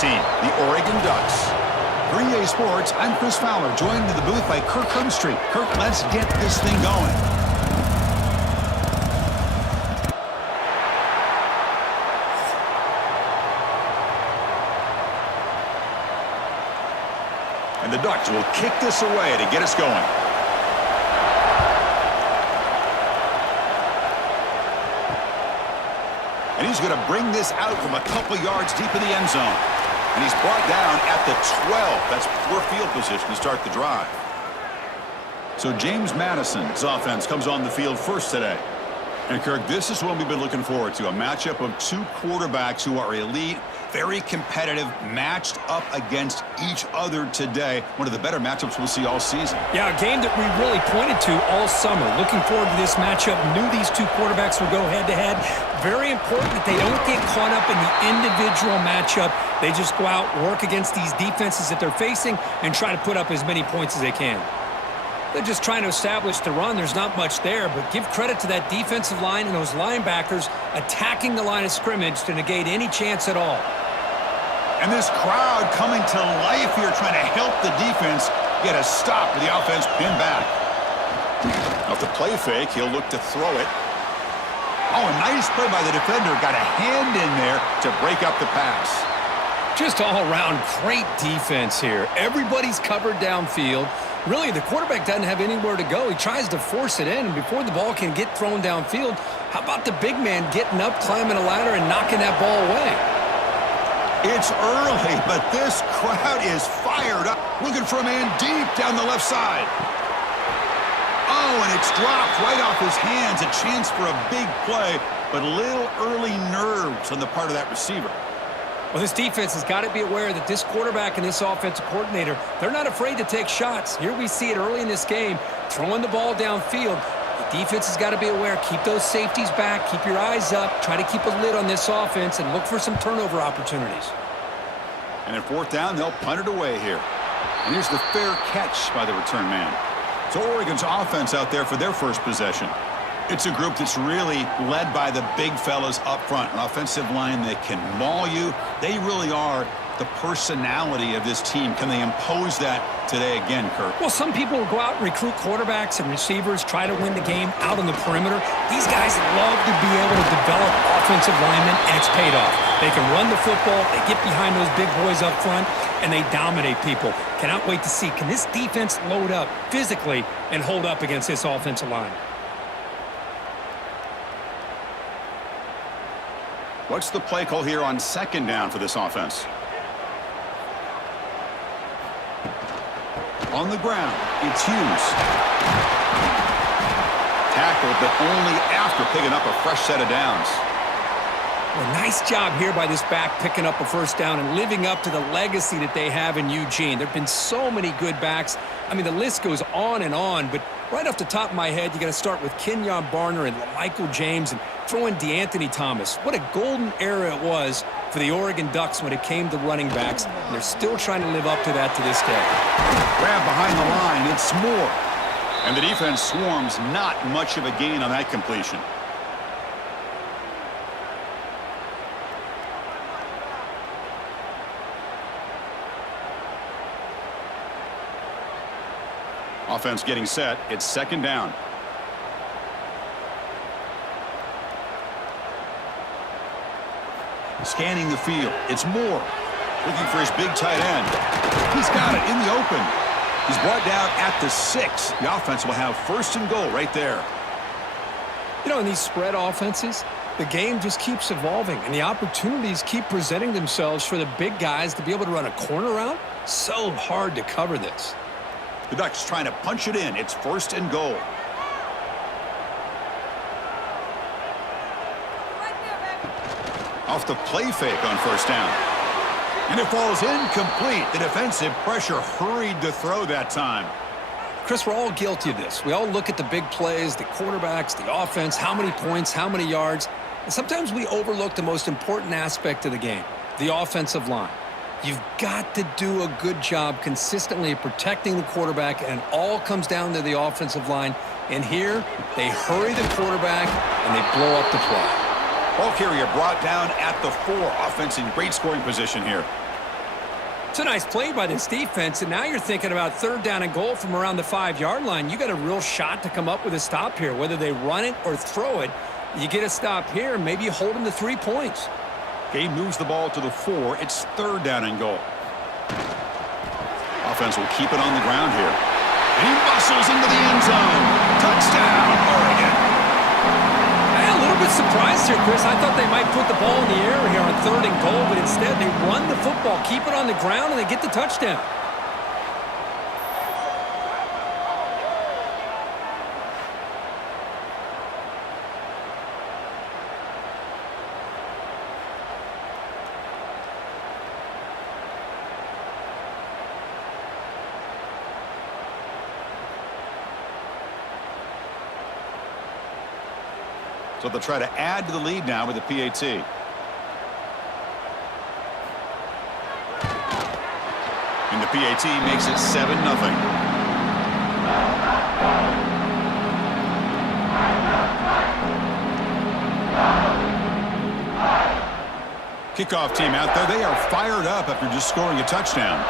team, the Oregon Ducks. For EA Sports, I'm Chris Fowler, joined in the booth by Kirk Herbstreit. Kirk, let's get this thing going. And the Ducks will kick this away to get us going. And he's going to bring this out from a couple yards deep in the end zone. And he's brought down at the 12. That's poor field position to start the drive. So James Madison's offense comes on the field first today. And Kirk, this is what we've been looking forward to, a matchup of two quarterbacks who are elite, very competitive, matched up against each other today. One of the better matchups we'll see all season. Yeah, a game that we really pointed to all summer. Looking forward to this matchup. Knew these two quarterbacks would go head-to-head. Very important that they don't get caught up in the individual matchup. They just go out, work against these defenses that they're facing, and try to put up as many points as they can. They're just trying to establish the run. There's not much there, but give credit to that defensive line and those linebackers attacking the line of scrimmage to negate any chance at all. And this crowd coming to life here, trying to help the defense get a stop with the offense pinned back. Off the play fake, he'll look to throw it. Oh, a nice play by the defender. Got a hand in there to break up the pass. Just all around great defense here. Everybody's covered downfield. Really, the quarterback doesn't have anywhere to go. He tries to force it in, and before the ball can get thrown downfield, how about the big man getting up, climbing a ladder, and knocking that ball away? It's early, but this crowd is fired up. Looking for a man deep down the left side. Oh, and it's dropped right off his hands. A chance for a big play, but a little early nerves on the part of that receiver. Well, this defense has got to be aware that this quarterback and this offensive coordinator, they're not afraid to take shots. Here we see it early in this game, throwing the ball downfield. The defense has got to be aware. Keep those safeties back. Keep your eyes up. Try to keep a lid on this offense and look for some turnover opportunities. And at fourth down, they'll punt it away here. And here's the fair catch by the return man. So Oregon's offense out there for their first possession. It's a group that's really led by the big fellas up front. An offensive line that can maul you. They really are the personality of this team. Can they impose that today again, Kirk? Well, some people will go out and recruit quarterbacks and receivers, try to win the game out on the perimeter. These guys love to be able to develop offensive linemen, and it's paid off. They can run the football, they get behind those big boys up front, and they dominate people. Cannot wait to see, can this defense load up physically and hold up against this offensive line? What's the play call here on second down for this offense? On the ground, it's Hughes. Tackled, but only after picking up a fresh set of downs. Well, nice job here by this back picking up a first down and living up to the legacy that they have in Eugene. There have been so many good backs. I mean, the list goes on and on, but right off the top of my head, you got to start with Kenyon Barner and Michael James and throw in DeAnthony Thomas. What a golden era it was for the Oregon Ducks when it came to running backs, and they're still trying to live up to that to this day. Grab behind the line, it's Moore. And the defense swarms, not much of a gain on that completion. Offense getting set. It's second down. Scanning the field. It's Moore. Looking for his big tight end. He's got it in the open. He's brought down at the 6. The offense will have first and goal right there. You know, in these spread offenses, the game just keeps evolving, and the opportunities keep presenting themselves for the big guys to be able to run a corner route. So hard to cover this. The Ducks trying to punch it in. It's first and goal. Off the play fake on first down. And it falls incomplete. The defensive pressure hurried to throw that time. Chris, we're all guilty of this. We all look at the big plays, the quarterbacks, the offense, how many points, how many yards. And sometimes we overlook the most important aspect of the game, the offensive line. You've got to do a good job consistently of protecting the quarterback, and it all comes down to the offensive line. And here, they hurry the quarterback, and they blow up the play. Ball carrier brought down at the 4. Offense in great scoring position here. It's a nice play by this defense, and now you're thinking about 3rd down and goal from around the 5-yard line. You got a real shot to come up with a stop here. Whether they run it or throw it, you get a stop here, and maybe you hold them to 3 points. Game moves the ball to the 4. It's 3rd down and goal. Offense will keep it on the ground here. And he muscles into the end zone. Touchdown, Oregon. I'm a little bit surprised here, Chris. I thought they might put the ball in the air here on 3rd and goal, but instead they run the football, keep it on the ground, and they get the touchdown. So they'll try to add to the lead now with the PAT. And the PAT makes it 7-0. Kickoff team out there. They are fired up after just scoring a touchdown.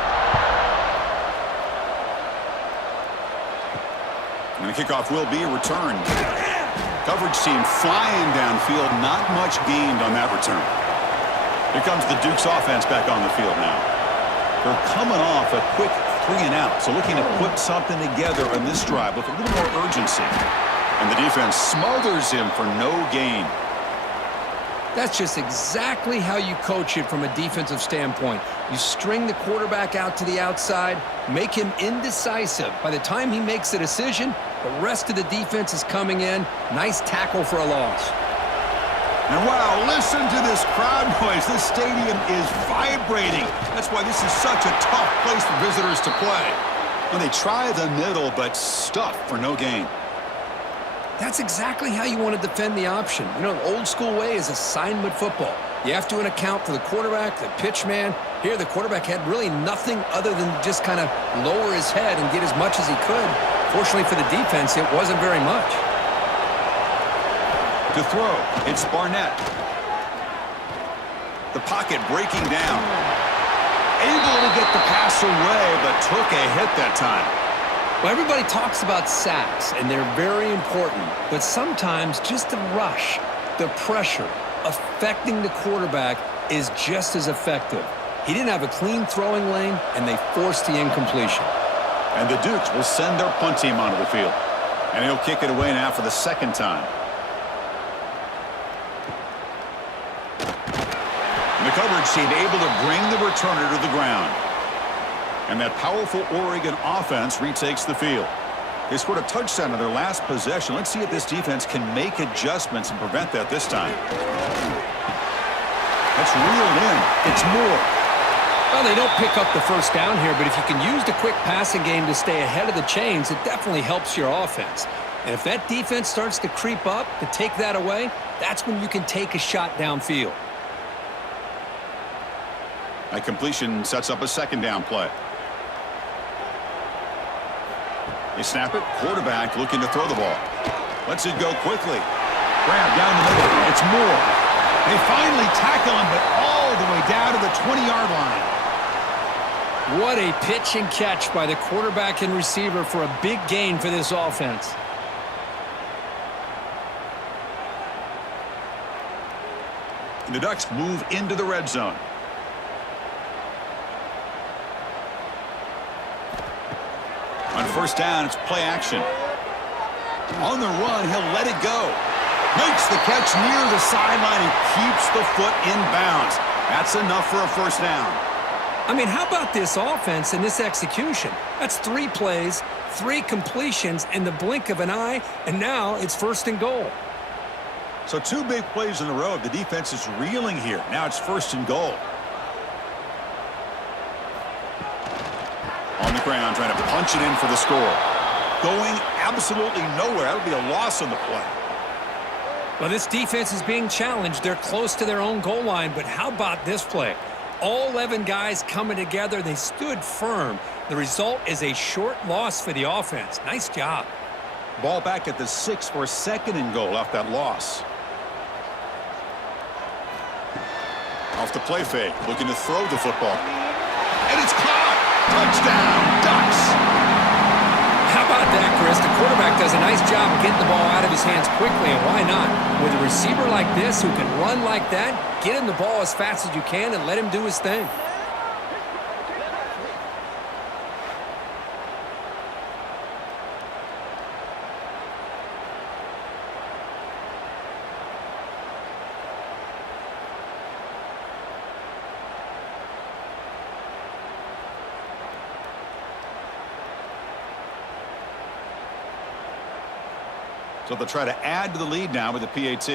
And the kickoff will be returned. Coverage team flying downfield. Not much gained on that return. Here comes the Duke's offense back on the field now. They're coming off a quick 3-and-out, so looking to put something together on this drive with a little more urgency. And the defense smothers him for no gain. That's just exactly how you coach it from a defensive standpoint. You string the quarterback out to the outside, make him indecisive. By the time he makes a decision, the rest of the defense is coming in. Nice tackle for a loss. And wow, listen to this crowd noise. This stadium is vibrating. That's why this is such a tough place for visitors to play. When they try the middle, but stuff for no gain. That's exactly how you want to defend the option. You know, the old school way is assignment football. You have to account for the quarterback, the pitch man. Here, the quarterback had really nothing other than just kind of lower his head and get as much as he could. Fortunately for the defense, it wasn't very much. To throw, it's Barnett. The pocket breaking down. Able to get the pass away, but took a hit that time. Well, everybody talks about sacks, and they're very important. But sometimes just the rush, the pressure, affecting the quarterback is just as effective. He didn't have a clean throwing lane, and they forced the incompletion. And the Dukes will send their punt team onto the field. And he'll kick it away now for the 2nd time. And the coverage team able to bring the returner to the ground. And that powerful Oregon offense retakes the field. They scored a touchdown in their last possession. Let's see if this defense can make adjustments and prevent that this time. That's reeled in. It's Moore. Well, they don't pick up the 1st down here, but if you can use the quick passing game to stay ahead of the chains, it definitely helps your offense. And if that defense starts to creep up to take that away, that's when you can take a shot downfield. That completion sets up a 2nd down play. They snap it. Quarterback looking to throw the ball. Lets it go quickly. Grab down the middle. It's Moore. They finally tackle him, but all the way down to the 20-yard line. What a pitch and catch by the quarterback and receiver for a big gain for this offense. And the Ducks move into the red zone. On 1st down, it's play action. On the run, he'll let it go. Makes the catch near the sideline and keeps the foot in bounds. That's enough for a 1st down. I mean, how about this offense and this execution? That's 3 plays, 3 completions in the blink of an eye, and now it's 1st and goal. So 2 big plays in a row. The defense is reeling here. Now it's 1st and goal. On the ground, trying to punch it in for the score. Going absolutely nowhere. That'll be a loss on the play. Well, this defense is being challenged. They're close to their own goal line, but how about this play? All 11 guys coming together. They stood firm. The result is a short loss for the offense. Nice job. Ball back at the 6 for a 2nd and goal off that loss. Off the play fake, looking to throw the football. and it's caught. Touchdown, Ducks. How about that, Chris? The quarterback does a nice job of getting the ball out of his hands quickly, and why not? With a receiver like this who can run like that, get him the ball as fast as you can and let him do his thing. So they'll try to add to the lead now with the PAT.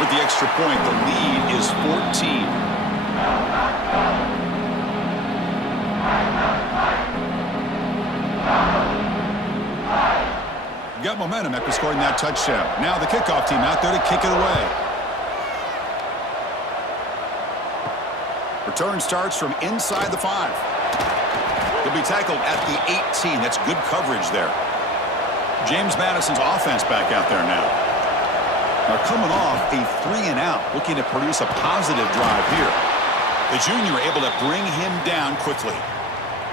With the extra point, the lead is 14. Got momentum after scoring that touchdown. Now the kickoff team out there to kick it away. Return starts from inside the 5. He'll be tackled at the 18. That's good coverage there. James Madison's offense back out there now. They're coming off a 3-and-out, looking to produce a positive drive here. The junior able to bring him down quickly.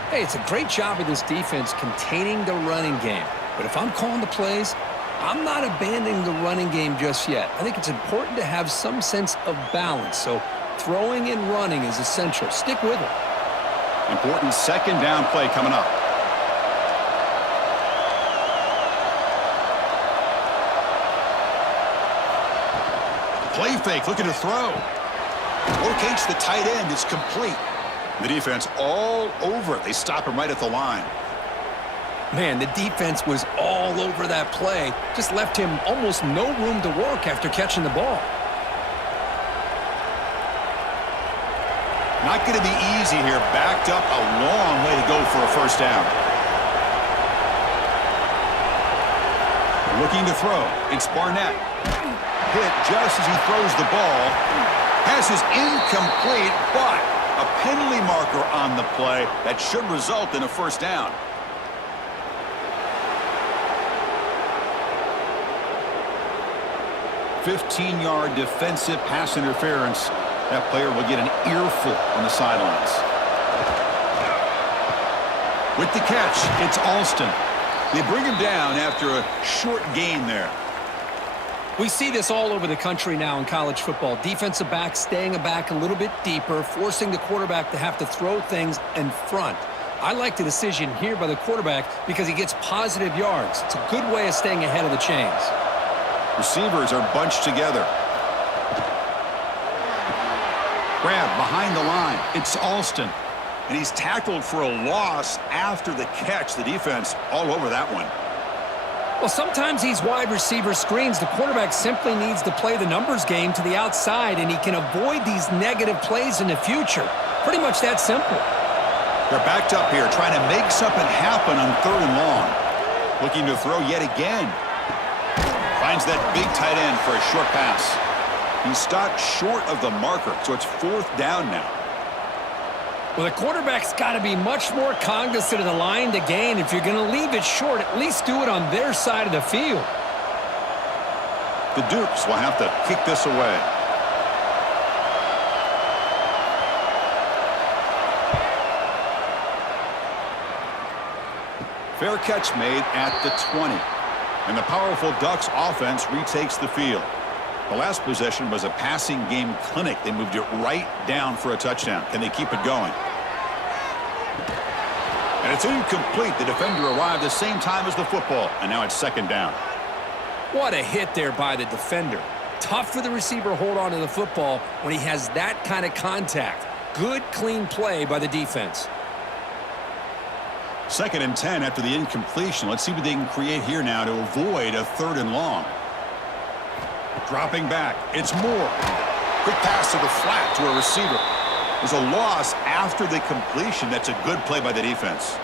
Hey, it's a great job of this defense containing the running game. But if I'm calling the plays, I'm not abandoning the running game just yet. I think it's important to have some sense of balance. So throwing and running is essential. Stick with it. Important second down play coming up. Play fake, looking to throw. Locates the tight end. It's complete. The defense all over it. They stop him right at the line. Man, the defense was all over that play. Just left him almost no room to work after catching the ball. Not going to be easy here. Backed up a long way to go for a first down. Looking to throw. It's Barnett. Hit just as he throws the ball. Pass is incomplete, but a penalty marker on the play that should result in a first down. "15-yard defensive pass interference. That player will get an earful on the sidelines. With the catch, it's Alston. They bring him down after a short gain there. We see this all over the country now in college football. Defensive backs staying back a little bit deeper, forcing the quarterback to have to throw things in front. I like the decision here by the quarterback because he gets positive yards. It's a good way of staying ahead of the chains. Receivers are bunched together. Grab behind the line. It's Alston. And he's tackled for a loss after the catch. The defense all over that one. Well, sometimes these wide receiver screens, the quarterback simply needs to play the numbers game to the outside, and he can avoid these negative plays in the future. Pretty much that simple. They're backed up here, trying to make something happen on 3rd and long. Looking to throw yet again. Finds that big tight end for a short pass. He stopped short of the marker, so it's 4th down now. Well, the quarterback's got to be much more cognizant of the line to gain. If you're going to leave it short, at least do it on their side of the field. The Dukes will have to kick this away. Fair catch made at the 20. And the powerful Ducks offense retakes the field. The last possession was a passing game clinic. They moved it right down for a touchdown. Can they keep it going? And it's incomplete. The defender arrived the same time as the football. And now it's 2nd down. What a hit there by the defender. Tough for the receiver to hold on to the football when he has that kind of contact. Good, clean play by the defense. 2nd and 10 after the incompletion. Let's see what they can create here now to avoid a 3rd and long. Dropping back. It's Moore. Quick pass to the flat to a receiver. There's a loss after the completion. That's a good play by the defense.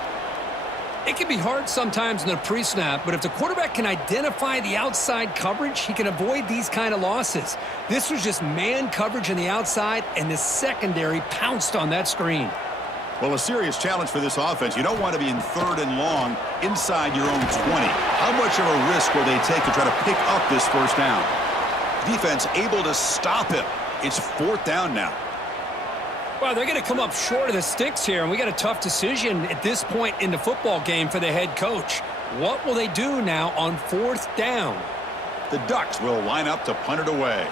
It can be hard sometimes in the pre-snap, but if the quarterback can identify the outside coverage, he can avoid these kind of losses. This was just man coverage on the outside, and the secondary pounced on that screen. Well, a serious challenge for this offense. You don't want to be in 3rd and long inside your own 20. How much of a risk will they take to try to pick up this first down? Defense able to stop him. It's 4th down now. Well, they're going to come up short of the sticks here, and we got a tough decision at this point in the football game for the head coach. What will they do now on 4th down? The Ducks will line up to punt it away.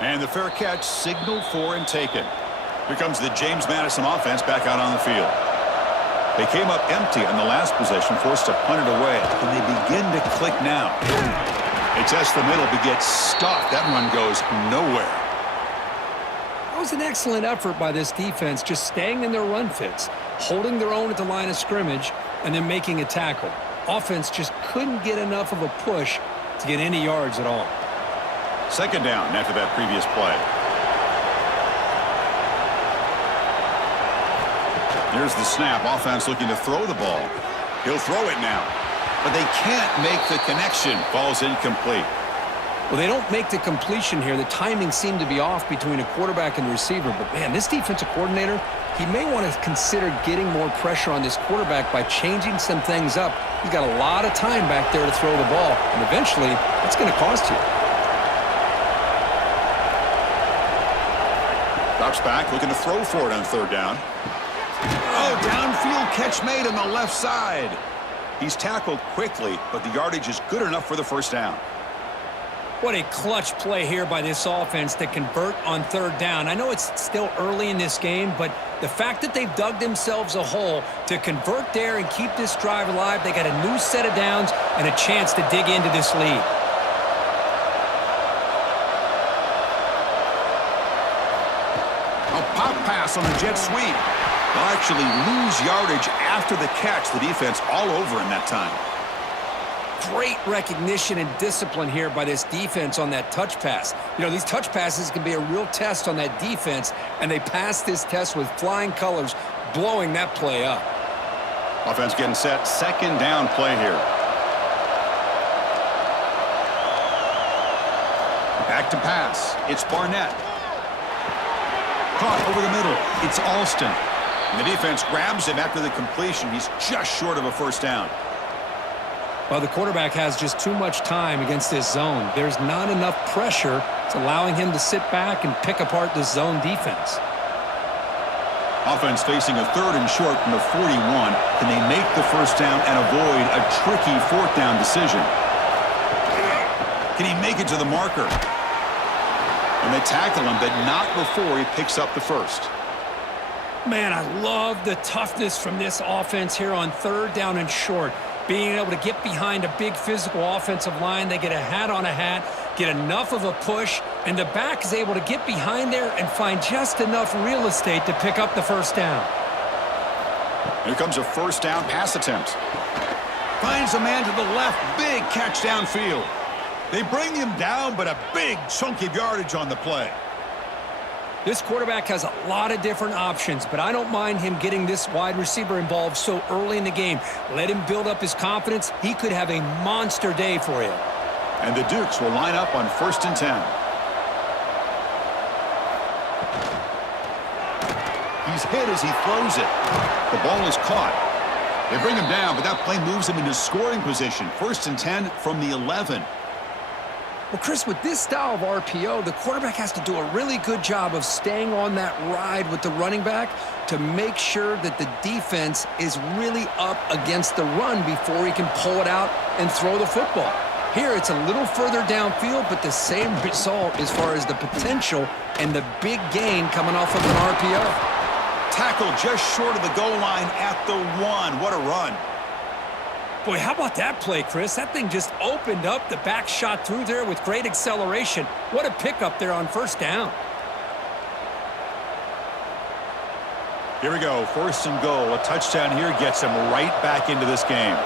And the fair catch signaled for and taken. Here comes the James Madison offense back out on the field. They came up empty on the last possession, forced to punt it away, and they begin to click now. They test the middle, but get stuffed. That run goes nowhere. That was an excellent effort by this defense, just staying in their run fits, holding their own at the line of scrimmage, and then making a tackle. Offense just couldn't get enough of a push to get any yards at all. 2nd down after that previous play. Here's the snap. Offense looking to throw the ball. He'll throw it now. But they can't make the connection. Ball's incomplete. Well, they don't make the completion here. The timing seemed to be off between a quarterback and receiver. But, man, this defensive coordinator, he may want to consider getting more pressure on this quarterback by changing some things up. He's got a lot of time back there to throw the ball. And eventually, it's going to cost you. Drops back, looking to throw for it on 3rd down. Oh, downfield catch made on the left side. He's tackled quickly, but the yardage is good enough for the 1st down. What a clutch play here by this offense to convert on 3rd down. I know it's still early in this game, but the fact that they've dug themselves a hole to convert there and keep this drive alive, they got a new set of downs and a chance to dig into this lead. A pop pass on the jet sweep. They'll actually lose yardage after the catch. The defense all over in that time. Great recognition and discipline here by this defense on that touch pass. You know, these touch passes can be a real test on that defense, and they passed this test with flying colors, blowing that play up. Offense getting set. 2nd down play here. Back to pass. It's Barnett. Caught over the middle. It's Alston. And the defense grabs him after the completion. He's just short of a 1st down. Well, the quarterback has just too much time against this zone. There's not enough pressure. It's allowing him to sit back and pick apart this zone defense. Offense facing a 3rd and short from the 41. Can they make the 1st down and avoid a tricky 4th down decision? Can he make it to the marker? And they tackle him, but not before he picks up the 1st. Man, I love the toughness from this offense here on 3rd down and short. Being able to get behind a big physical offensive line. They get a hat on a hat, get enough of a push, and the back is able to get behind there and find just enough real estate to pick up the 1st down. Here comes a 1st down pass attempt. Finds a man to the left. Big catch downfield. They bring him down, but a big chunk of yardage on the play. This quarterback has a lot of different options, but I don't mind him getting this wide receiver involved so early in the game. Let him build up his confidence. He could have a monster day for you. And the Dukes will line up on 1st and 10. He's hit as he throws it. The ball is caught. They bring him down, but that play moves him into scoring position. 1st and 10 from the 11. Well, Chris, with this style of RPO, the quarterback has to do a really good job of staying on that ride with the running back to make sure that the defense is really up against the run before he can pull it out and throw the football. Here, it's a little further downfield, but the same result as far as the potential and the big gain coming off of an RPO. Tackle just short of the goal line at the 1. What a run. Boy, how about that play, Chris? That thing just opened up. The back shot through there with great acceleration. What a pickup there on 1st down. Here we go. 1st and goal. A touchdown here gets him right back into this game.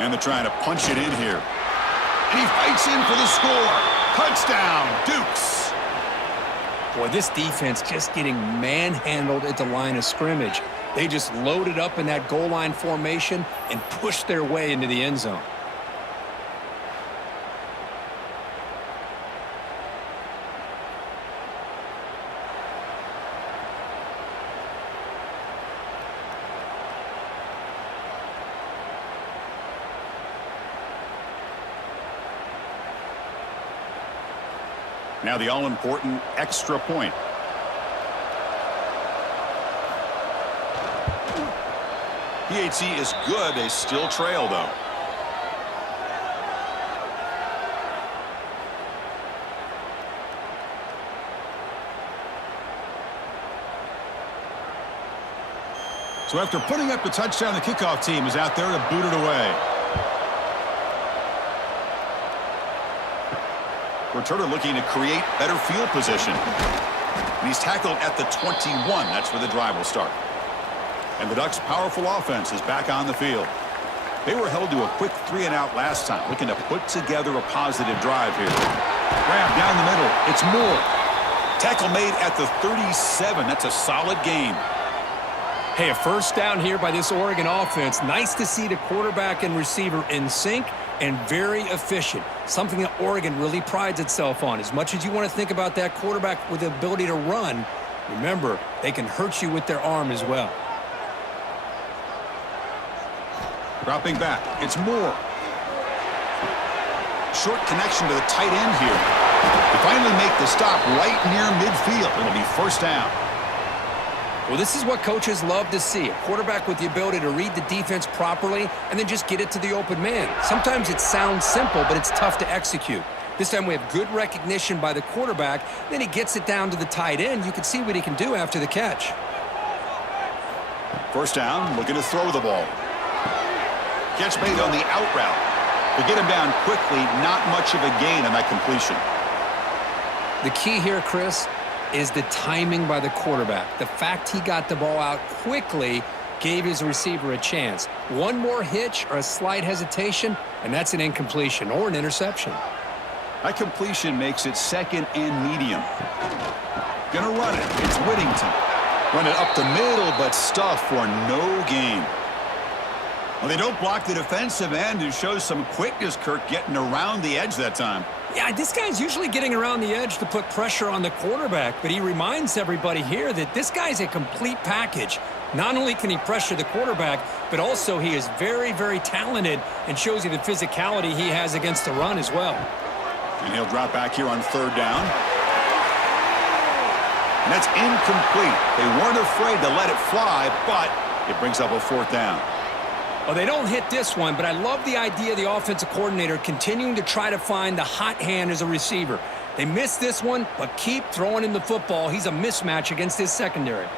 And they're trying to punch it in here. And he fights in for the score. Touchdown, Dukes. Boy, this defense just getting manhandled at the line of scrimmage. They just loaded up in that goal line formation and pushed their way into the end zone. Now the all-important extra point. PHC is good. They still trail, though. So after putting up the touchdown, the kickoff team is out there to boot it away. Returner looking to create better field position. And he's tackled at the 21. That's where the drive will start. And the Ducks' powerful offense is back on the field. They were held to a quick 3-and-out last time, looking to put together a positive drive here. Grab down the middle. It's Moore. Tackle made at the 37. That's a solid gain. Hey, a first down here by this Oregon offense. Nice to see the quarterback and receiver in sync and very efficient. Something that Oregon really prides itself on. As much as you want to think about that quarterback with the ability to run, remember, they can hurt you with their arm as well. Dropping back, it's Moore. Short connection to the tight end here. They finally make the stop right near midfield. It'll be first down. Well, this is what coaches love to see. A quarterback with the ability to read the defense properly and then just get it to the open man. Sometimes it sounds simple, but it's tough to execute. This time we have good recognition by the quarterback. Then he gets it down to the tight end. You can see what he can do after the catch. First down, looking to throw the ball. Catch made on the out route. They get him down quickly, not much of a gain on that completion. The key here, Chris, is the timing by the quarterback. The fact he got the ball out quickly gave his receiver a chance. One more hitch or a slight hesitation, and that's an incompletion or an interception. That completion makes it second and medium. Gonna run it. It's Whittington. Run it up the middle, but stuffed for no gain. Well, they don't block the defensive end, who shows some quickness, Kirk, getting around the edge that time. Yeah, this guy's usually getting around the edge to put pressure on the quarterback, but he reminds everybody here that this guy's a complete package. Not only can he pressure the quarterback, but also he is very, very talented and shows you the physicality he has against the run as well. And he'll drop back here on third down. And that's incomplete. They weren't afraid to let it fly, but it brings up a fourth down. Well, they don't hit this one, but I love the idea of the offensive coordinator continuing to try to find the hot hand as a receiver. They missed this one, but keep throwing him the football. He's a mismatch against his secondary.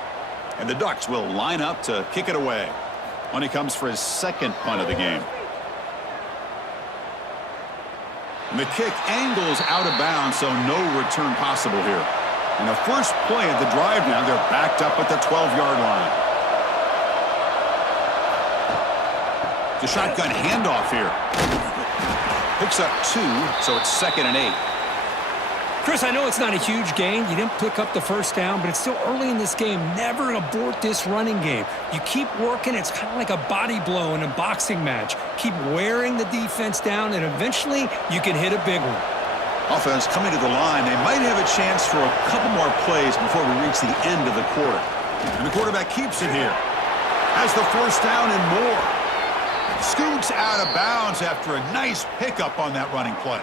And the Ducks will line up to kick it away when he comes for his second punt of the game. And the kick angles out of bounds, so no return possible here. And the first play of the drive now, they're backed up at the 12-yard line. The shotgun handoff here. Picks up 2, so it's 2nd and 8. Chris, I know it's not a huge gain. You didn't pick up the first down, but it's still early in this game. Never abort this running game. You keep working. It's kind of like a body blow in a boxing match. Keep wearing the defense down, and eventually you can hit a big one. Offense coming to the line. They might have a chance for a couple more plays before we reach the end of the quarter. And the quarterback keeps it here. Has the first down and more. Scoots out of bounds after a nice pickup on that running play.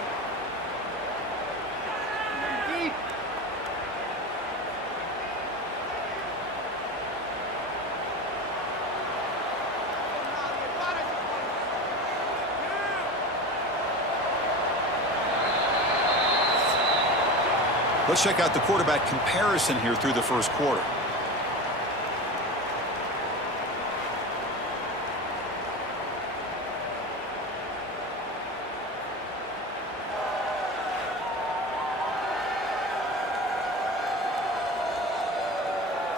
Let's check out the quarterback comparison here through the first quarter.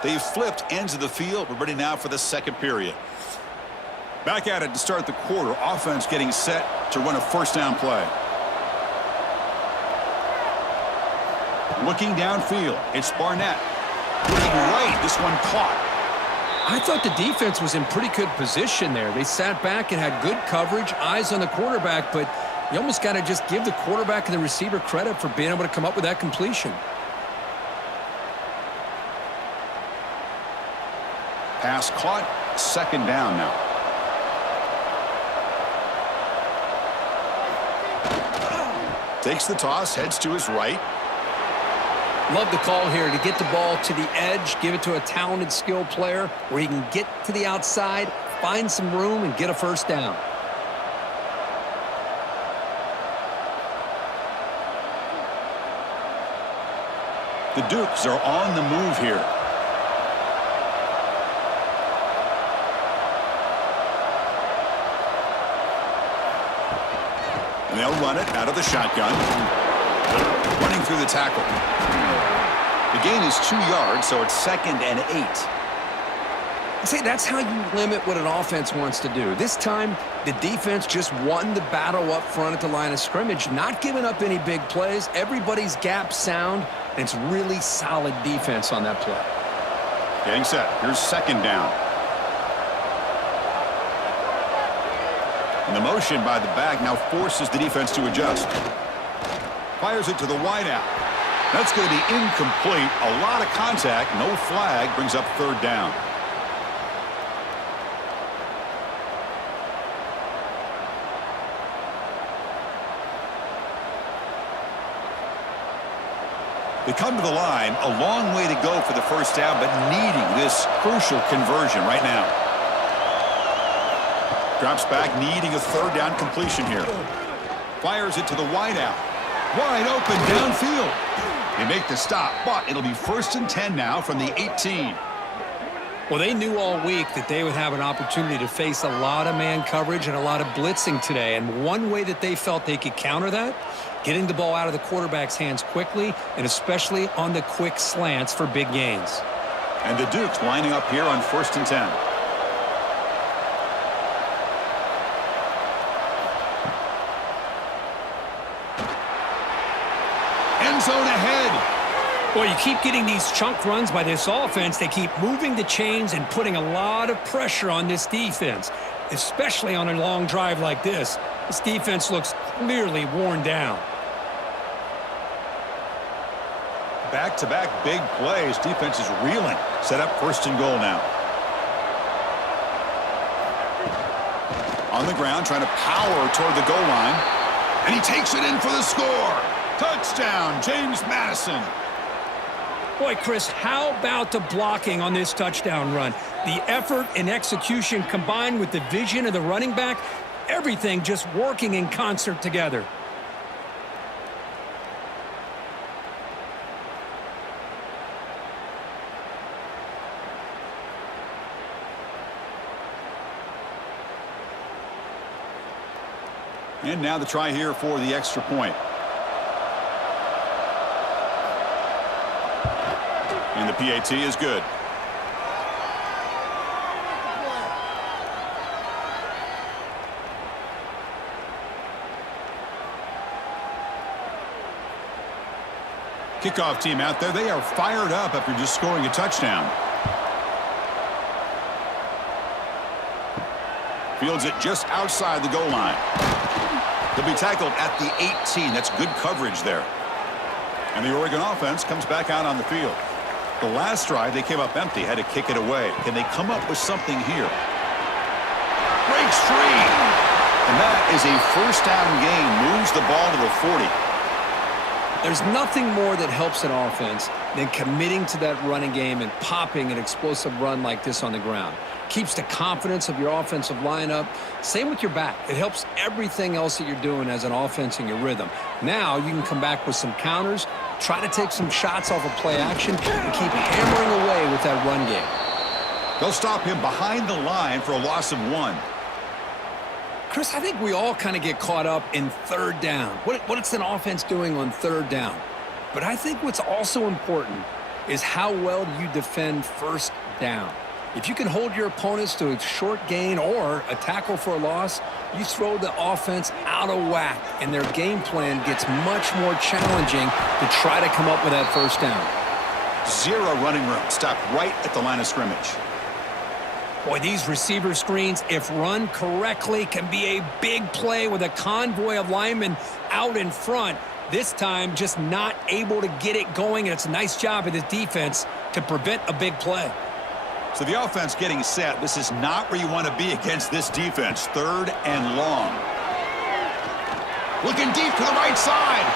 They've flipped ends of the field. We're ready now for the second period. Back at it to start the quarter. Offense getting set to run a first down play. Looking downfield. It's Barnett. Looking right. This one caught. I thought the defense was in pretty good position there. They sat back and had good coverage, eyes on the quarterback, but you almost got to just give the quarterback and the receiver credit for being able to come up with that completion. Pass caught, second down now. Takes the toss, heads to his right. Love the call here to get the ball to the edge, give it to a talented, skilled player where he can get to the outside, find some room, and get a first down. The Dukes are on the move here. And they'll run it out of the shotgun. Running through the tackle. The gain is 2 yards, so it's 2nd and 8. See, that's how you limit what an offense wants to do. This time, the defense just won the battle up front at the line of scrimmage, not giving up any big plays. Everybody's gap sound, and it's really solid defense on that play. Getting set. Here's 2nd down. And the motion by the back now forces the defense to adjust. Fires it to the wideout. That's going to be incomplete. A lot of contact. No flag. Brings up 3rd down. They come to the line. A long way to go for the first down, but needing this crucial conversion right now. Drops back, needing a 3rd down completion here. Fires it to the wideout. Wide open downfield. They make the stop, but it'll be 1st and 10 now from the 18. Well, they knew all week that they would have an opportunity to face a lot of man coverage and a lot of blitzing today. And one way that they felt they could counter that, getting the ball out of the quarterback's hands quickly, and especially on the quick slants for big gains. And the Dukes lining up here on 1st and 10. End zone ahead. Boy, you keep getting these chunk runs by this offense. They keep moving the chains and putting a lot of pressure on this defense, especially on a long drive like this. This defense looks clearly worn down. Back-to-back big plays. Defense is reeling. Set up 1st and goal now. On the ground, trying to power toward the goal line. And he takes it in for the score. Touchdown, James Madison. Boy, Chris, how about the blocking on this touchdown run? The effort and execution combined with the vision of the running back, everything just working in concert together. And now the try here for the extra point. And the PAT is good. Kickoff team out there. They are fired up after just scoring a touchdown. Fields it just outside the goal line. He'll be tackled at the 18. That's good coverage there. And the Oregon offense comes back out on the field. The last drive, they came up empty, had to kick it away. Can they come up with something here? Breaks free. And that is a 1st down gain. Moves the ball to the 40. There's nothing more that helps an offense than committing to that running game and popping an explosive run like this on the ground. Keeps the confidence of your offensive lineup. Same with your back. It helps everything else that you're doing as an offense in your rhythm. Now you can come back with some counters, try to take some shots off of play action, and keep hammering away with that run game. They'll stop him behind the line for a loss of 1. Chris, I think we all kind of get caught up in 3rd down. What's an offense doing on 3rd down? But I think what's also important is how well do you defend 1st down. If you can hold your opponents to a short gain or a tackle for a loss, you throw the offense out of whack, and their game plan gets much more challenging to try to come up with that 1st down. 0 running room. Stopped right at the line of scrimmage. Boy, these receiver screens, if run correctly, can be a big play with a convoy of linemen out in front. This time, just not able to get it going, and it's a nice job of the defense to prevent a big play. So the offense getting set. This is not where you want to be against this defense. 3rd and long. Looking deep to the right side.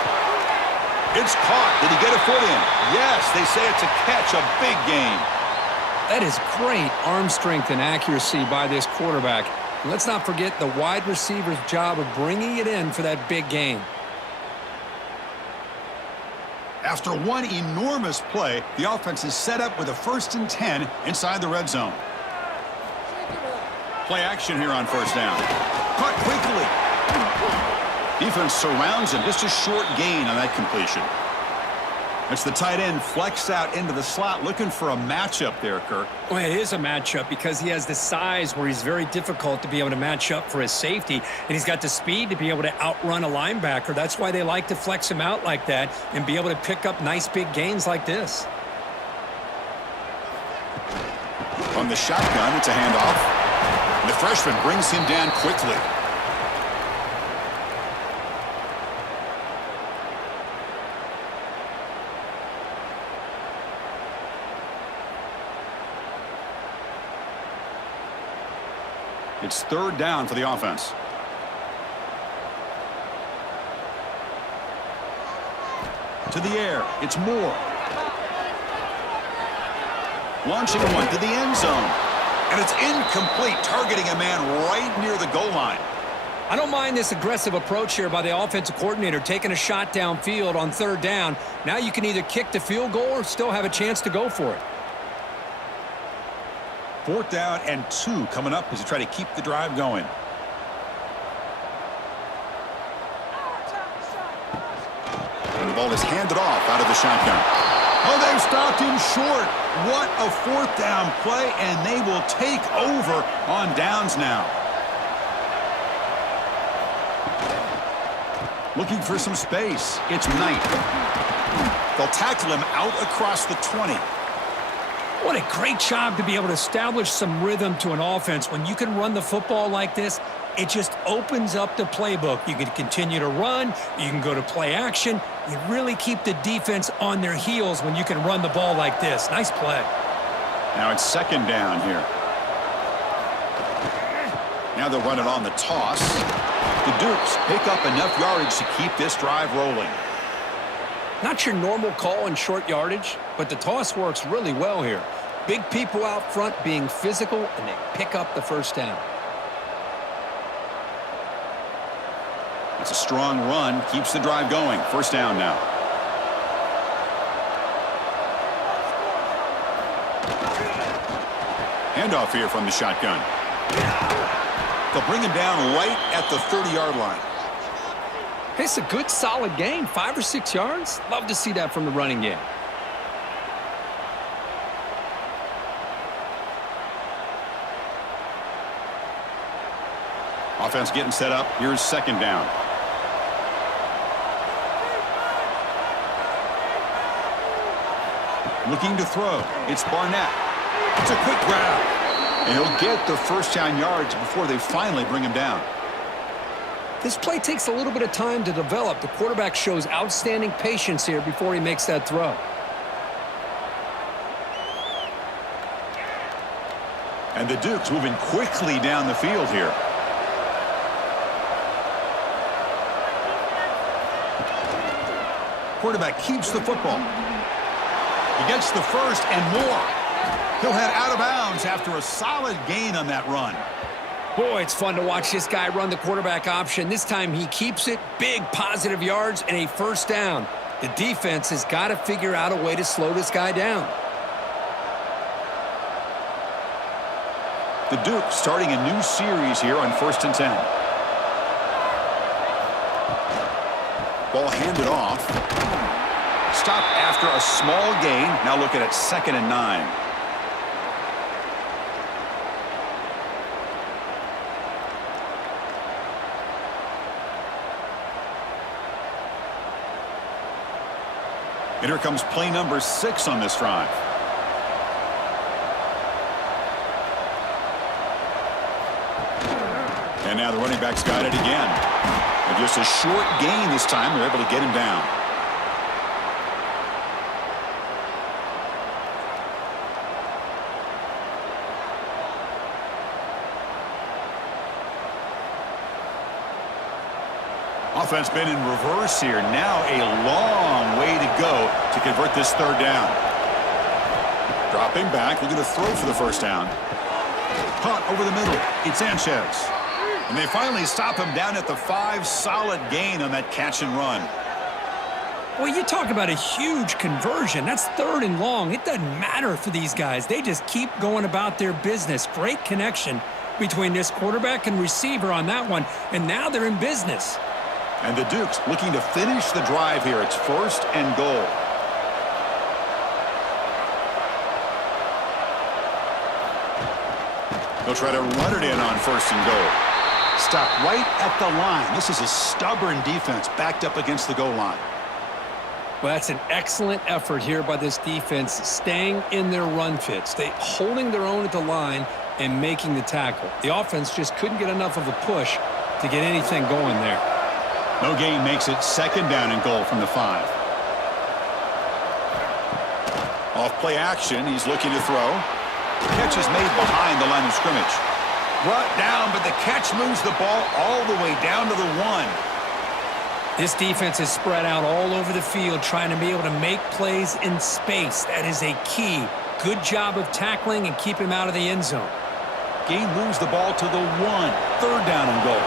It's caught. Did he get a foot in? Yes, they say it's a catch, a big gain. That is great arm strength and accuracy by this quarterback. And let's not forget the wide receiver's job of bringing it in for that big gain. After one enormous play, the offense is set up with a 1st and 10 inside the red zone. Play action here on 1st down. Caught quickly. Defense surrounds him. Just a short gain on that completion. It's the tight end flexed out into the slot, looking for a matchup there, Kirk. Well, it is a matchup because he has the size where he's very difficult to be able to match up for his safety, and he's got the speed to be able to outrun a linebacker. That's why they like to flex him out like that and be able to pick up nice big gains like this. On the shotgun, it's a handoff. And the freshman brings him down quickly. It's 3rd down for the offense. To the air. It's Moore. Launching one to the end zone. And it's incomplete, targeting a man right near the goal line. I don't mind this aggressive approach here by the offensive coordinator, taking a shot downfield on 3rd down. Now you can either kick the field goal or still have a chance to go for it. 4th down and 2 coming up as you try to keep the drive going. And the ball is handed off out of the shotgun. Oh, they've stopped him short. What a 4th down play, and they will take over on downs now. Looking for some space. It's Knight. They'll tackle him out across the 20. What a great job to be able to establish some rhythm to an offense. When you can run the football like this, it just opens up the playbook. You can continue to run. You can go to play action. You really keep the defense on their heels when you can run the ball like this. Nice play. Now it's 2nd down here. Now they'll run it on the toss. The Dukes pick up enough yardage to keep this drive rolling. Not your normal call in short yardage, but the toss works really well here. Big people out front being physical, and they pick up the 1st down. It's a strong run, keeps the drive going. 1st down now. Handoff here from the shotgun. They'll bring him down right at the 30-yard line. It's a good, solid gain, 5 or 6 yards. Love to see that from the running game. Offense getting set up. Here's 2nd down. Looking to throw. It's Barnett. It's a quick grab. And he'll get the 1st down yards before they finally bring him down. This play takes a little bit of time to develop. The quarterback shows outstanding patience here before he makes that throw. And the Dukes moving quickly down the field here. Quarterback keeps the football. He gets the 1st and more. He'll head out of bounds after a solid gain on that run. Boy, it's fun to watch this guy run the quarterback option. This time he keeps it. Big positive yards and a 1st down. The defense has got to figure out a way to slow this guy down. The Dukes starting a new series here on 1st and 10. Ball handed off. Stop after a small gain. Now looking at 2nd and 9. And here comes play number 6 on this drive. And now the running back's got it again. And just a short gain this time. They're able to get him down. Offense been in reverse here. Now a long way to go to convert this third down. Dropping back, looking to throw for the first down. Punt over the middle. It's Sanchez. And they finally stop him down at the 5. Solid gain on that catch and run. Well, you talk about a huge conversion. That's 3rd and long. It doesn't matter for these guys. They just keep going about their business. Great connection between this quarterback and receiver on that one. And now they're in business. And the Dukes looking to finish the drive here. It's 1st and goal. They'll try to run it in on 1st and goal. Stop right at the line. This is a stubborn defense backed up against the goal line. Well, that's an excellent effort here by this defense, staying in their run fits. They holding their own at the line and making the tackle. The offense just couldn't get enough of a push to get anything going there. No gain makes it 2nd down and goal from the 5. Off play action, he's looking to throw. Catch is made behind the line of scrimmage. Brought down, but the catch moves the ball all the way down to the 1. This defense is spread out all over the field, trying to be able to make plays in space. That is a key. Good job of tackling and keep him out of the end zone. Gain moves the ball to the 1. 3rd down and goal.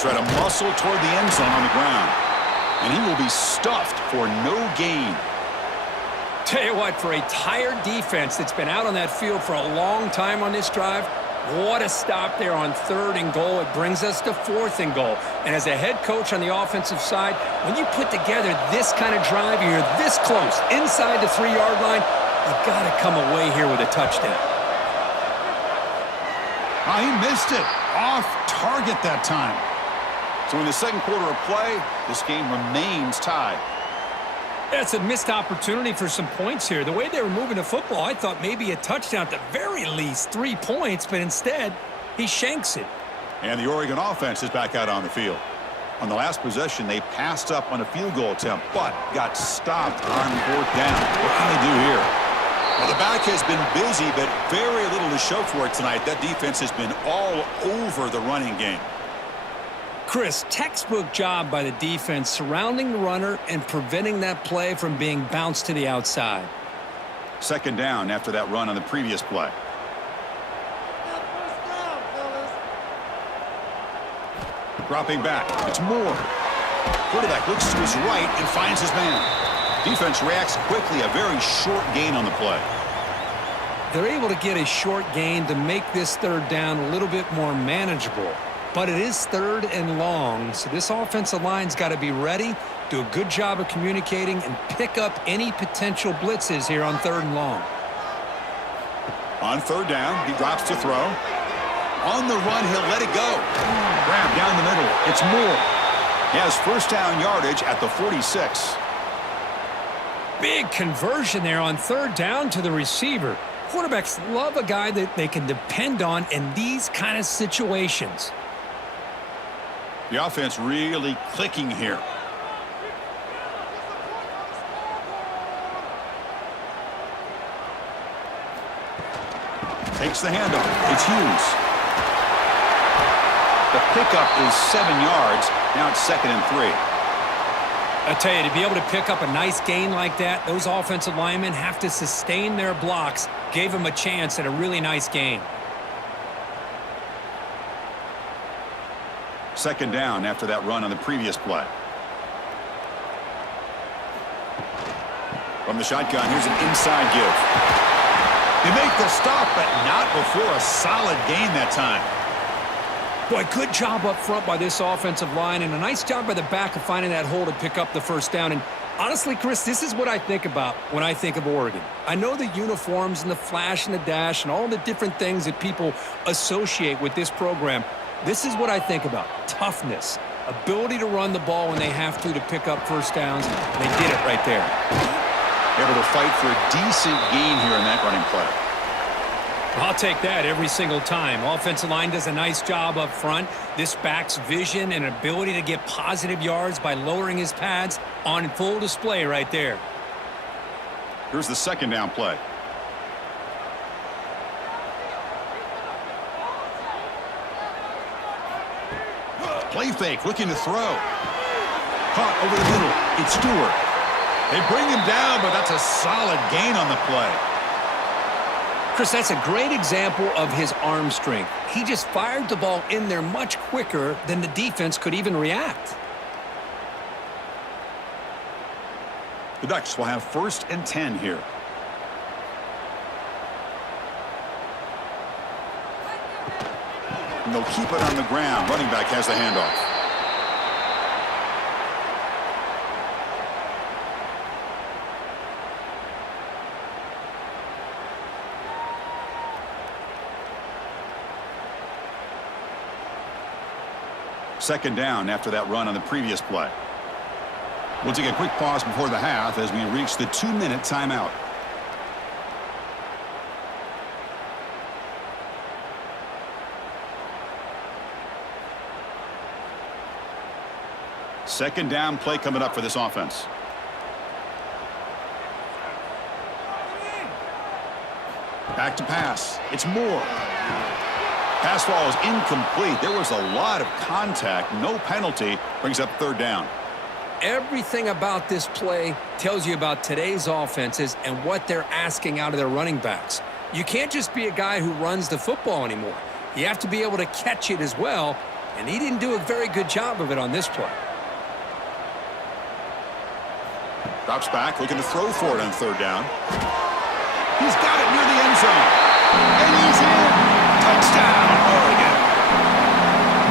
Try to muscle toward the end zone on the ground. And he will be stuffed for no gain. Tell you what, for a tired defense that's been out on that field for a long time on this drive, what a stop there on 3rd and goal. It brings us to 4th and goal. And as a head coach on the offensive side, when you put together this kind of drive, you're this close, inside the 3-yard line, you got to come away here with a touchdown. Oh, he missed it. Off target that time. So in the 2nd quarter of play, this game remains tied. That's a missed opportunity for some points here. The way they were moving the football, I thought maybe a touchdown, at the very least 3 points, but instead, he shanks it. And the Oregon offense is back out on the field. On the last possession, they passed up on a field goal attempt, but got stopped on 4th down. What can they do here? Well, the back has been busy, but very little to show for it tonight. That defense has been all over the running game. Chris, textbook job by the defense surrounding the runner and preventing that play from being bounced to the outside. 2nd down after that run on the previous play. Dropping back. It's Moore. Quarterback looks to his right and finds his man. Defense reacts quickly. A very short gain on the play. They're able to get a short gain to make this 3rd down a little bit more manageable. But it is 3rd and long, so this offensive line's got to be ready, do a good job of communicating, and pick up any potential blitzes here on 3rd and long. On 3rd down, he drops to throw. On the run, he'll let it go. Grab down the middle. It's Moore. He has 1st down yardage at the 46. Big conversion there on 3rd down to the receiver. Quarterbacks love a guy that they can depend on in these kind of situations. The offense really clicking here. Takes the handoff. It's Hughes. The pickup is 7 yards. Now it's 2nd and 3. I tell you, to be able to pick up a nice gain like that, those offensive linemen have to sustain their blocks. Gave them a chance at a really nice gain. 2nd down after that run on the previous play. From the shotgun, here's an inside give. They make the stop, but not before a solid gain that time. Boy, good job up front by this offensive line, and a nice job by the back of finding that hole to pick up the 1st down. And honestly, Chris, this is what I think about when I think of Oregon. I know the uniforms and the flash and the dash and all the different things that people associate with this program. This is what I think about. Toughness, ability to run the ball when they have to pick up 1st downs. They did it right there. Able to fight for a decent gain here in that running play. I'll take that every single time. Offensive line does a nice job up front. This back's vision and ability to get positive yards by lowering his pads on full display right there. Here's the 2nd down play. Play fake, looking to throw. Caught over the middle. It's Stewart. They bring him down, but that's a solid gain on the play. Chris, that's a great example of his arm strength. He just fired the ball in there much quicker than the defense could even react. The Ducks will have 1st and 10 here. And they'll keep it on the ground. Running back has the handoff. Second down after that run on the previous play. We'll take a quick pause before the half as we reach the 2-minute timeout. Second down play coming up for this offense. Back to pass. It's Moore. Pass ball is incomplete. There was a lot of contact. No penalty. Brings up 3rd down. Everything about this play tells you about today's offenses and what they're asking out of their running backs. You can't just be a guy who runs the football anymore. You have to be able to catch it as well, and he didn't do a very good job of it on this play. Drops back, looking to throw for it on 3rd down. He's got it near the end zone. And he's in. Touchdown, Oregon.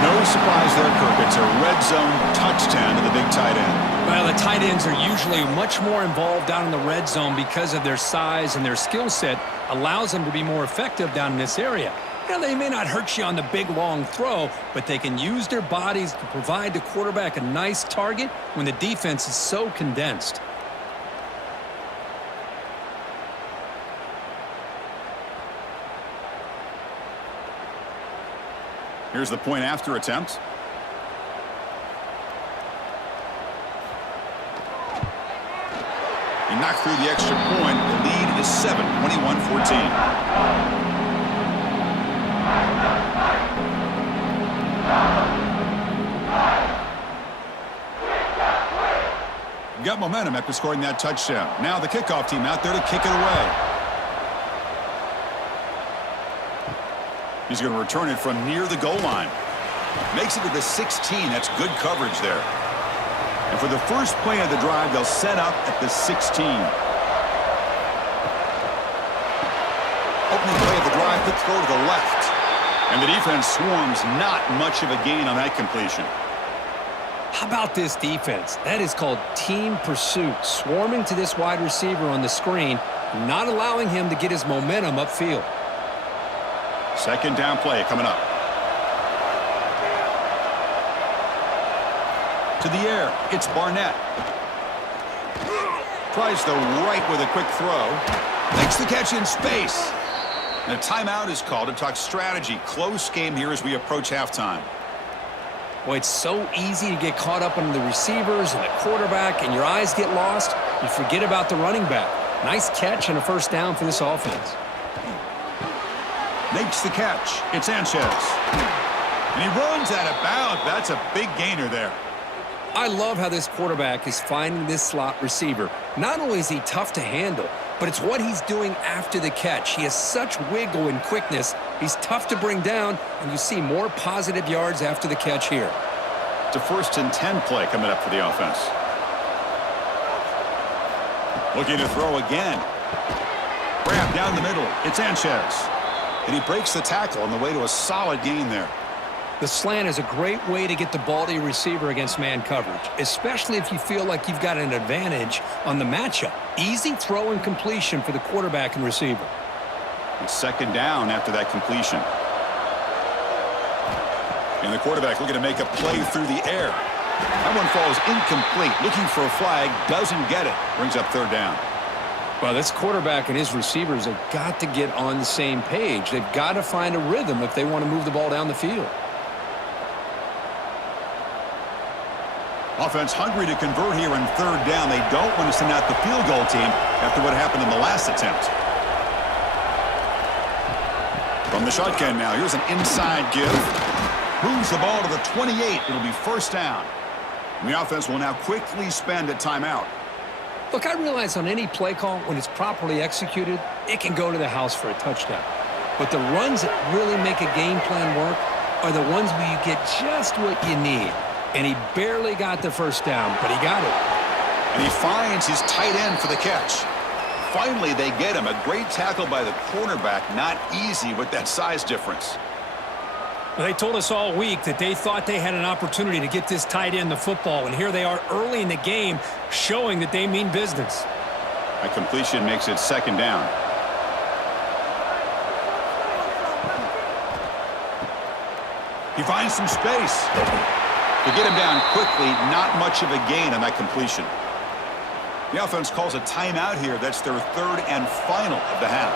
No surprise there, Kirk. It's a red zone touchdown to the big tight end. Well, the tight ends are usually much more involved down in the red zone because of their size, and their skill set allows them to be more effective down in this area. Now, they may not hurt you on the big, long throw, but they can use their bodies to provide the quarterback a nice target when the defense is so condensed. Here's the point after attempt. He knocked through the extra point. The lead is 7, 21-14. Got momentum after scoring that touchdown. Now the kickoff team out there to kick it away. He's going to return it from near the goal line. Makes it to the 16. That's good coverage there. And for the first play of the drive, they'll set up at the 16. Opening play of the drive, quick throw to the left. And the defense swarms, not much of a gain on that completion. How about this defense? That is called team pursuit. Swarming to this wide receiver on the screen, not allowing him to get his momentum upfield. Second down play coming up. To the air, it's Barnett. Tries the right with a quick throw. Makes the catch in space. And a timeout is called to talk strategy. Close game here as we approach halftime. Well, it's so easy to get caught up on the receivers and the quarterback, and your eyes get lost. You forget about the running back. Nice catch and a first down for this offense. Makes the catch. It's Sanchez. And he runs out of bounds. That's a big gainer there. I love how this quarterback is finding this slot receiver. Not only is he tough to handle, but it's what he's doing after the catch. He has such wiggle and quickness. He's tough to bring down, and you see more positive yards after the catch here. It's a 1st and 10 play coming up for the offense. Looking to throw again. Grab down the middle. It's Sanchez. And he breaks the tackle on the way to a solid gain there. The slant is a great way to get the ball to your receiver against man coverage, especially if you feel like you've got an advantage on the matchup. Easy throw and completion for the quarterback and receiver. It's second down after that completion. And the quarterback looking to make a play through the air. That one falls incomplete. Looking for a flag. Doesn't get it. Brings up 3rd down. Well, this quarterback and his receivers have got to get on the same page. They've got to find a rhythm if they want to move the ball down the field. Offense hungry to convert here on 3rd down. They don't want to send out the field goal team after what happened in the last attempt. From the shotgun now, here's an inside give. Moves the ball to the 28. It'll be first down. And the offense will now quickly spend a timeout. Look, I realize on any play call, when it's properly executed, it can go to the house for a touchdown. But the runs that really make a game plan work are the ones where you get just what you need. And he barely got the first down, but he got it. And he finds his tight end for the catch. Finally, they get him. A great tackle by the cornerback. Not easy with that size difference. Well, they told us all week that they thought they had an opportunity to get this tight end the football, and here they are early in the game showing that they mean business. A completion makes it second down. He finds some space. To get him down quickly, not much of a gain on that completion. The offense calls a timeout here. That's their third and final of the half.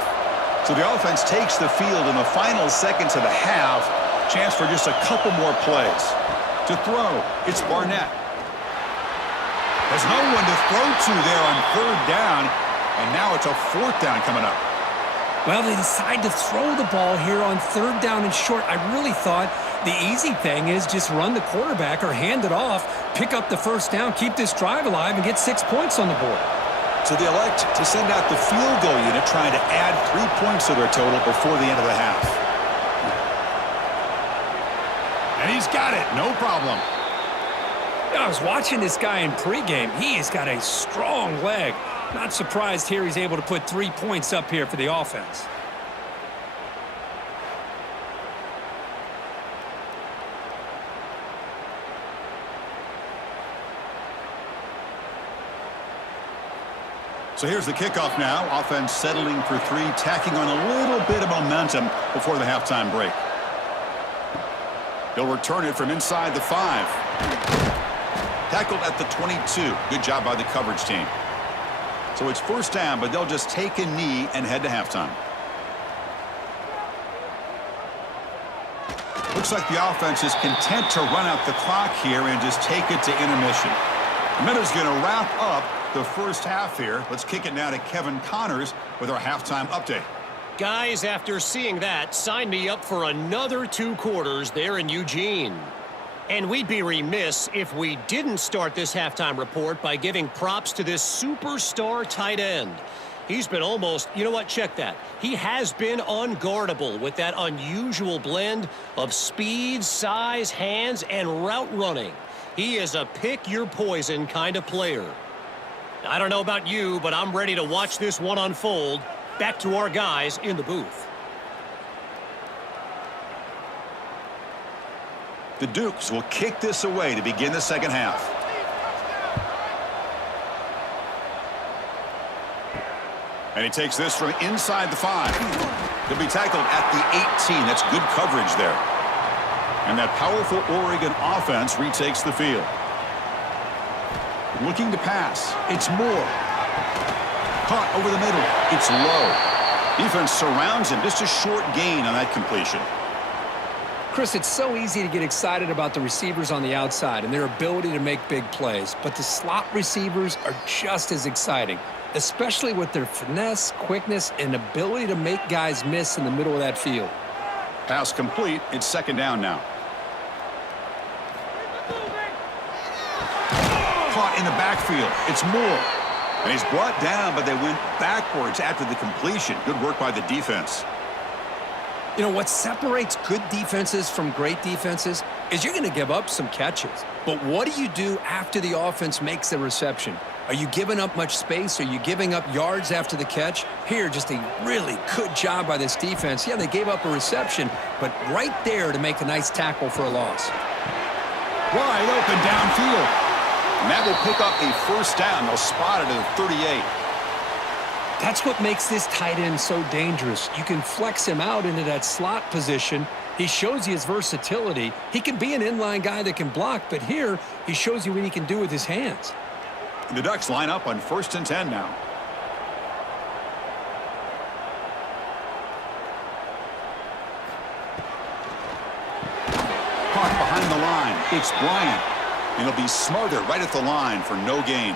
So the offense takes the field in the final seconds of the half. Chance for just a couple more plays. To throw, it's Barnett. There's no one to throw to there on third down, and now it's a fourth down coming up. Well, they decide to throw the ball here on third down and short. I really thought the easy thing is just run the quarterback or hand it off, pick up the first down, keep this drive alive, and get 6 points on the board. So they elect to send out the field goal unit, trying to add 3 points to their total before the end of the half. And he's got it, no problem. I was watching this guy in pregame. He has got a strong leg. Not surprised here he's able to put 3 points up here for the offense. So here's the kickoff now. Offense settling for 3, tacking on a little bit of momentum before the halftime break. They'll return it from inside the 5. Tackled at the 22. Good job by the coverage team. So it's first down, but they'll just take a knee and head to halftime. Looks like the offense is content to run out the clock here and just take it to intermission. The minute's going to wrap up the first half here. Let's kick it now to Kevin Connors with our halftime update. Guys, after seeing that, sign me up for another 2 quarters there in Eugene. And we'd be remiss if we didn't start this halftime report by giving props to this superstar tight end. He's been almost, you know what, check that. He has been unguardable with that unusual blend of speed, size, hands, and route running. He is a pick-your-poison kind of player. I don't know about you, but I'm ready to watch this one unfold. Back to our guys in the booth. The Dukes will kick this away to begin the second half. And he takes this from inside the 5. He'll be tackled at the 18. That's good coverage there. And that powerful Oregon offense retakes the field. Looking to pass. It's Moore. Caught over the middle. It's low. Defense surrounds him. Just a short gain on that completion. Chris, it's so easy to get excited about the receivers on the outside and their ability to make big plays, but the slot receivers are just as exciting, especially with their finesse, quickness, and ability to make guys miss in the middle of that field. Pass complete. It's second down now. Caught in the backfield. It's Moore. And he's brought down, but they went backwards after the completion. Good work by the defense. You know, what separates good defenses from great defenses is you're going to give up some catches. But what do you do after the offense makes the reception? Are you giving up much space? Are you giving up yards after the catch? Here, just a really good job by this defense. Yeah, they gave up a reception, but right there to make a nice tackle for a loss. Wide open downfield. And that will pick up a first down. They'll spot it at the 38. That's what makes this tight end so dangerous. You can flex him out into that slot position. He shows you his versatility. He can be an inline guy that can block, but here he shows you what he can do with his hands. The Ducks line up on 1st and 10 now. Caught behind the line. It's Bryant. And he'll be smothered right at the line for no gain.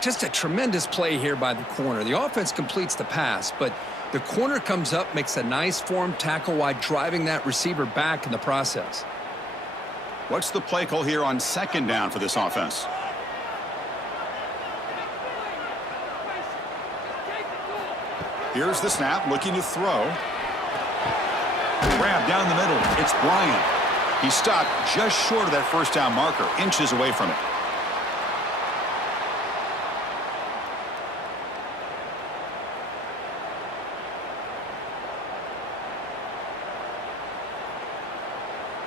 Just a tremendous play here by the corner. The offense completes the pass, but the corner comes up, makes a nice form tackle while driving that receiver back in the process. What's the play call here on second down for this offense? Here's the snap, looking to throw. Grab down the middle. It's Bryant. He stopped just short of that first down marker, inches away from it.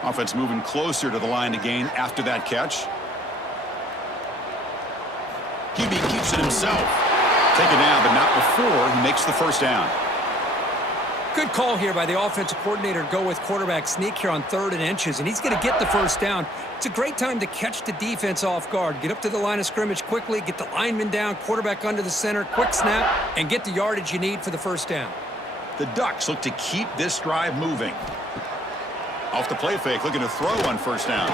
Offense moving closer to the line to gain after that catch. QB keeps it himself. Taken down, but not before he makes the first down. Good call here by the offensive coordinator. Go with quarterback sneak here on 3rd and inches, and he's going to get the first down. It's a great time to catch the defense off guard. Get up to the line of scrimmage quickly, get the lineman down, quarterback under the center, quick snap, and get the yardage you need for the first down. The Ducks look to keep this drive moving. Off the play fake, looking to throw on first down.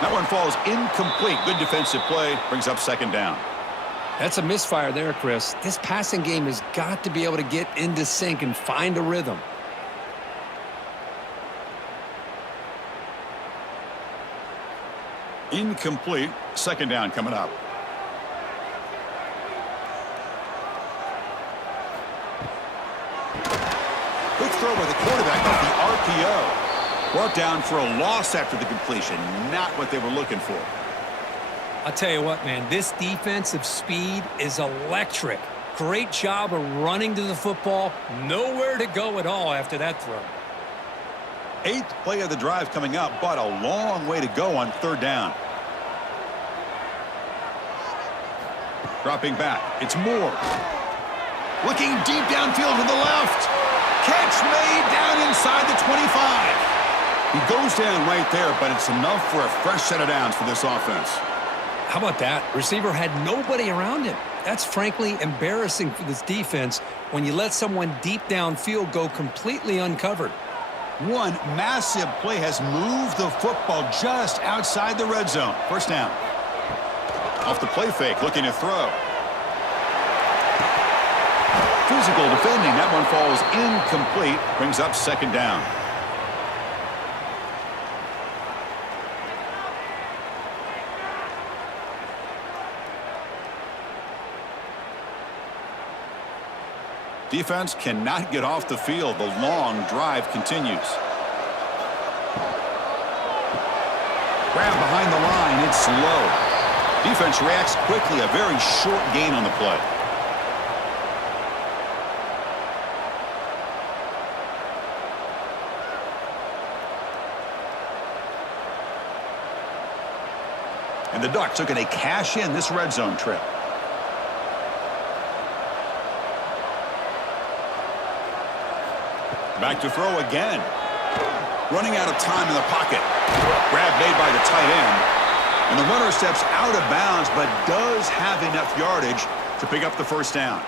That one falls incomplete. Good defensive play, brings up second down. That's a misfire there, Chris. This passing game has got to be able to get into sync and find a rhythm. Incomplete. Second down coming up. Quick throw by the quarterback off the RPO. Brought down for a loss after the completion. Not what they were looking for. I'll tell you what, man, this defensive speed is electric. Great job of running to the football. Nowhere to go at all after that throw. 8th play of the drive coming up, but a long way to go on third down. Dropping back, it's Moore. Looking deep downfield to the left. Catch made down inside the 25. He goes down right there, but it's enough for a fresh set of downs for this offense. How about that? Receiver had nobody around him. That's frankly embarrassing for this defense when you let someone deep downfield go completely uncovered. One massive play has moved the football just outside the red zone. First down. Off the play fake, looking to throw. Physical defending. That one falls incomplete. Brings up second down. Defense cannot get off the field. The long drive continues. Grab behind the line. It's slow. Defense reacts quickly. A very short gain on the play. And the Ducks are going to cash in this red zone trip. Back to throw again. Running out of time in the pocket. Grab made by the tight end. And the runner steps out of bounds, but does have enough yardage to pick up the first down.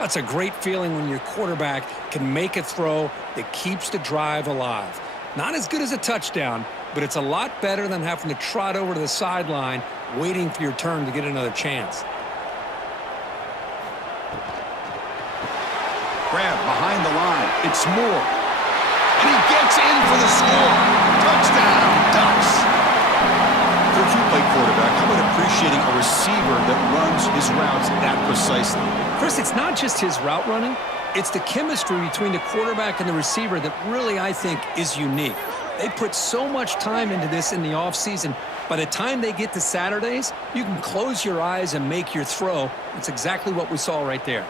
That's a great feeling when your quarterback can make a throw that keeps the drive alive. Not as good as a touchdown, but it's a lot better than having to trot over to the sideline waiting for your turn to get another chance. Grab behind the line. It's Moore. And he gets in for the score. Touchdown, Ducks. Coach, you play quarterback. How about appreciating a receiver that runs his routes that precisely? Chris, it's not just his route running. It's the chemistry between the quarterback and the receiver that really, I think, is unique. They put so much time into this in the offseason. By the time they get to Saturdays, you can close your eyes and make your throw. It's exactly what we saw right there.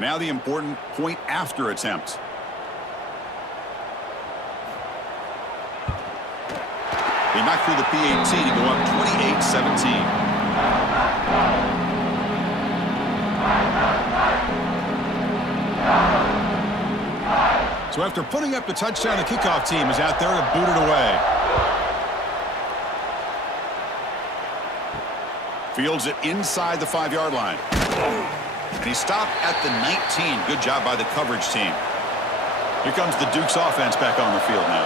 Now the important point after attempt. They knock through the PAT to go up 28-17. So after putting up the touchdown, the kickoff team is out there to boot it away. Fields it inside the 5-yard line. And he stopped at the 19. Good job by the coverage team. Here comes the Duke's offense back on the field now.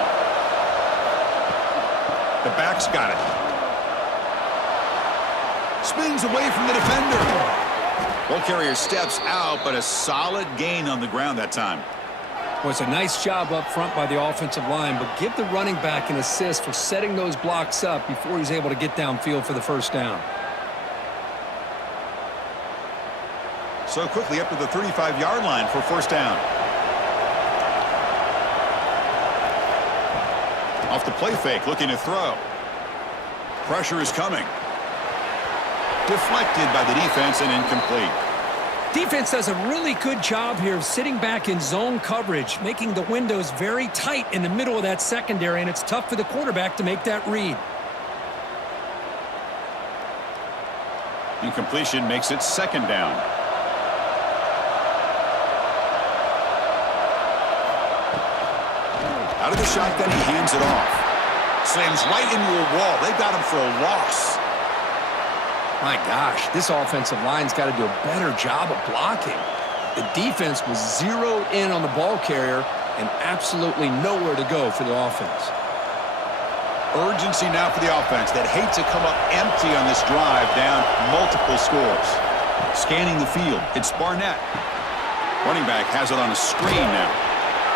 The back's got it. Spins away from the defender. Ball carrier steps out, but a solid gain on the ground that time. Well, it's a nice job up front by the offensive line, but give the running back an assist for setting those blocks up before he's able to get downfield for the first down. So quickly up to the 35-yard line for first down. Off the play fake, looking to throw. Pressure is coming. Deflected by the defense and incomplete. Defense does a really good job here of sitting back in zone coverage, making the windows very tight in the middle of that secondary, and it's tough for the quarterback to make that read. Incompletion makes it second down. Out of the shotgun, he hands it off. Slams right into a wall. They got him for a loss. My gosh, this offensive line's got to do a better job of blocking. The defense was zeroed in on the ball carrier and absolutely nowhere to go for the offense. Urgency now for the offense that hate to come up empty on this drive, down multiple scores. Scanning the field, it's Barnett. Running back has it on a screen now.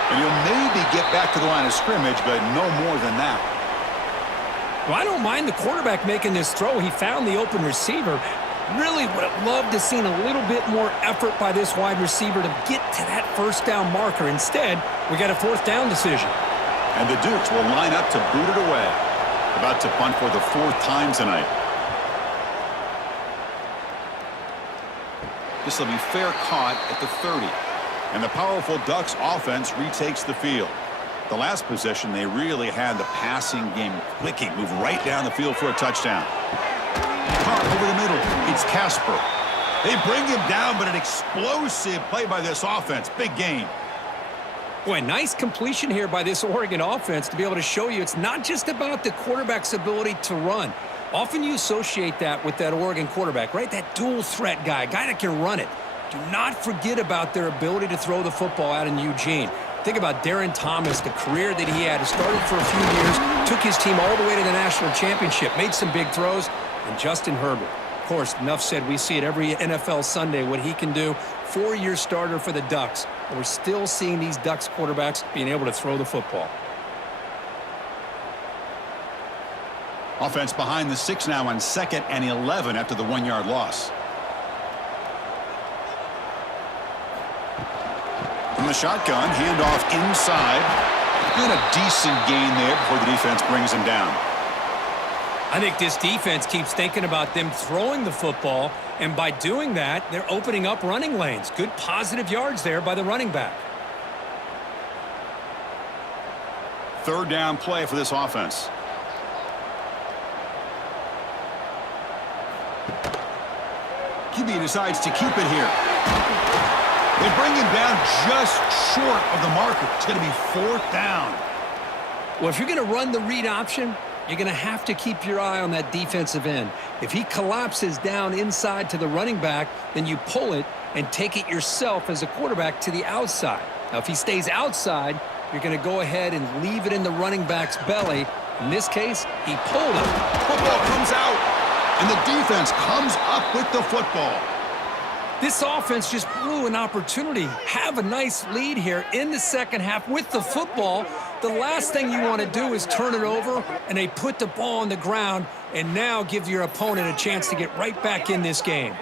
And he'll maybe get back to the line of scrimmage, but no more than that. Well, I don't mind the quarterback making this throw. He found the open receiver. Really would have loved to seen a little bit more effort by this wide receiver to get to that first down marker. Instead, we got a fourth down decision. And the Dukes will line up to boot it away. About to punt for the 4th time tonight. This will be fair caught at the 30. And the powerful Ducks offense retakes the field. The last possession, they really had the passing game clicking. Move right down the field for a touchdown. Caught over the middle. It's Casper. They bring him down, but an explosive play by this offense. Big gain. Boy, nice completion here by this Oregon offense to be able to show you it's not just about the quarterback's ability to run. Often you associate that with that Oregon quarterback, right? That dual threat guy that can run it. Do not forget about their ability to throw the football out in Eugene. Think about Darren Thomas, the career that he had. He started for a few years, took his team all the way to the national championship, made some big throws, and Justin Herbert. Of course, enough said, we see it every NFL Sunday what he can do. 4-year starter for the Ducks. And we're still seeing these Ducks quarterbacks being able to throw the football. Offense behind the 6 now on 2nd and 11 after the 1-yard loss. From the shotgun, handoff inside. And a decent gain there before the defense brings him down. I think this defense keeps thinking about them throwing the football, and by doing that, they're opening up running lanes. Good positive yards there by the running back. 3rd down play for this offense. QB decides to keep it here. They bring him down just short of the marker. It's going to be 4th down. Well, if you're going to run the read option, you're going to have to keep your eye on that defensive end. If he collapses down inside to the running back, then you pull it and take it yourself as a quarterback to the outside. Now, if he stays outside, you're going to go ahead and leave it in the running back's belly. In this case, he pulled it. Football comes out, and the defense comes up with the football. This offense just blew an opportunity. Have a nice lead here in the second half with the football. The last thing you want to do is turn it over, and they put the ball on the ground and now give your opponent a chance to get right back in this game.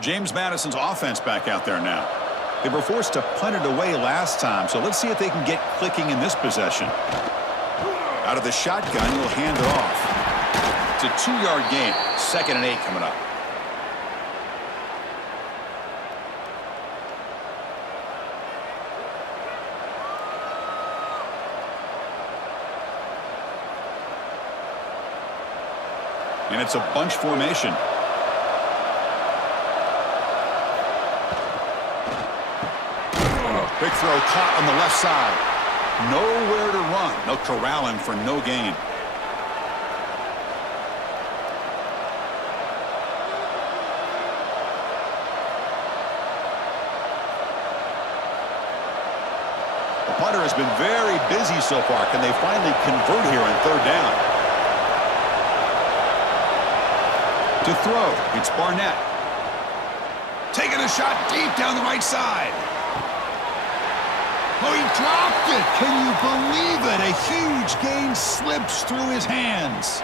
James Madison's offense back out there now. They were forced to punt it away last time, so let's see if they can get clicking in this possession. Out of the shotgun, he'll hand it off. It's a 2-yard gain. 2nd and 8 coming up. And it's a bunch formation. Big throw caught on the left side. Nowhere to run. They'll corral him for no gain. The punter has been very busy so far. Can they finally convert here on third down? To throw, it's Barnett. Taking a shot deep down the right side. Oh, he dropped it. Can you believe it? A huge gain slips through his hands.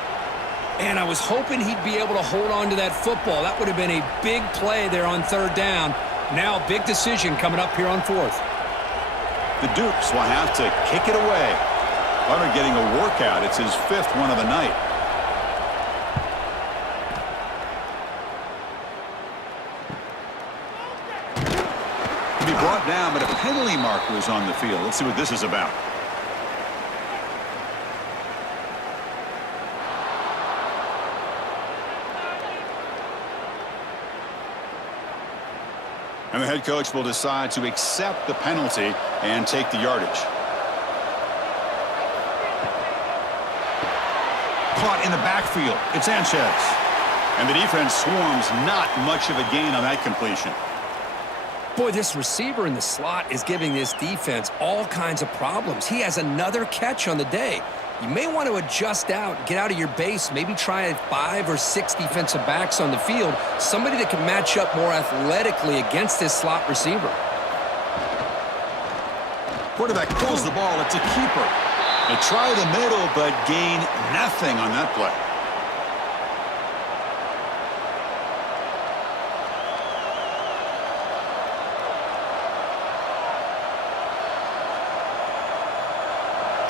And I was hoping he'd be able to hold on to that football. That would have been a big play there on third down. Now a big decision coming up here on fourth. The Dukes will have to kick it away. Hunter getting a workout. It's his fifth one of the night. To be brought down, but a penalty marker is on the field. Let's see what this is about. And the head coach will decide to accept the penalty and take the yardage. Caught in the backfield. It's Sanchez. And the defense swarms, not much of a gain on that completion. Boy, this receiver in the slot is giving this defense all kinds of problems. He has another catch on the day. You may want to adjust out, get out of your base, maybe try 5 or 6 defensive backs on the field, somebody that can match up more athletically against this slot receiver. Quarterback pulls the ball. It's a keeper. They try the middle, but gain nothing on that play.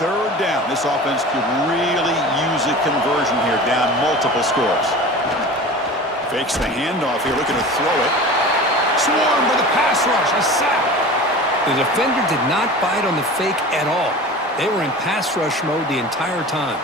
Third down. This offense could really use a conversion here, down multiple scores. Fakes the handoff here, looking to throw it. Swarmed by the pass rush. A sack. The defender did not bite on the fake at all. They were in pass rush mode the entire time.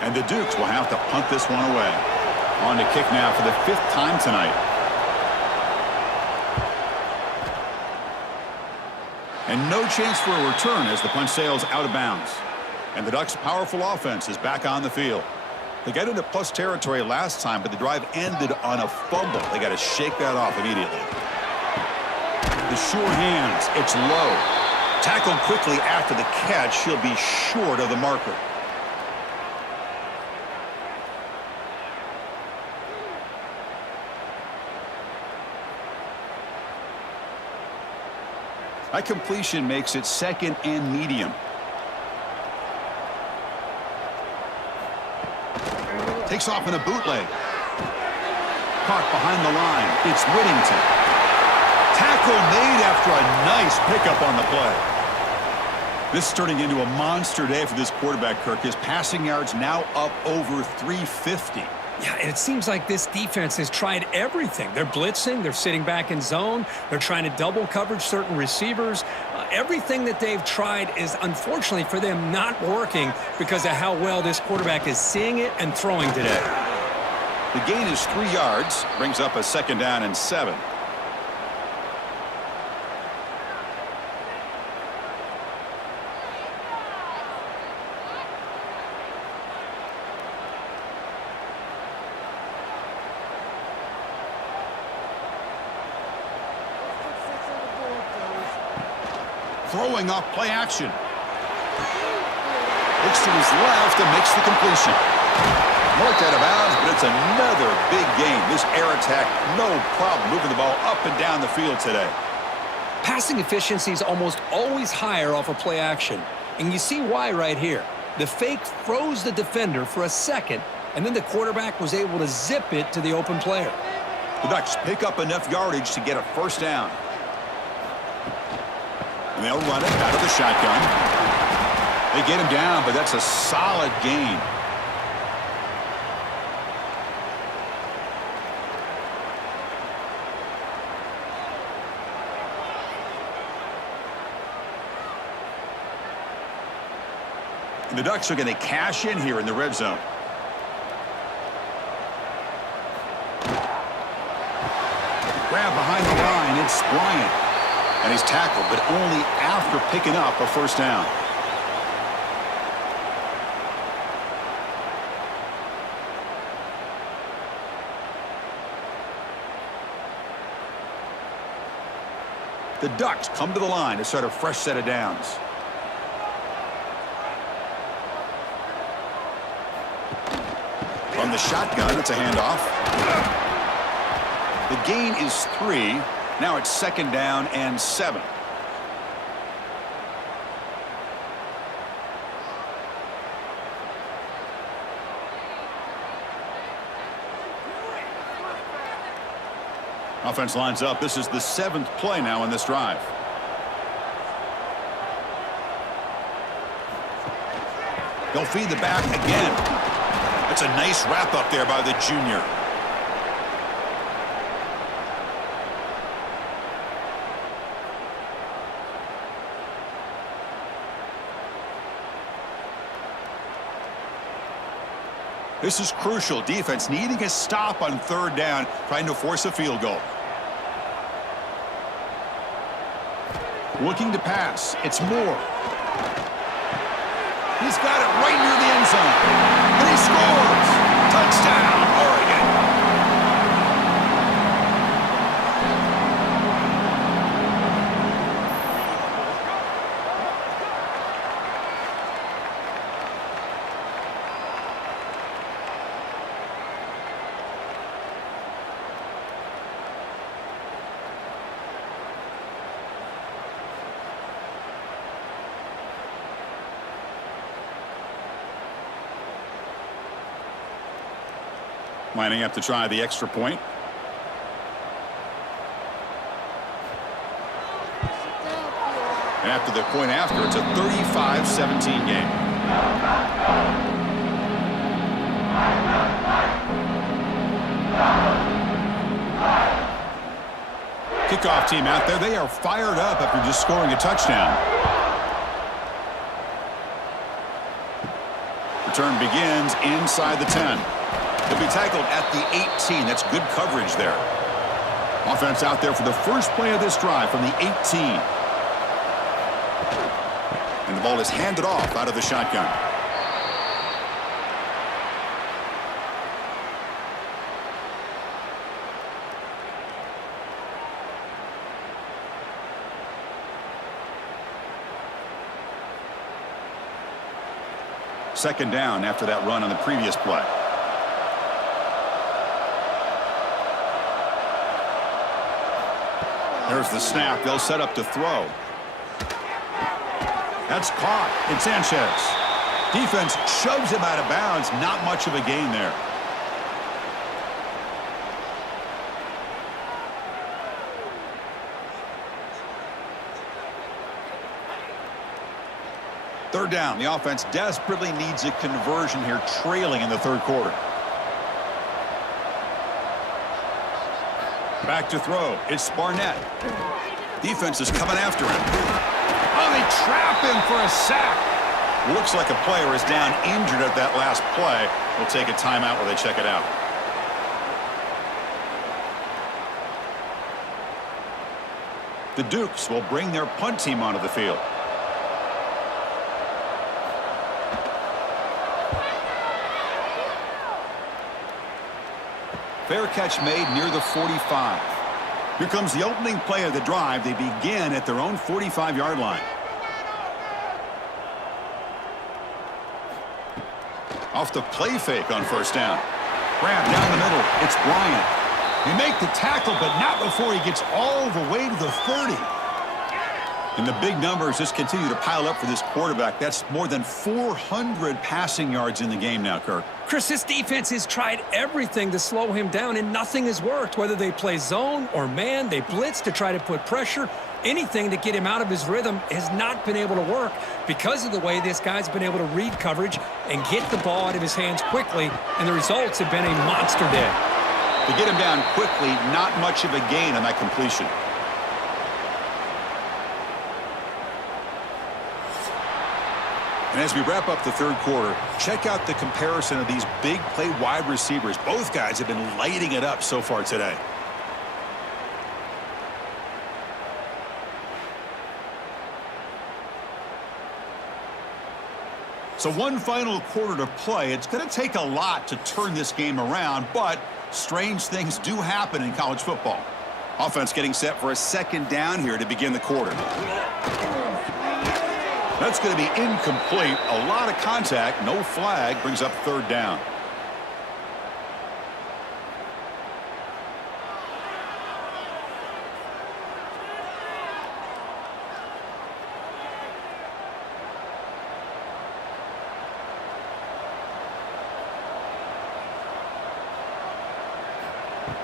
And the Dukes will have to punt this one away. On to kick now for the 5th time tonight. And no chance for a return as the punt sails out of bounds. And the Ducks' powerful offense is back on the field. They got into plus territory last time, but the drive ended on a fumble. They got to shake that off immediately. The sure hands, it's low. Tackled quickly after the catch. She'll be short of the marker. That completion makes it 2nd and medium. Takes off in a bootleg. Caught behind the line. It's Whittington. Tackle made after a nice pickup on the play. This is turning into a monster day for this quarterback, Kirk. His passing yards now up over 350. Yeah, and it seems like this defense has tried everything. They're blitzing. They're sitting back in zone. They're trying to double coverage certain receivers. Everything that they've tried is, unfortunately for them, not working because of how well this quarterback is seeing it and throwing today. The gain is 3 yards. Brings up a 2nd down and 7. Throwing off play action. Looks to his left and makes the completion. Marked out of bounds, but it's another big gain. This air attack, no problem moving the ball up and down the field today. Passing efficiency is almost always higher off of play action. And you see why right here. The fake froze the defender for a second, and then the quarterback was able to zip it to the open player. The Ducks pick up enough yardage to get a 1st down. And they'll run it out of the shotgun. They get him down, but that's a solid gain. And the Ducks are going to cash in here in the red zone. Grab behind the line, it's Bryant. And he's tackled, but only after picking up a 1st down. The Ducks come to the line to start a fresh set of downs. From the shotgun, it's a handoff. The gain is 3. Now it's 2nd down and 7. Offense lines up. This is the 7th play now in this drive. They'll feed the back again. That's a nice wrap up there by the junior. This is crucial. Defense needing a stop on 3rd down, trying to force a field goal. Looking to pass. It's Moore. He's got it right near the end zone. And he scores. Touchdown, Oregon. Lining up to try the extra point. And after the point after, it's a 35-17 game. Kickoff team out there. They are fired up after just scoring a touchdown. return begins inside the 10. He'll be tackled at the 18. That's good coverage there. Offense out there for the first play of this drive from the 18. And the ball is handed off out of the shotgun. Second down after that run on the previous play. There's the snap. They'll set up to throw. That's caught. It's Sanchez. Defense shoves him out of bounds. Not much of a gain there. Third down. The offense desperately needs a conversion here, trailing in the third quarter. Back to throw. It's Barnett. Defense is coming after him. Oh, they trap him for a sack. Looks like a player is down injured at that last play. We'll take a timeout while they check it out. The Dukes will bring their punt team onto the field. Fair catch made near the 45. Here comes the opening play of the drive. They begin at their own 45-yard line. Off the play fake on first down. Grab down the middle. It's Bryant. He make the tackle, but not before he gets all the way to the 30. And the big numbers just continue to pile up for this quarterback. That's more than 400 passing yards in the game now, Kirk. Chris, this defense has tried everything to slow him down, and nothing has worked. Whether they play zone or man, they blitz to try to put pressure. Anything to get him out of his rhythm has not been able to work because of the way this guy's been able to read coverage and get the ball out of his hands quickly, and the results have been a monster day. To get him down quickly, not much of a gain on that completion. And as we wrap up the third quarter, check out the comparison of these big play wide receivers. Both guys have been lighting it up so far today. So one final quarter to play. It's going to take a lot to turn this game around, but strange things do happen in college football. Offense getting set for a second down here to begin the quarter. That's going to be incomplete. A lot of contact. No flag. Brings up third down.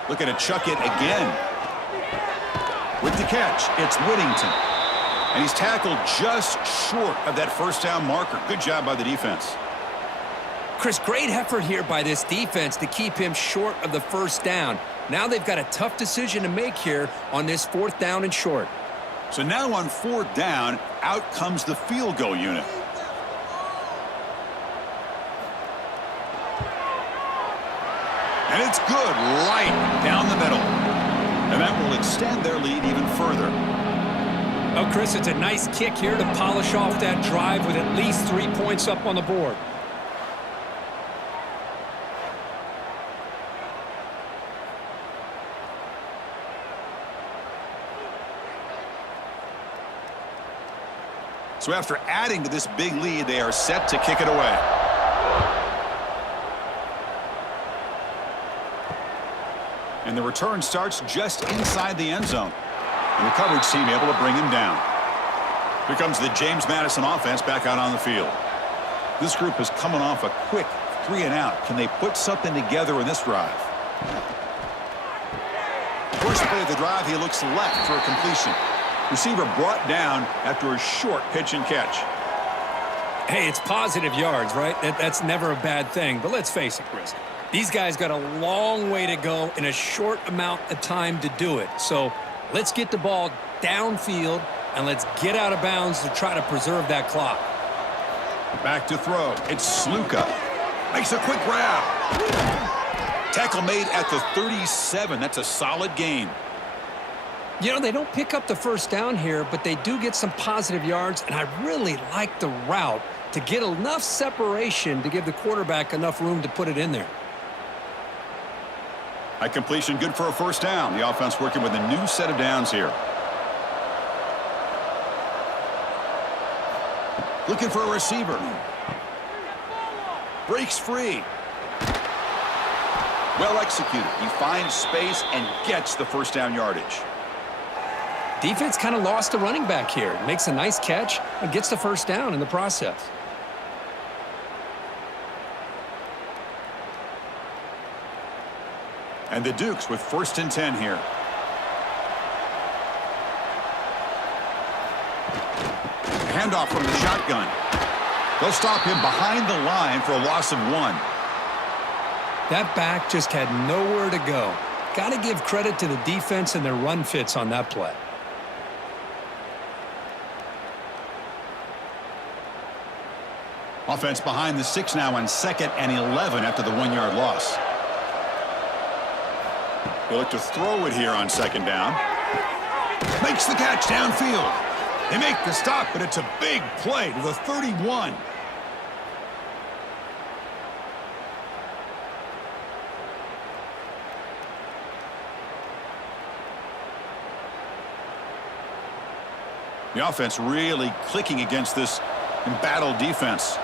Looking to chuck it again. With the catch, it's Whittington. And he's tackled just short of that first down marker. Good job by the defense. Chris, great effort here by this defense to keep him short of the first down. Now they've got a tough decision to make here on this fourth down and short. So now on fourth down, out comes the field goal unit. And it's good right down the middle. And that will extend their lead even further. Oh, Chris, it's a nice kick here to polish off that drive with at least 3 points up on the board. So after adding to this big lead, they are set to kick it away. And the return starts just inside the end zone. And the coverage team able to bring him down. Here comes the James Madison offense back out on the field. This group is coming off a quick 3-and-out. Can they put something together in this drive? First play of the drive, he looks left for a completion. Receiver brought down after a short pitch and catch. Hey, it's positive yards, right? That's never a bad thing. But let's face it, Chris. These guys got a long way to go in a short amount of time to do it. So let's get the ball downfield and let's get out of bounds to try to preserve that clock. Back to throw. It's Sluka. Makes a quick grab. Tackle made at the 37. That's a solid gain. You know, they don't pick up the first down here, but they do get some positive yards, and I really like the route to get enough separation to give the quarterback enough room to put it in there. A completion good for a first down. The offense working with a new set of downs here. Looking for a receiver. Breaks free. Well executed. He finds space and gets the first down yardage. Defense kind of lost a running back here. Makes a nice catch and gets the first down in the process. And the Dukes with 1st and 10 here. Handoff from the shotgun. They'll stop him behind the line for a loss of 1. That back just had nowhere to go. Got to give credit to the defense and their run fits on that play. Offense behind the 6 now on 2nd and 11 after the 1-yard loss. They look to throw it here on 2nd down. Makes the catch downfield. They make the stop, but it's a big play to the 31. The offense really clicking against this embattled defense.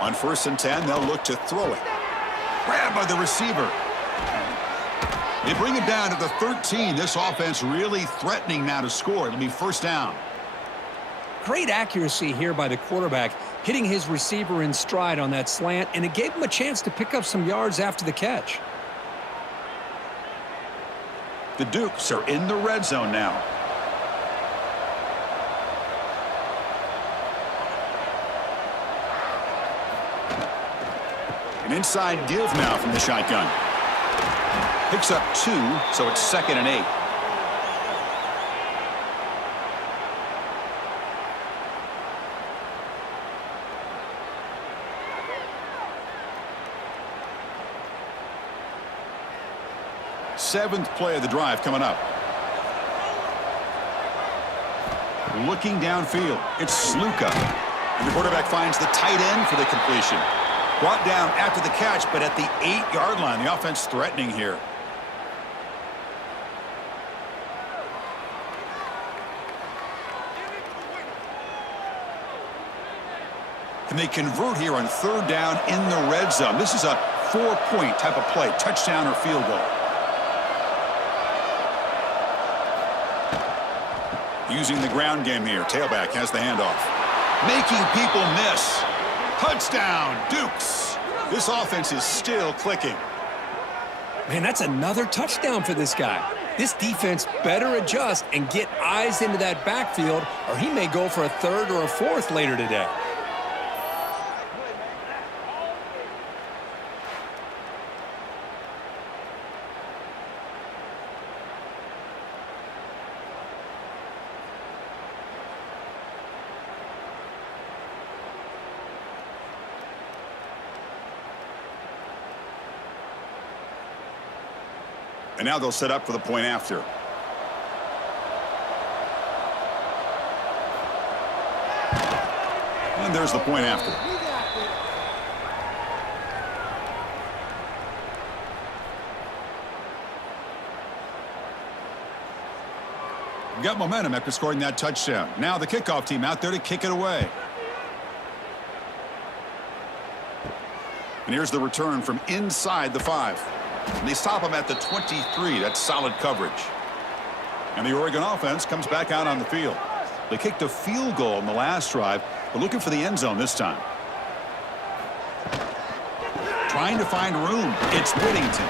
On 1st and 10, they'll look to throw it. Grabbed by the receiver. They bring it down to the 13. This offense really threatening now to score. It'll be first down. Great accuracy here by the quarterback, hitting his receiver in stride on that slant, and it gave him a chance to pick up some yards after the catch. The Dukes are in the red zone now. An inside give now from the shotgun. Picks up 2, so it's 2nd and 8. Seventh play of the drive coming up. Looking downfield. It's Sluka. And the quarterback finds the tight end for the completion. Brought down after the catch, but at the 8-yard line. The offense threatening here. And they convert here on 3rd down in the red zone. This is a 4-point type of play. Touchdown or field goal. Using the ground game here. Tailback has the handoff. Making people miss. Touchdown, Dukes. This offense is still clicking. Man, that's another touchdown for this guy. This defense better adjust and get eyes into that backfield, or he may go for a 3rd or a 4th later today. And now they'll set up for the point after. And there's the point after. Got momentum after scoring that touchdown. Now the kickoff team out there to kick it away. And here's the return from inside the 5. And they stop him at the 23. That's solid coverage. And the Oregon offense comes back out on the field. They kicked a field goal in the last drive, but looking for the end zone this time. Trying to find room. It's Whittington.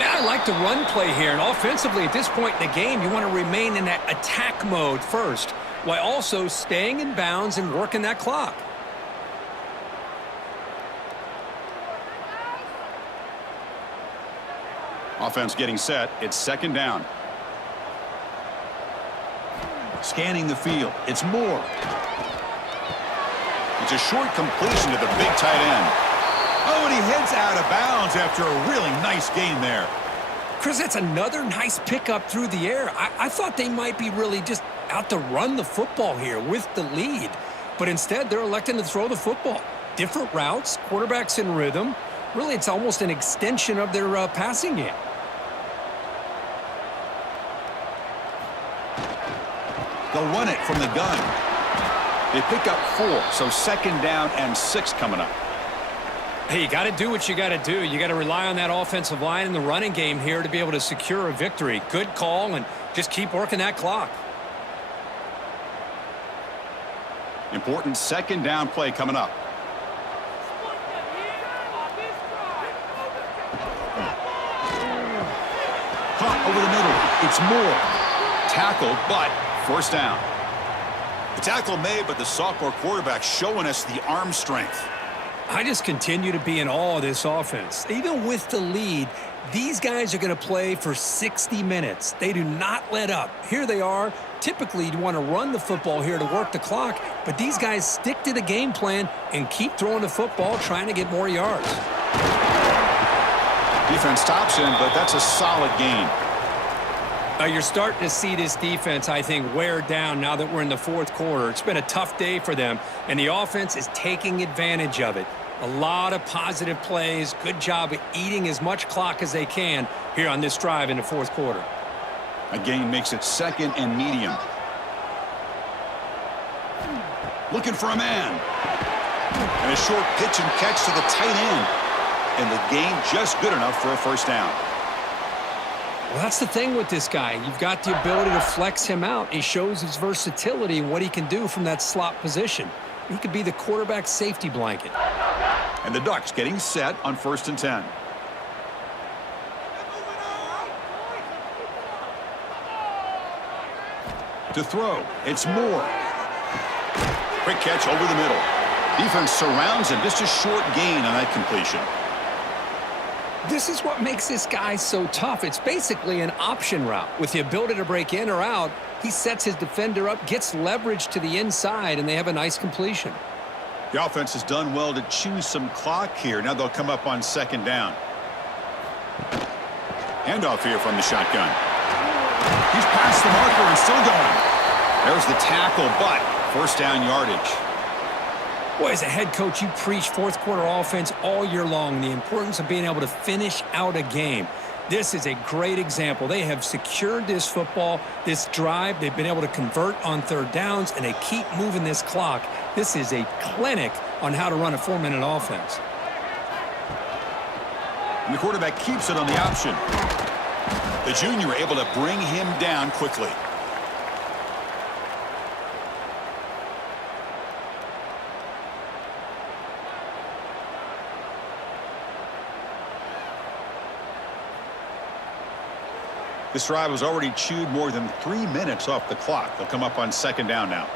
Yeah, I like the run play here, and offensively at this point in the game, you want to remain in that attack mode first, while also staying in bounds and working that clock. Offense getting set. It's 2nd down. Scanning the field. It's Moore. a short completion to the big tight end. Oh, and he heads out of bounds after a really nice gain there. Chris, that's another nice pickup through the air. I thought they might be really just out to run the football here with the lead. But instead, they're electing to throw the football. Different routes, quarterbacks in rhythm. Really, it's almost an extension of their passing game. They'll run it from the gun. They pick up 4, so 2nd down and 6 coming up. Hey, you got to do what you got to do. You got to rely on that offensive line in the running game here to be able to secure a victory. Good call, and just keep working that clock. Important 2nd down play coming up. Caught over the middle. It's Moore. Tackle, but 1st down. The tackle made, but the sophomore quarterback showing us the arm strength. I just continue to be in awe of this offense. Even with the lead, these guys are going to play for 60 minutes. They do not let up. Here they are. Typically, you want to run the football here to work the clock, but these guys stick to the game plan and keep throwing the football, trying to get more yards. Defense stops him, but that's a solid gain. You're starting to see this defense, I think, wear down now that we're in the 4th quarter. It's been a tough day for them, and the offense is taking advantage of it. A lot of positive plays. Good job of eating as much clock as they can here on this drive in the 4th quarter. A gain makes it 2nd and medium. Looking for a man. And a short pitch and catch to the tight end. And the gain just good enough for a 1st down. Well, that's the thing with this guy. You've got the ability to flex him out. He shows his versatility and what he can do from that slot position. He could be the quarterback safety blanket. And the Ducks getting set on 1st and 10. To throw, it's Moore. Quick catch over the middle. Defense surrounds him. Just a short gain on that completion. This is what makes this guy so tough. It's basically an option route. With the ability to break in or out, he sets his defender up, gets leverage to the inside, and they have a nice completion. The offense has done well to choose some clock here. Now they'll come up on 2nd down. Handoff here from the shotgun. He's past the marker and still going. There's the tackle, but 1st down yardage. Boy, as a head coach, you preach 4th quarter offense all year long, the importance of being able to finish out a game. This is a great example. They have secured this football, this drive. They've been able to convert on 3rd downs, and they keep moving this clock. This is a clinic on how to run a 4-minute offense. And the quarterback keeps it on the option. The junior able to bring him down quickly. This drive has already chewed more than 3 minutes off the clock. They'll come up on 2nd down now.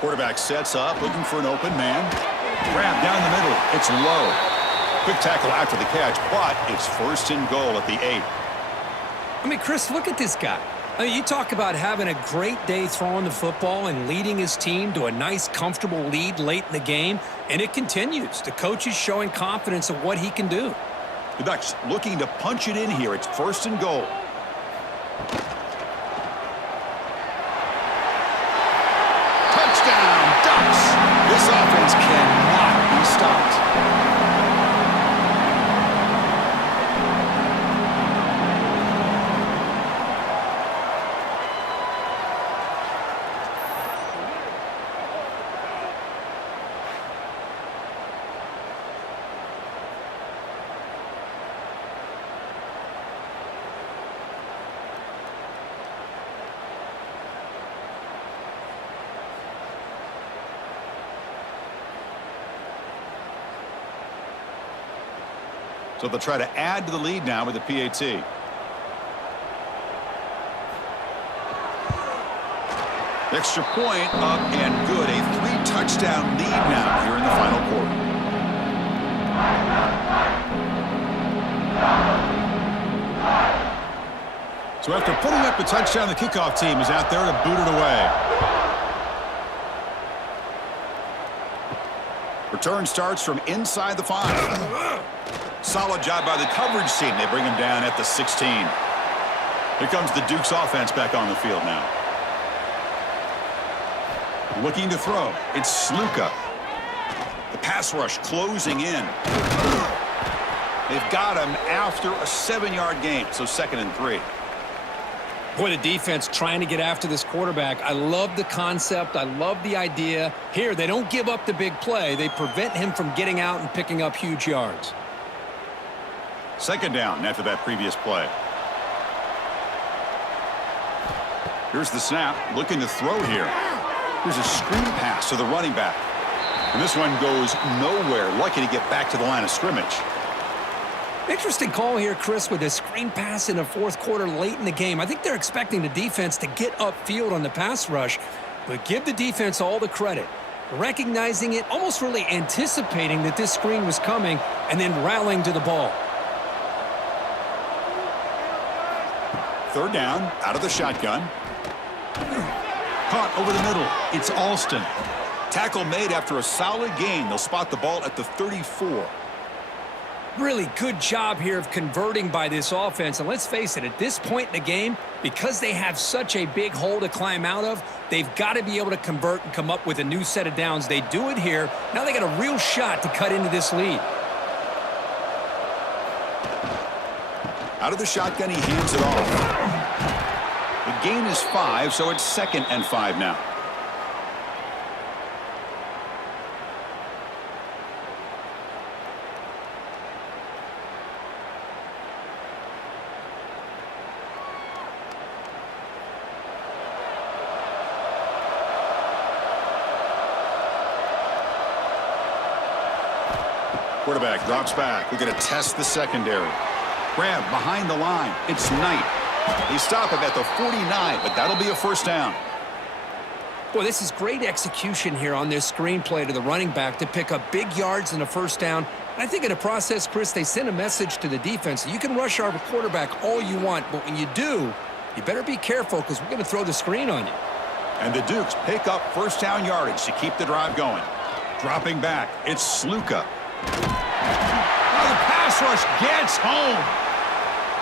Quarterback sets up, looking for an open man. Grab down the middle. It's low. Quick tackle after the catch, but it's 1st and goal at the 8. I mean, Chris, look at this guy. I mean, you talk about having a great day throwing the football and leading his team to a nice, comfortable lead late in the game, and it continues. The coach is showing confidence of what he can do. The Ducks looking to punch it in here. It's 1st and goal. Touchdown, Ducks! This offense cannot be stopped. So they'll try to add to the lead now with the PAT. Extra point up and good. A 3-touchdown lead now here in the final quarter. So after putting up the touchdown, the kickoff team is out there to boot it away. Return starts from inside the 5. Solid job by the coverage team. They bring him down at the 16. Here comes the Duke's offense back on the field now. Looking to throw. It's Sluka. The pass rush closing in. They've got him after a 7-yard gain, so 2nd and 3. Boy, the defense trying to get after this quarterback. I love the concept. I love the idea. Here, they don't give up the big play. They prevent him from getting out and picking up huge yards. 2nd down after that previous play. Here's the snap. Looking to throw here. Here's a screen pass to the running back. And this one goes nowhere. Lucky to get back to the line of scrimmage. Interesting call here, Chris, with a screen pass in the 4th quarter late in the game. I think they're expecting the defense to get upfield on the pass rush, but give the defense all the credit. Recognizing it, almost really anticipating that this screen was coming, and then rallying to the ball. 3rd down, out of the shotgun. Caught over the middle. It's Alston. Tackle made after a solid gain. They'll spot the ball at the 34. Really good job here of converting by this offense. And let's face it, at this point in the game, because they have such a big hole to climb out of, they've got to be able to convert and come up with a new set of downs. They do it here. Now they got a real shot to cut into this lead. Out of the shotgun, he hands it off. The gain is 5, so it's 2nd and 5 now. Quarterback drops back. We're going to test the secondary. Grab behind the line. It's Knight. They stop him at the 49, but that'll be a 1st down. Boy, this is great execution here on this screenplay to the running back to pick up big yards and a 1st down. And I think in the process, Chris, they send a message to the defense. You can rush our quarterback all you want, but when you do, you better be careful because we're going to throw the screen on you. And the Dukes pick up 1st down yardage to keep the drive going. Dropping back, it's Sluka. Oh, the pass rush gets home.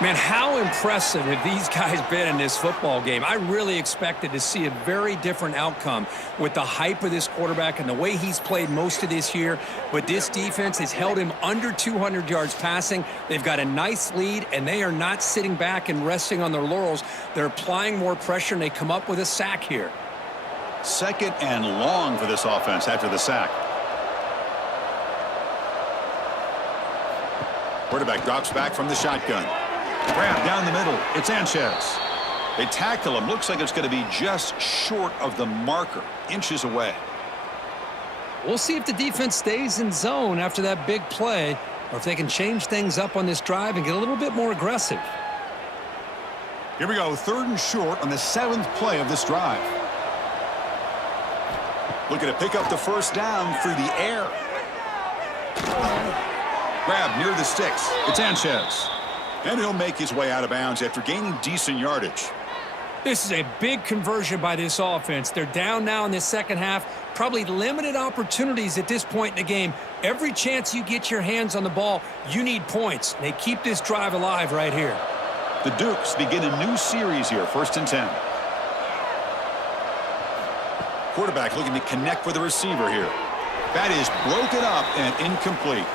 Man, how impressive have these guys been in this football game? I really expected to see a very different outcome with the hype of this quarterback and the way he's played most of this year. But this defense has held him under 200 yards passing. They've got a nice lead, and they are not sitting back and resting on their laurels. They're applying more pressure, and they come up with a sack here. 2nd and long for this offense after the sack. Quarterback drops back from the shotgun. Grab down the middle. It's Sanchez. They tackle him. Looks like it's going to be just short of the marker. Inches away. We'll see if the defense stays in zone after that big play, or if they can change things up on this drive and get a little bit more aggressive. Here we go. 3rd and short on the 7th play of this drive. Looking to pick up the 1st down through the air. Grab near the sticks. It's Sanchez. And he'll make his way out of bounds after gaining decent yardage. This is a big conversion by this offense. They're down now in the 2nd half. Probably limited opportunities at this point in the game. Every chance you get your hands on the ball, you need points. They keep this drive alive right here. The Dukes begin a new series here. 1st and 10. Quarterback looking to connect with the receiver here. That is broken up and incomplete.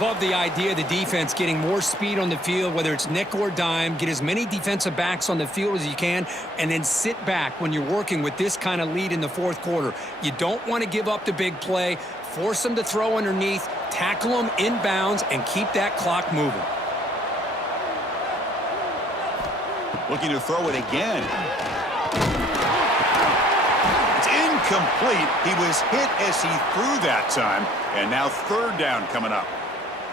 Love the idea of the defense getting more speed on the field, whether it's nickel or dime. Get as many defensive backs on the field as you can, and then sit back when you're working with this kind of lead in the 4th quarter. You don't want to give up the big play. Force them to throw underneath, tackle them inbounds, and keep that clock moving. Looking to throw it again. It's incomplete. He was hit as he threw that time, and now 3rd down coming up.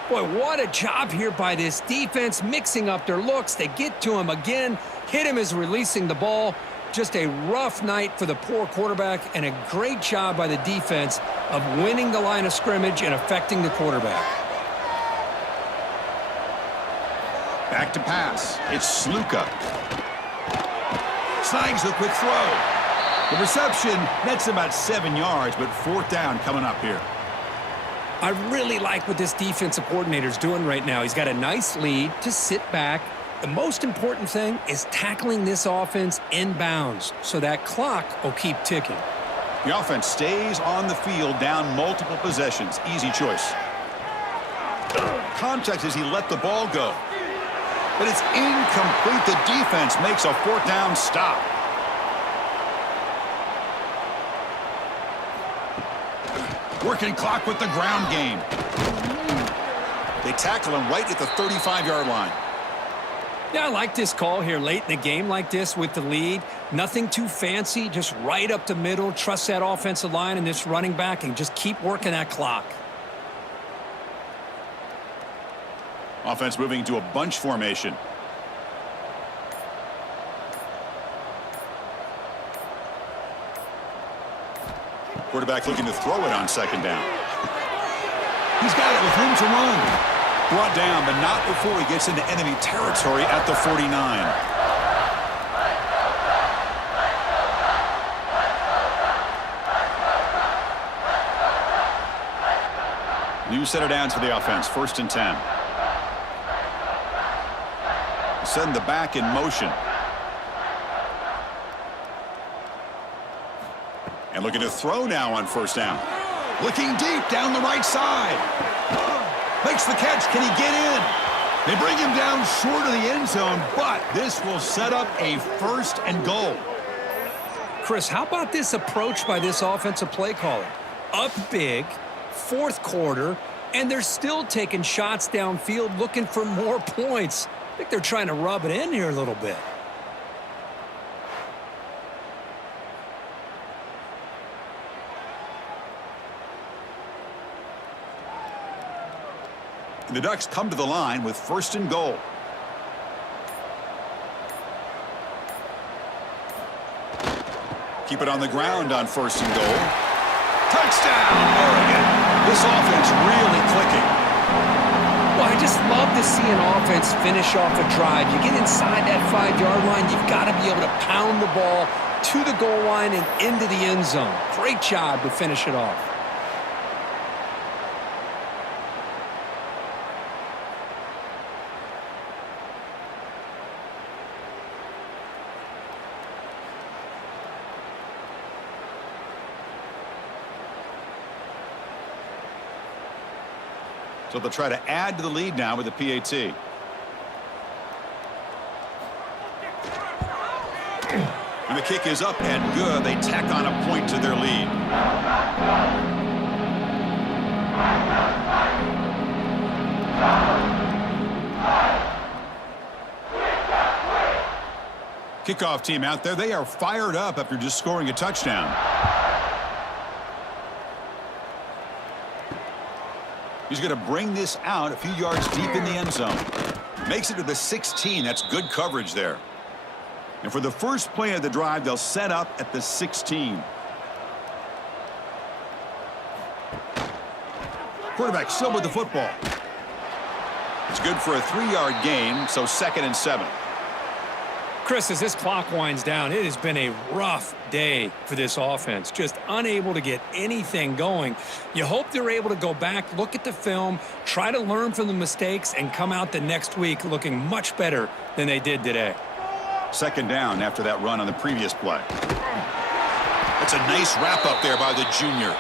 Boy, what a job here by this defense, mixing up their looks. They get to him again, hit him as releasing the ball. Just a rough night for the poor quarterback, and a great job by the defense of winning the line of scrimmage and affecting the quarterback. Back to pass. It's Sluka. Snags the quick throw. The reception nets about 7 yards, but 4th down coming up here. I really like what this defensive coordinator is doing right now. He's got a nice lead to sit back. The most important thing is tackling this offense inbounds so that clock will keep ticking. The offense stays on the field down multiple possessions. Easy choice. Context as he let the ball go. But it's incomplete. The defense makes a fourth down stop. Working clock with the ground game. They tackle him right at the 35-yard line. Yeah, I like this call here late in the game like this with the lead. Nothing too fancy, just right up the middle. Trust that offensive line and this running back and just keep working that clock. Offense moving to a bunch formation. Quarterback looking to throw it on second down. He's got it with room to run. Brought down, but not before he gets into enemy territory at the 49. New set of downs for the offense. 1st and 10. Send the back in motion. And looking to throw now on 1st down. Looking deep down the right side. Makes the catch. Can he get in? They bring him down short of the end zone, but this will set up a 1st and goal. Chris, how about this approach by this offensive play caller? Up big, 4th quarter, and they're still taking shots downfield looking for more points. I think they're trying to rub it in here a little bit. The Ducks come to the line with 1st and goal. Keep it on the ground on 1st and goal. Touchdown, Oregon. This offense really clicking. Well, I just love to see an offense finish off a drive. You get inside that 5-yard line, you've got to be able to pound the ball to the goal line and into the end zone. Great job to finish it off. So they'll try to add to the lead now with the PAT. And the kick is up and good. They tack on a point to their lead. Kickoff team out there. They are fired up after just scoring a touchdown. He's going to bring this out a few yards deep in the end zone. Makes it to the 16. That's good coverage there. And for the first play of the drive, they'll set up at the 16. Quarterback still with the football. It's good for a 3-yard gain, so 2nd and 7. Chris, as this clock winds down, it has been a rough day for this offense. Just unable to get anything going. You hope they're able to go back, look at the film, try to learn from the mistakes, and come out the next week looking much better than they did today. 2nd down after that run on the previous play. That's a nice wrap up there by the junior.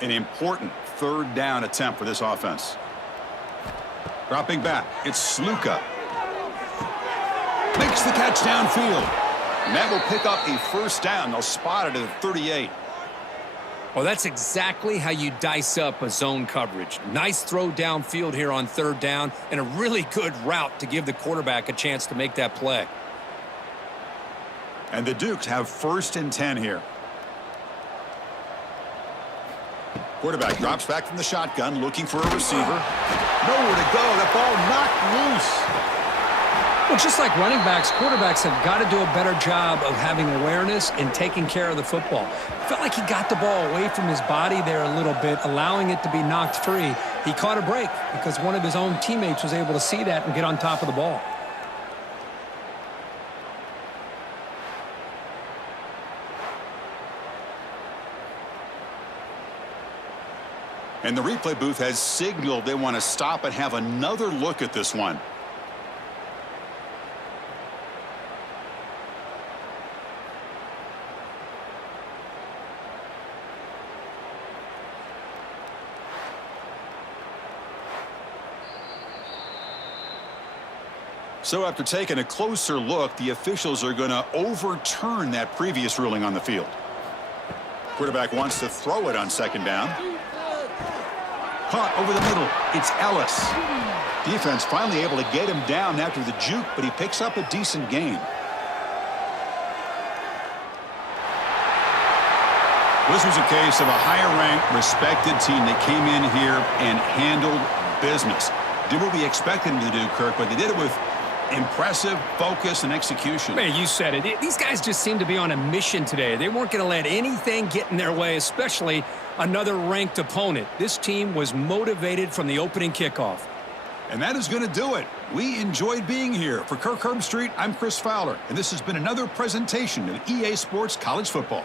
An important 3rd down attempt for this offense. Dropping back, it's Sluka. Makes the catch downfield. And that will pick up a 1st down. They'll spot it at the 38. Well, that's exactly how you dice up a zone coverage. Nice throw downfield here on 3rd down, and a really good route to give the quarterback a chance to make that play. And the Dukes have 1st and 10 here. Quarterback drops back from the shotgun, looking for a receiver. Nowhere to go. The ball knocked loose. Well, just like running backs, quarterbacks have got to do a better job of having awareness and taking care of the football. Felt like he got the ball away from his body there a little bit, allowing it to be knocked free. He caught a break because one of his own teammates was able to see that and get on top of the ball. And the replay booth has signaled they want to stop and have another look at this one. So after taking a closer look, the officials are going to overturn that previous ruling on the field. Quarterback wants to throw it on second down. Caught over the middle. It's Ellis. Defense finally able to get him down after the juke, but he picks up a decent gain. This was a case of a higher-ranked, respected team that came in here and handled business. Did what we expected them to do, Kirk, but they did it with impressive focus and execution. Man, you said it. These guys just seem to be on a mission today. They weren't going to let anything get in their way, especially another ranked opponent. This team was motivated from the opening kickoff. And that is going to do it. We enjoyed being here. For Kirk Herbstreit, I'm Chris Fowler, and this has been another presentation of EA Sports College Football.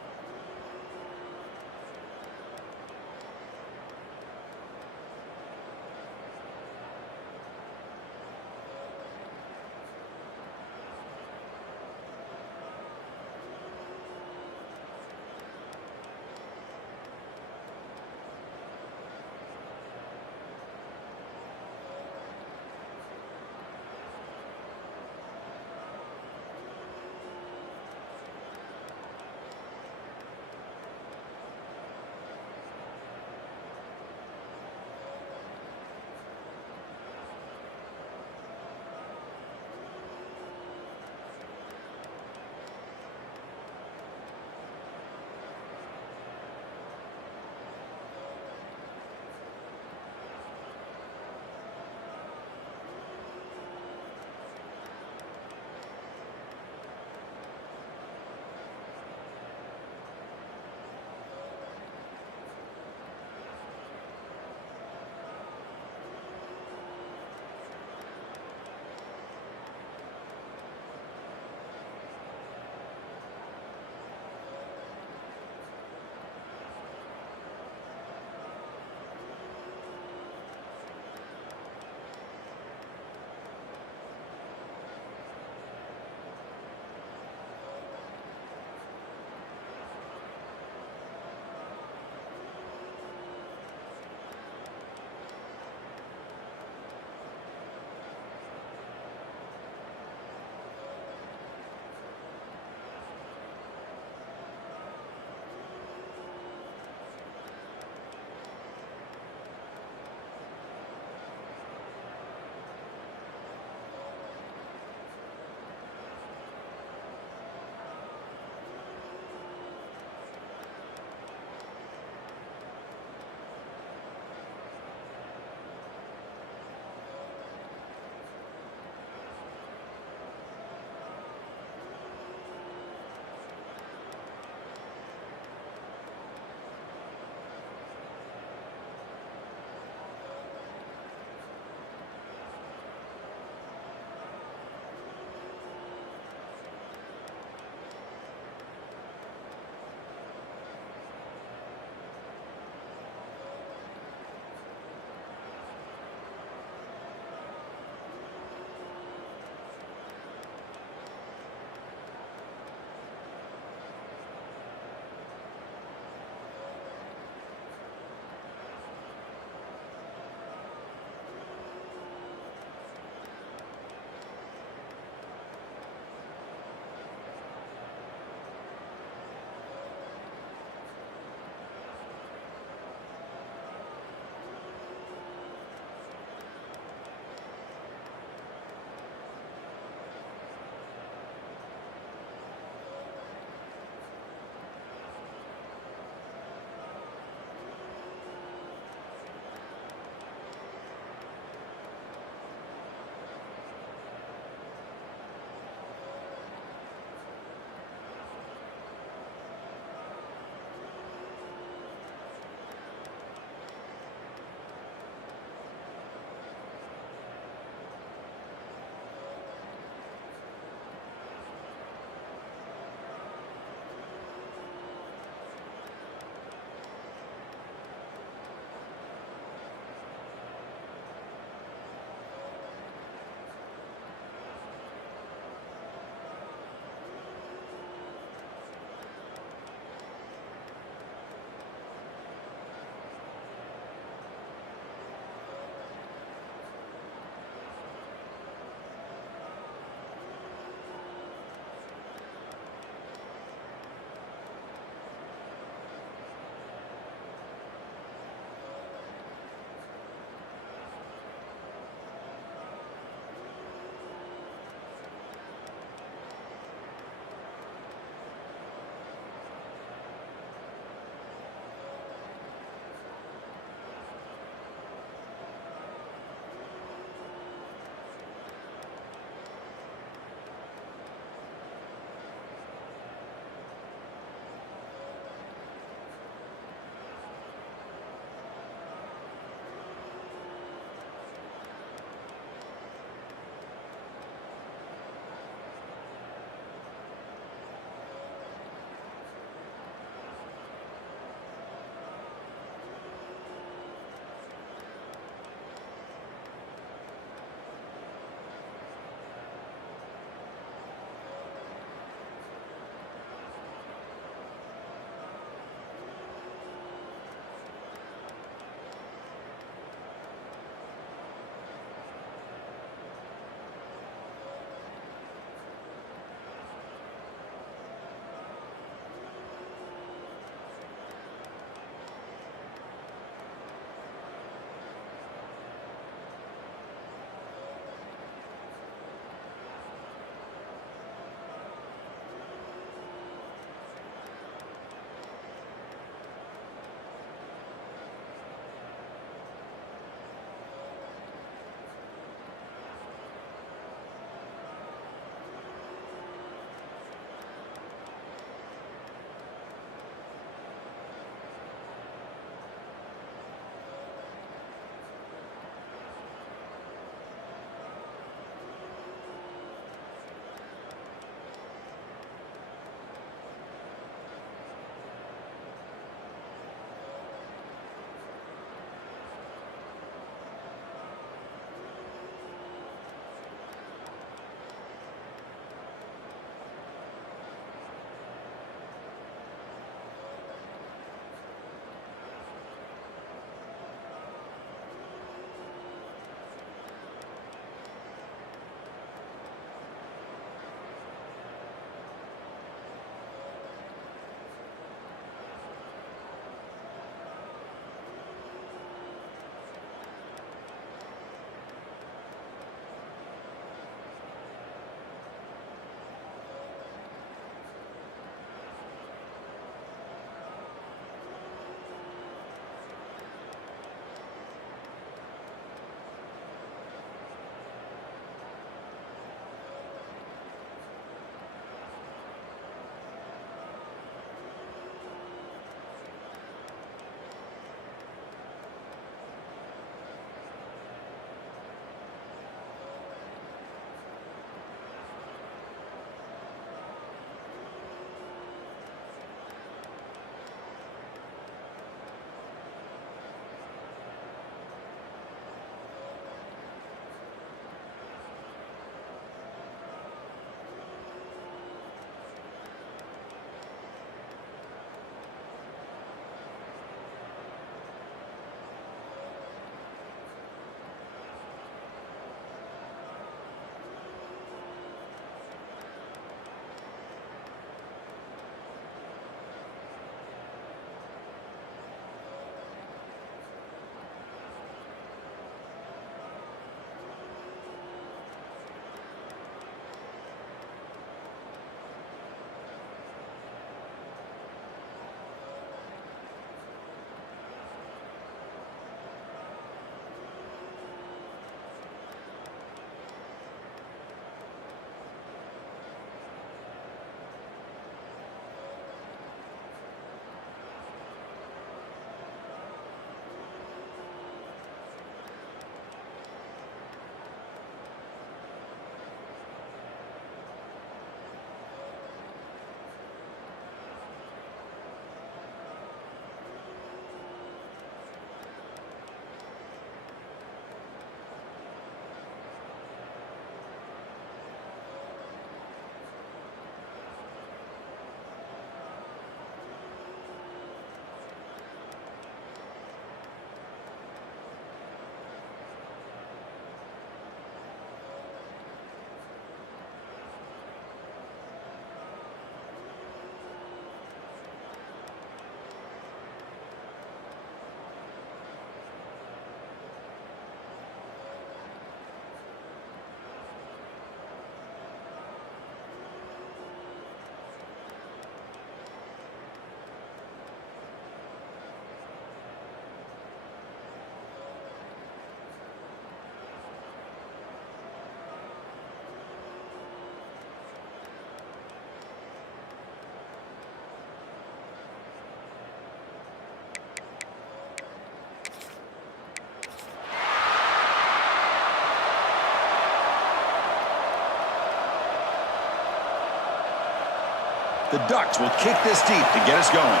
The Ducks will kick this deep to get us going.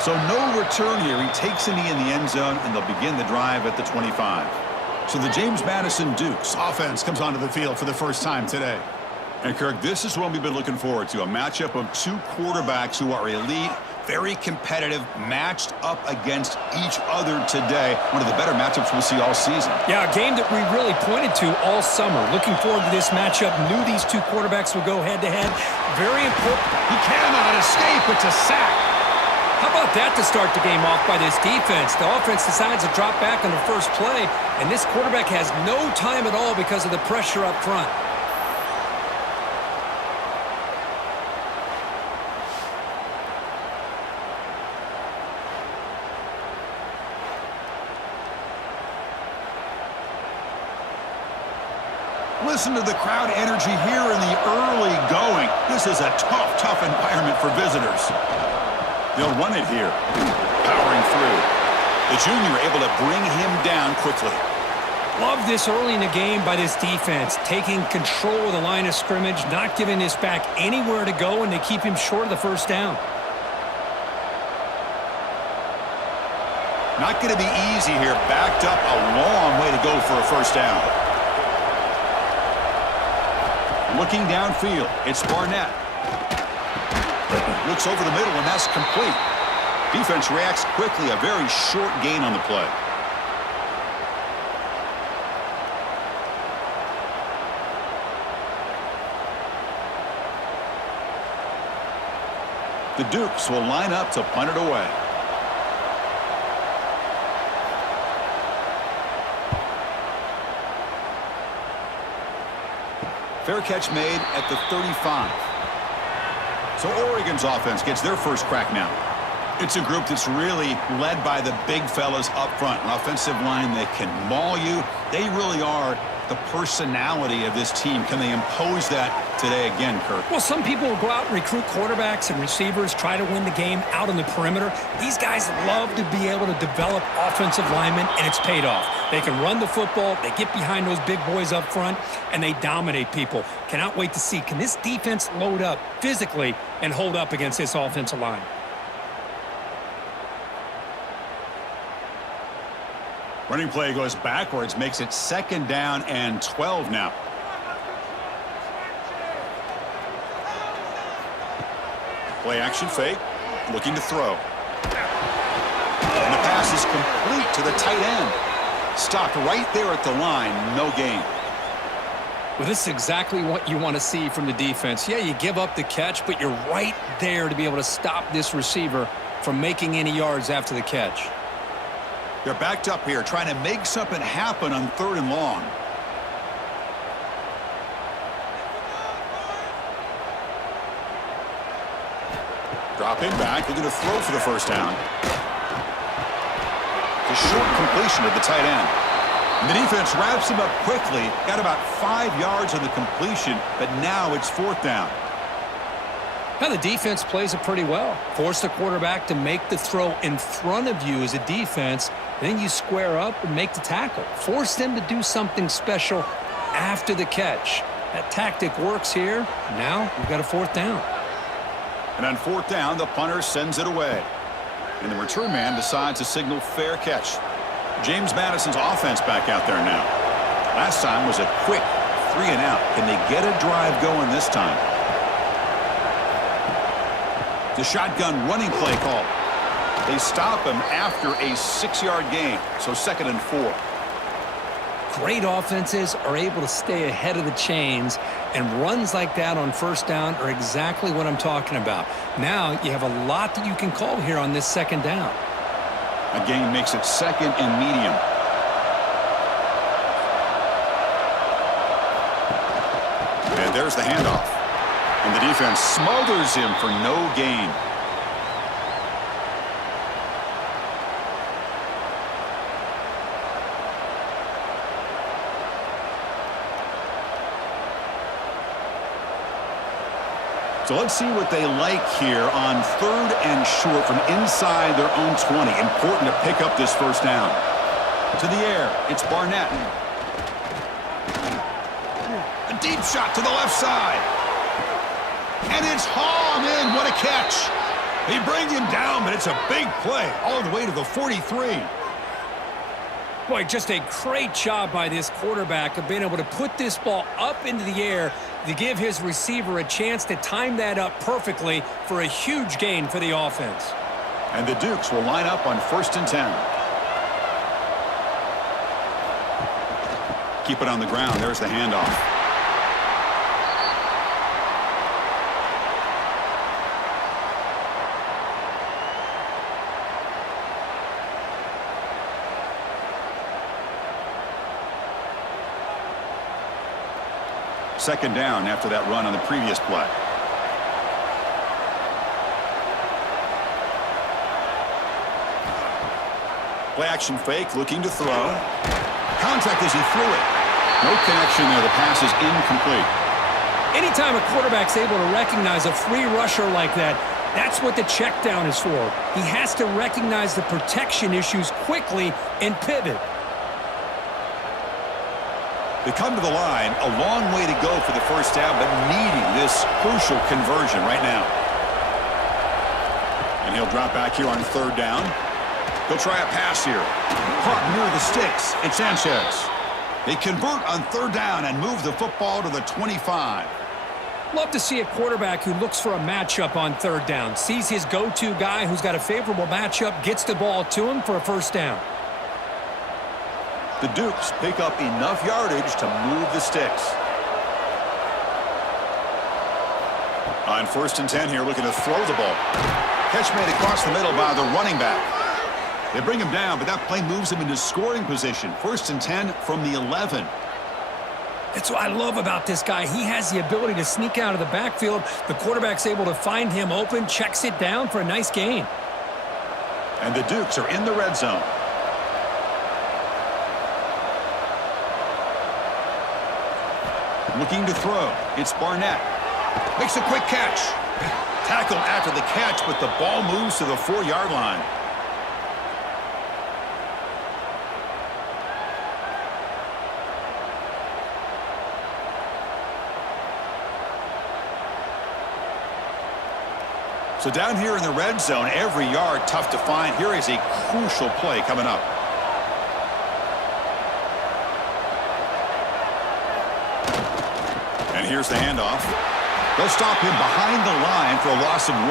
So no return here. He takes a knee in the end zone, and they'll begin the drive at the 25. So the James Madison Dukes offense comes onto the field for the first time today. And, Kirk, this is what we've been looking forward to, a matchup of two quarterbacks who are elite, very competitive, matched up against each other today. One of the better matchups we'll see all season. Yeah, a game that we really pointed to all summer. Looking forward to this matchup. Knew these two quarterbacks would go head-to-head. Very important. He cannot escape. It's a sack. How about that to start the game off by this defense? The offense decides to drop back on the first play, and this quarterback has no time at all because of the pressure up front. Listen to the crowd energy here in the early going. This is a tough environment for visitors. They'll run it here. Powering through. The junior able to bring him down quickly. Love this early in the game by this defense. Taking control of the line of scrimmage, not giving this back anywhere to go, and they keep him short of the first down. Not going to be easy here. Backed up a long way to go for a first down. Looking downfield, it's Barnett. Looks over the middle, and that's complete. Defense reacts quickly, a very short gain on the play. The Dukes will line up to punt it away. Fair catch made at the 35. So Oregon's offense gets their first crack now. It's a group that's really led by the big fellas up front. An offensive line that can maul you. They really are the personality of this team. Can they impose that today again, Kirk? Well, some people will go out and recruit quarterbacks and receivers, try to win the game out on the perimeter. These guys love to be able to develop offensive linemen, and it's paid off. They can run the football, they get behind those big boys up front, and they dominate people. Cannot wait to see, can this defense load up physically and hold up against this offensive line? Running play goes backwards, makes it 2nd down and 12 now. Play action fake, looking to throw. And the pass is complete to the tight end. Stopped right there at the line, no gain. Well, this is exactly what you want to see from the defense. Yeah, you give up the catch, but you're right there to be able to stop this receiver from making any yards after the catch. They're backed up here, trying to make something happen on 3rd and long. Dropping back, looking to throw for the first down. The short completion of the tight end. And the defense wraps him up quickly. Got about 5 yards on the completion, but now it's 4th down. Now the defense plays it pretty well. Force the quarterback to make the throw in front of you as a defense. Then you square up and make the tackle. Force them to do something special after the catch. That tactic works here. Now we've got a 4th down. And on 4th down, the punter sends it away. And the return man decides to signal fair catch. James Madison's offense back out there now. Last time was a quick 3 and out. Can they get a drive going this time? The shotgun running play call. They stop him after a 6-yard gain, so 2nd and 4. Great offenses are able to stay ahead of the chains, and runs like that on 1st down are exactly what I'm talking about. Now you have a lot that you can call here on this 2nd down. A gain makes it 2nd and medium. And there's the handoff. And the defense smothers him for no gain. So let's see what they like here on 3rd and short from inside their own 20. Important to pick up this first down. To the air, it's Barnett. A deep shot to the left side. And it's hauled in. What a catch. They bring him down, but it's a big play all the way to the 43. Boy, just a great job by this quarterback of being able to put this ball up into the air to give his receiver a chance to time that up perfectly for a huge gain for the offense. And the Dukes will line up on 1st and 10. Keep it on the ground. There's the handoff. Second down after that run on the previous play. Play action fake, looking to throw. Contact as he threw it. No connection there. The pass is incomplete. Anytime a quarterback's able to recognize a free rusher like that, that's what the check down is for. He has to recognize the protection issues quickly and pivot. They come to the line, a long way to go for the first down, but needing this crucial conversion right now. And he'll drop back here on 3rd down. He'll try a pass here. Caught near the sticks. It's Sanchez. They convert on 3rd down and move the football to the 25. Love to see a quarterback who looks for a matchup on 3rd down. Sees his go-to guy who's got a favorable matchup, gets the ball to him for a first down. The Dukes pick up enough yardage to move the sticks. On 1st and 10 here, looking to throw the ball. Catch made across the middle by the running back. They bring him down, but that play moves him into scoring position. 1st and 10 from the 11. That's what I love about this guy. He has the ability to sneak out of the backfield. The quarterback's able to find him open, checks it down for a nice gain. And the Dukes are in the red zone. Looking to throw. It's Barnett. Makes a quick catch. Tackled after the catch, but the ball moves to the 4-yard line. So down here in the red zone, every yard tough to find. Here is a crucial play coming up. And here's the handoff. They'll stop him behind the line for a loss of 1.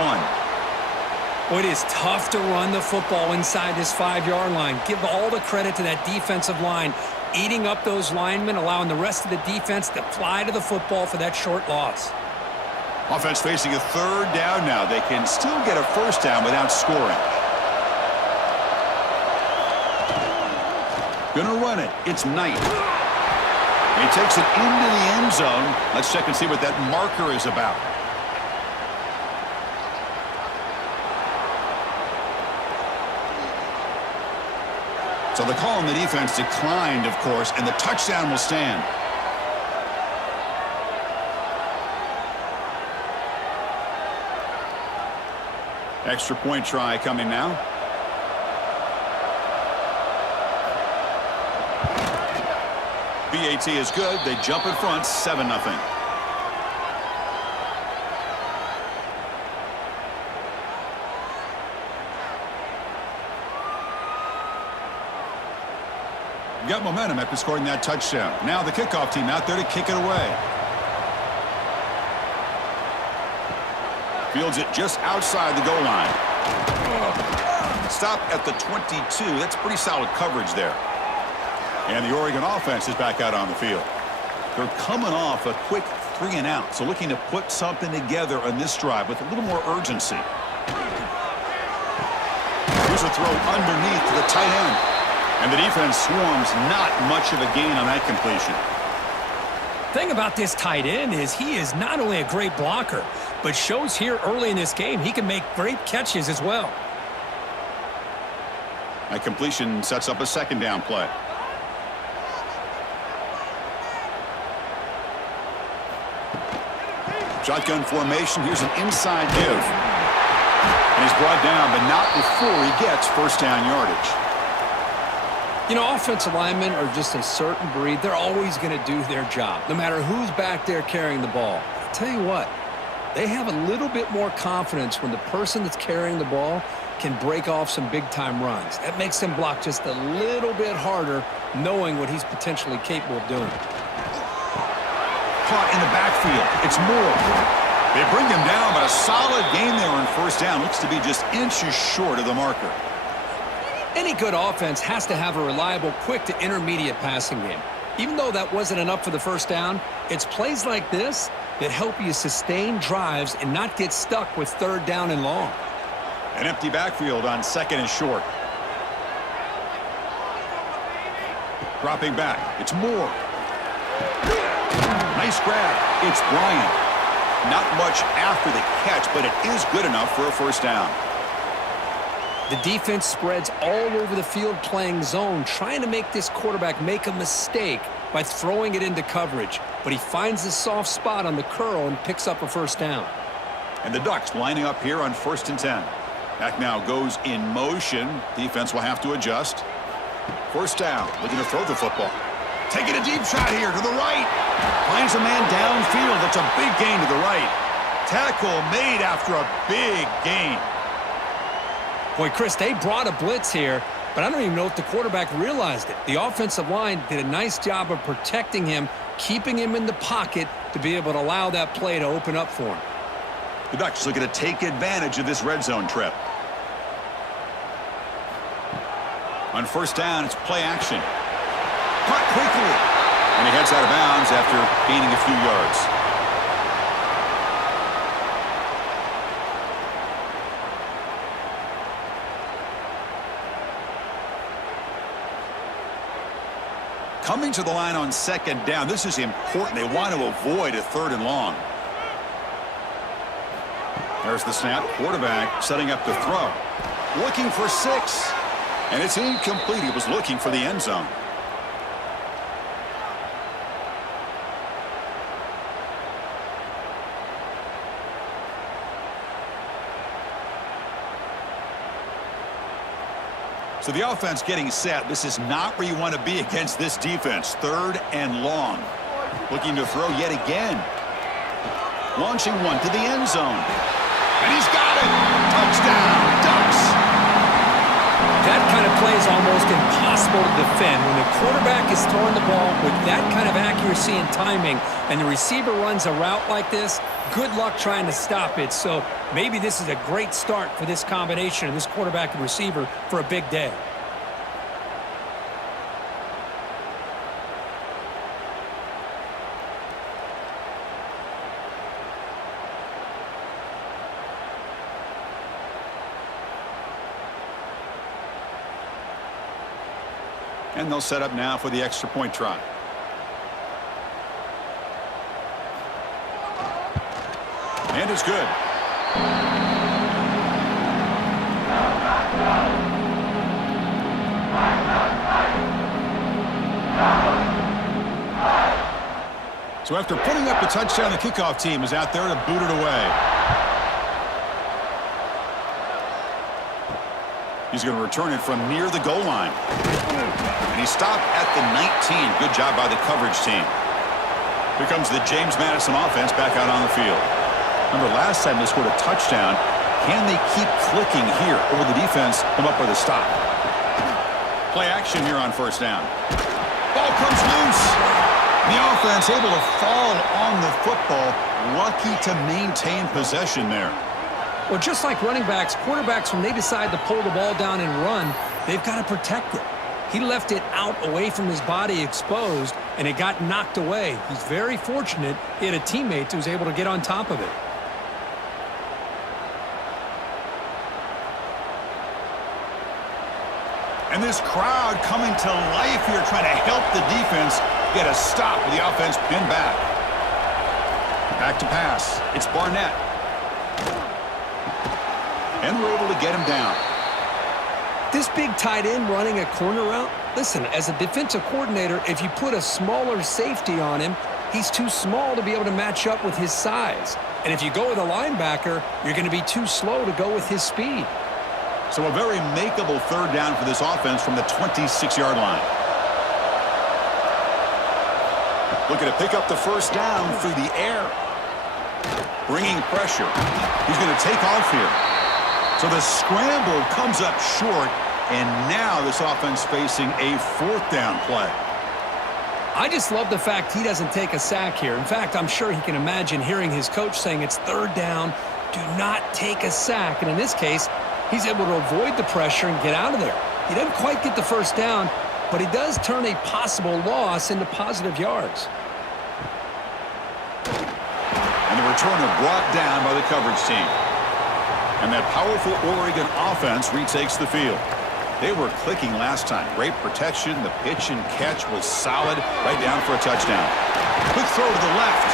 Well, it is tough to run the football inside this 5-yard line. Give all the credit to that defensive line, eating up those linemen, allowing the rest of the defense to fly to the football for that short loss. Offense facing a 3rd down now. They can still get a first down without scoring. Gonna run it. It's Knight. He takes it into the end zone. Let's check and see what that marker is about. So the call on the defense declined, of course, and the touchdown will stand. Extra point try coming now. BAT is good. They jump in front, 7-0. Got momentum after scoring that touchdown. Now the kickoff team out there to kick it away. Fields it just outside the goal line. Stop at the 22. That's pretty solid coverage there. And the Oregon offense is back out on the field. They're coming off a quick 3-and-out, so looking to put something together on this drive with a little more urgency. Here's a throw underneath to the tight end. And the defense swarms, not much of a gain on that completion. Thing about this tight end is he is not only a great blocker, but shows here early in this game he can make great catches as well. That completion sets up a 2nd down play. Shotgun formation. Here's an inside give. And he's brought down, but not before he gets first down yardage. You know, offensive linemen are just a certain breed. They're always going to do their job, no matter who's back there carrying the ball. I'll tell you what, they have a little bit more confidence when the person that's carrying the ball can break off some big-time runs. That makes them block just a little bit harder, knowing what he's potentially capable of doing. Caught in the backfield. It's Moore. They bring him down, but a solid gain there on first down. Looks to be just inches short of the marker. Any good offense has to have a reliable, quick to intermediate passing game. Even though that wasn't enough for the first down, it's plays like this that help you sustain drives and not get stuck with third down and long. An empty backfield on second and short. Dropping back. It's Moore. Nice grab. It's Bryant. Not much after the catch, but it is good enough for a first down. The defense spreads all over the field playing zone, trying to make this quarterback make a mistake by throwing it into coverage. But he finds the soft spot on the curl and picks up a first down. And the Ducks lining up here on 1st and 10. Back now goes in motion. Defense will have to adjust. First down, looking to throw the football. Taking a deep shot here to the right. Finds a man downfield. That's a big gain to the right. Tackle made after a big gain. Boy, Chris, they brought a blitz here, but I don't even know if the quarterback realized it. The offensive line did a nice job of protecting him, keeping him in the pocket to be able to allow that play to open up for him. The Ducks looking to take advantage of this red zone trip. On first down, it's play action. Caught quickly. And he heads out of bounds after gaining a few yards. Coming to the line on second down. This is important. They want to avoid a third and long. There's the snap. Quarterback setting up the throw. Looking for 6. And it's incomplete. He was looking for the end zone. So the offense getting set. This is not where you want to be against this defense. 3rd and long. Looking to throw yet again. Launching one to the end zone. And he's got it. Touchdown, Ducks. That kind of play is almost impossible to defend. When the quarterback is throwing the ball with that kind of accuracy and timing, and the receiver runs a route like this, good luck trying to stop it. So maybe this is a great start for this combination of this quarterback and receiver for a big day. And they'll set up now for the extra point try. And it's good. So after putting up the touchdown, the kickoff team is out there to boot it away. He's going to return it from near the goal line. And he stopped at the 19. Good job by the coverage team. Here comes the James Madison offense back out on the field. Remember, last time they scored a touchdown. Can they keep clicking here, or will the defense come up with a stop? Play action here on first down. Ball comes loose. The offense able to fall on the football. Lucky to maintain possession there. Well, just like running backs, quarterbacks, when they decide to pull the ball down and run, they've got to protect it. He left it out away from his body exposed, and it got knocked away. He's very fortunate he had a teammate who was able to get on top of it. And this crowd coming to life here, trying to help the defense get a stop with the offense pinned back. Back to pass. It's Barnett. And we're able to get him down. This big tight end running a corner route, listen, as a defensive coordinator, if you put a smaller safety on him, he's too small to be able to match up with his size. And if you go with a linebacker, you're going to be too slow to go with his speed. So a very makeable third down for this offense from the 26-yard line. Looking to pick up the first down through the air. Bringing pressure. He's going to take off here. So the scramble comes up short, and now this offense facing a fourth down play. I just love the fact he doesn't take a sack here. In fact, I'm sure he can imagine hearing his coach saying it's third down, do not take a sack. And in this case, he's able to avoid the pressure and get out of there. He doesn't quite get the first down, but he does turn a possible loss into positive yards. And the returner brought down by the coverage team. And that powerful Oregon offense retakes the field. They were clicking last time. Great protection. The pitch and catch was solid. Right down for a touchdown. Quick throw to the left.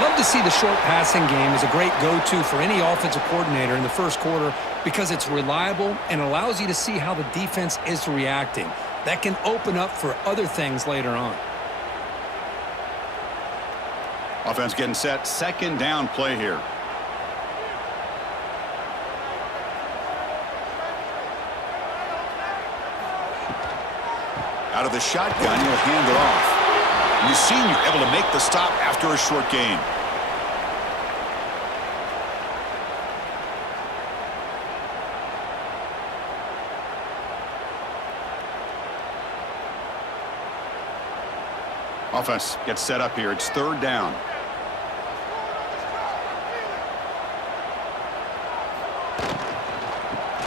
Love to see the short passing game as a great go-to for any offensive coordinator in the first quarter because it's reliable and allows you to see how the defense is reacting. That can open up for other things later on. Offense getting set. Second down play here. Out of the shotgun, he'll hand it off. And the senior able to make the stop after a short gain. Offense gets set up here. It's third down.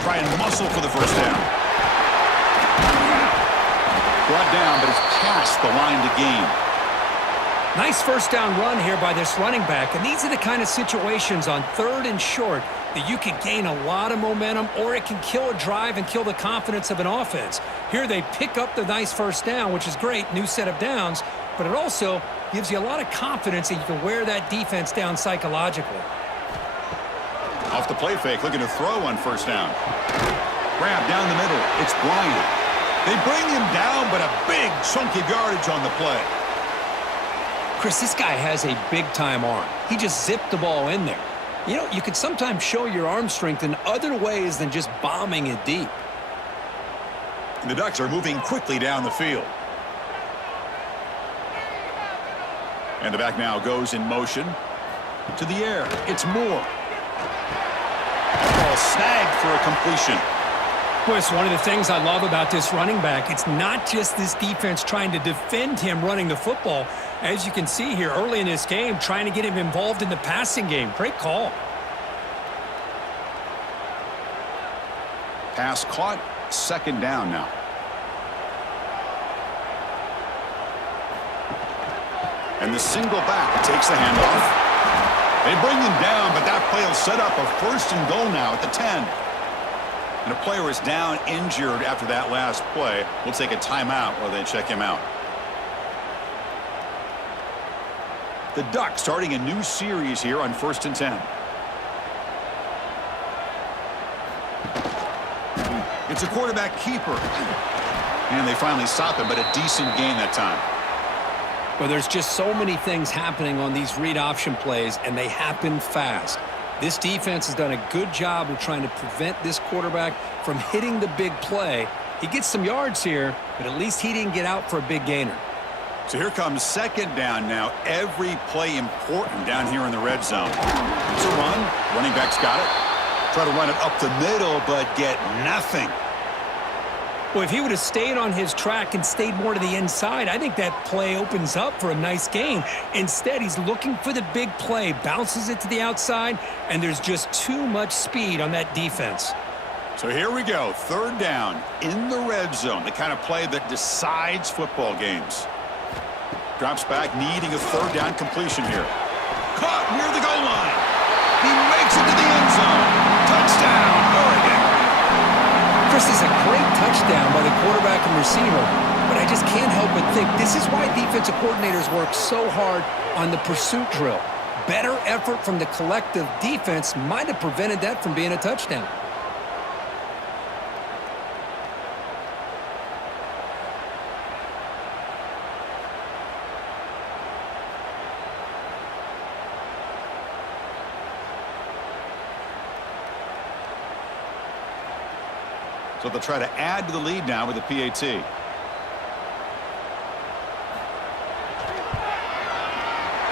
Try and muscle for the first down. Brought down, but it's past the line to gain. Nice first down run here by this running back. And these are the kind of situations on third and short that you can gain a lot of momentum, or it can kill a drive and kill the confidence of an offense. Here they pick up the nice first down, which is great, new set of downs, but it also gives you a lot of confidence that you can wear that defense down psychologically. Off the play fake, looking to throw on first down. Grab down the middle. It's Bryant. They bring him down, but a big chunk of yardage on the play. Chris, this guy has a big-time arm. He just zipped the ball in there. You know, you can sometimes show your arm strength in other ways than just bombing it deep. And the Ducks are moving quickly down the field. And the back now goes in motion. To the air. It's Moore. Ball snagged for a completion. Chris, one of the things I love about this running back, it's not just this defense trying to defend him running the football. As you can see here early in this game, trying to get him involved in the passing game. Great call. Pass caught. Second down now. And the single back takes the handoff. They bring him down, but that play will set up a first and goal now at the 10. And a player is down injured after that last play. We'll take a timeout while they check him out. The Ducks starting a new series here on 1st and 10. It's a quarterback keeper. And they finally stop him, but a decent gain that time. Well, there's just so many things happening on these read option plays, and they happen fast. This defense has done a good job of trying to prevent this quarterback from hitting the big play. He gets some yards here, but at least he didn't get out for a big gainer. So here comes second down now. Every play important down here in the red zone. It's a run. Running back's got it. Try to run it up the middle, but get nothing. Well, if he would have stayed on his track and stayed more to the inside, I think that play opens up for a nice gain. Instead, he's looking for the big play, bounces it to the outside, and there's just too much speed on that defense. So here we go. Third down in the red zone, the kind of play that decides football games. Drops back, needing a third down completion here. Caught near the goal line. He makes it to the end zone. Touchdown, Oregon. Chris, is a great touchdown by the quarterback and receiver, but I just can't help but think this is why defensive coordinators work so hard on the pursuit drill. Better effort from the collective defense might have prevented that from being a touchdown. So they'll try to add to the lead now with the PAT.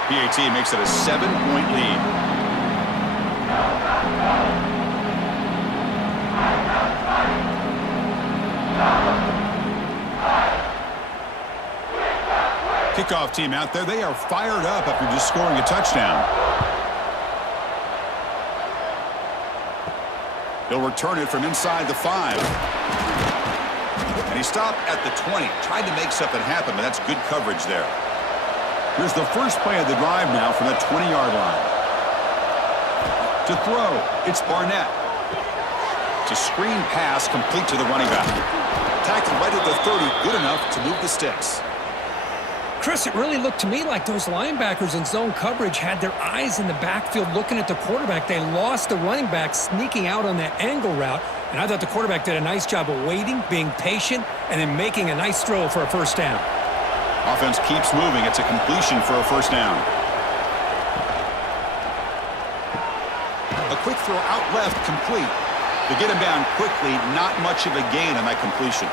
PAT makes it a 7-point lead. Kickoff team out there. They are fired up after just scoring a touchdown. He'll return it from inside the 5. And he stopped at the 20. Tried to make something happen, but that's good coverage there. Here's the first play of the drive now from the 20-yard line. To throw, it's Barnett. It's a screen pass complete to the running back. Tackled right at the 30, good enough to move the sticks. Chris, it really looked to me like those linebackers in zone coverage had their eyes in the backfield looking at the quarterback. They lost the running back sneaking out on that angle route, and I thought the quarterback did a nice job of waiting, being patient, and then making a nice throw for a first down. Offense keeps moving. It's a completion for a first down. A quick throw out left, complete. To get him down quickly, not much of a gain on that completion.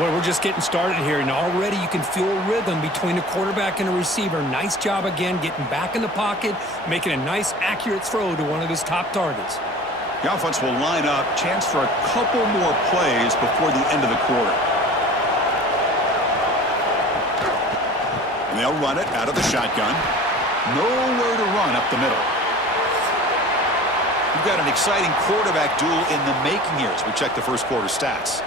Boy, we're just getting started here, and already you can feel rhythm between the quarterback and the receiver. Nice job again getting back in the pocket, making a nice, accurate throw to one of his top targets. The offense will line up. Chance for a couple more plays before the end of the quarter. And they'll run it out of the shotgun. Nowhere to run up the middle. You've got an exciting quarterback duel in the making here as we check the first quarter stats.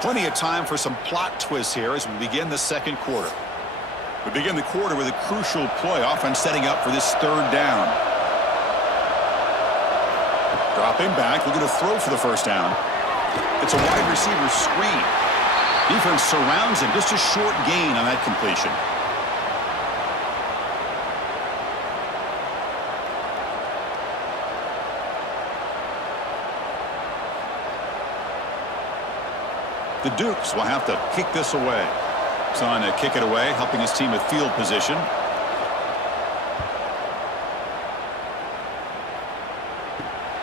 Plenty of time for some plot twists here as we begin the second quarter. We begin the quarter with a crucial play. Offense setting up for this third down. Dropping back, looking to throw for the first down. It's a wide receiver screen. Defense surrounds him. Just a short gain on that completion. The Dukes will have to kick this away. Son to kick it away, helping his team with field position.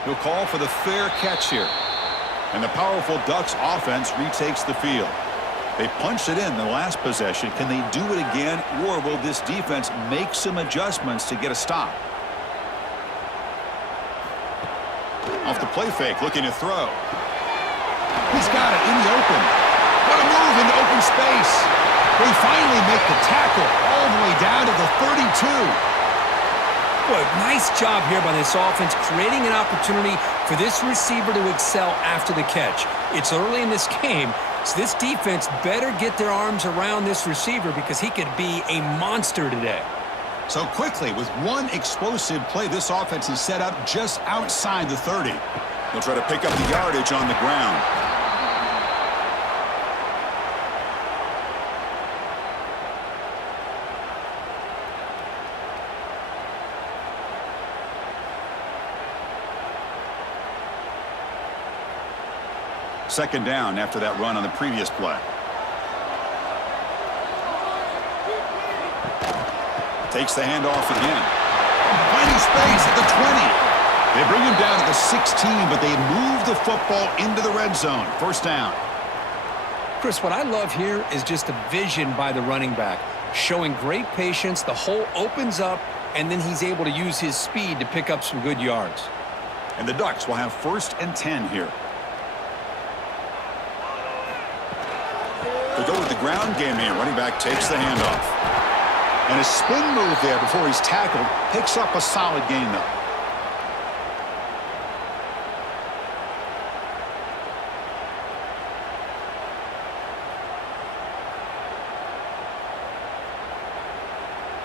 He'll call for the fair catch here. And the powerful Ducks offense retakes the field. They punched it in the last possession. Can they do it again, or will this defense make some adjustments to get a stop? Off the play fake, looking to throw. He's got it in the open. What a move into open space. They finally make the tackle all the way down to the 32. Boy, nice job here by this offense, creating an opportunity for this receiver to excel after the catch. It's early in this game, so this defense better get their arms around this receiver because he could be a monster today. So quickly, with one explosive play, this offense is set up just outside the 30. They'll try to pick up the yardage on the ground. Second down after that run on the previous play. Takes the handoff again. Finding space at the 20. They bring him down to the 16, but they move the football into the red zone. First down. Chris, what I love here is just the vision by the running back. Showing great patience, the hole opens up, and then he's able to use his speed to pick up some good yards. And the Ducks will have 1st and 10 here. They'll go with the ground game here. Running back takes the handoff. And a spin move there before he's tackled. Picks up a solid gain, though.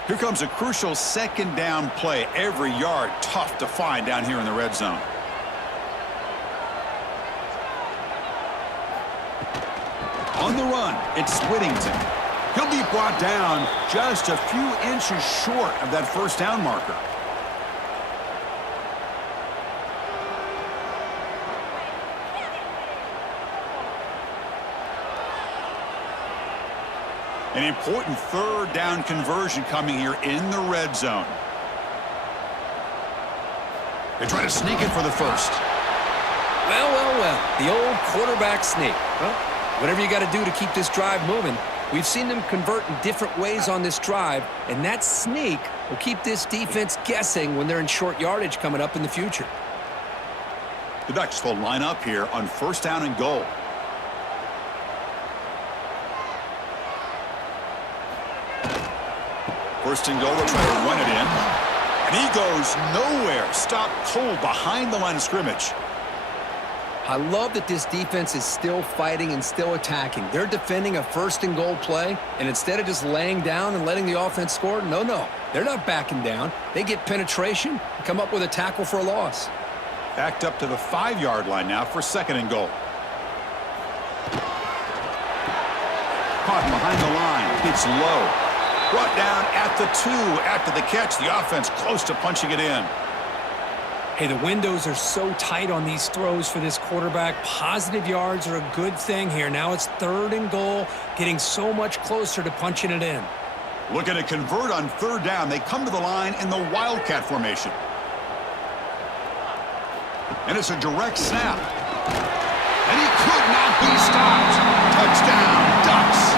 Here comes a crucial second down play. Every yard tough to find down here in the red zone. On the run, it's Whittington. He'll be brought down just a few inches short of that first down marker. An important third down conversion coming here in the red zone. They try to sneak it for the first. Well. The old quarterback sneak. Well, whatever you got to do to keep this drive moving. We've seen them convert in different ways on this drive, and that sneak will keep this defense guessing when they're in short yardage coming up in the future. The Ducks will line up here on first down and goal. First and goal, they'll try to run it in. And he goes nowhere. Stopped cold behind the line of scrimmage. I love that this defense is still fighting and still attacking. They're defending a first and goal play, and instead of just laying down and letting the offense score, no. They're not backing down. They get penetration and come up with a tackle for a loss. Backed up to the 5-yard line now for second and goal. Caught behind the line. It's low. Brought down at the 2 after the catch. The offense close to punching it in. Hey, the windows are so tight on these throws for this quarterback. Positive yards are a good thing here. Now it's third and goal, getting so much closer to punching it in. Looking to convert on third down. They come to the line in the Wildcat formation. And it's a direct snap. And he could not be stopped. Touchdown, Ducks.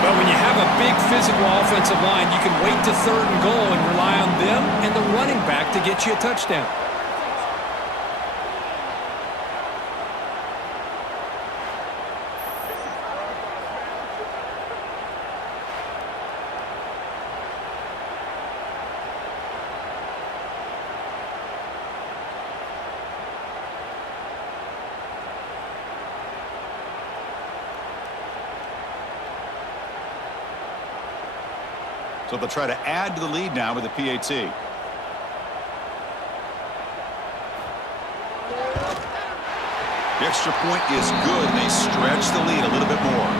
But when you have a big physical offensive line, you can wait to third and goal and rely on them and the running back to get you a touchdown. So they'll try to add to the lead now with the PAT. The extra point is good, and they stretch the lead a little bit more.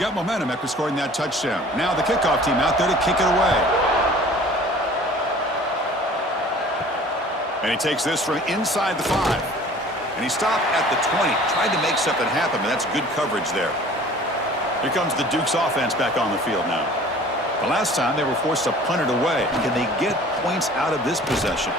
Got momentum after scoring that touchdown. Now the kickoff team out there to kick it away. And he takes this from inside the 5. And he stopped at the 20. Tried to make something happen, but that's good coverage there. Here comes the Dukes offense back on the field now. The last time they were forced to punt it away. Can they get points out of this possession?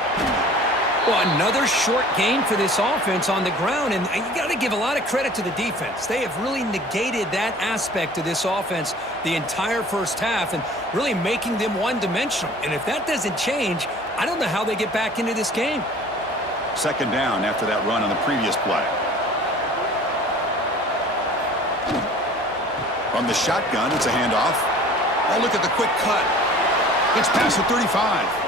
Well, another short gain for this offense on the ground, and you got to give a lot of credit to the defense. They have really negated that aspect of this offense the entire first half and really making them one-dimensional. And if that doesn't change, I don't know how they get back into this game. Second down after that run on the previous play. From the shotgun, it's a handoff. Oh, look at the quick cut. It's past the 35.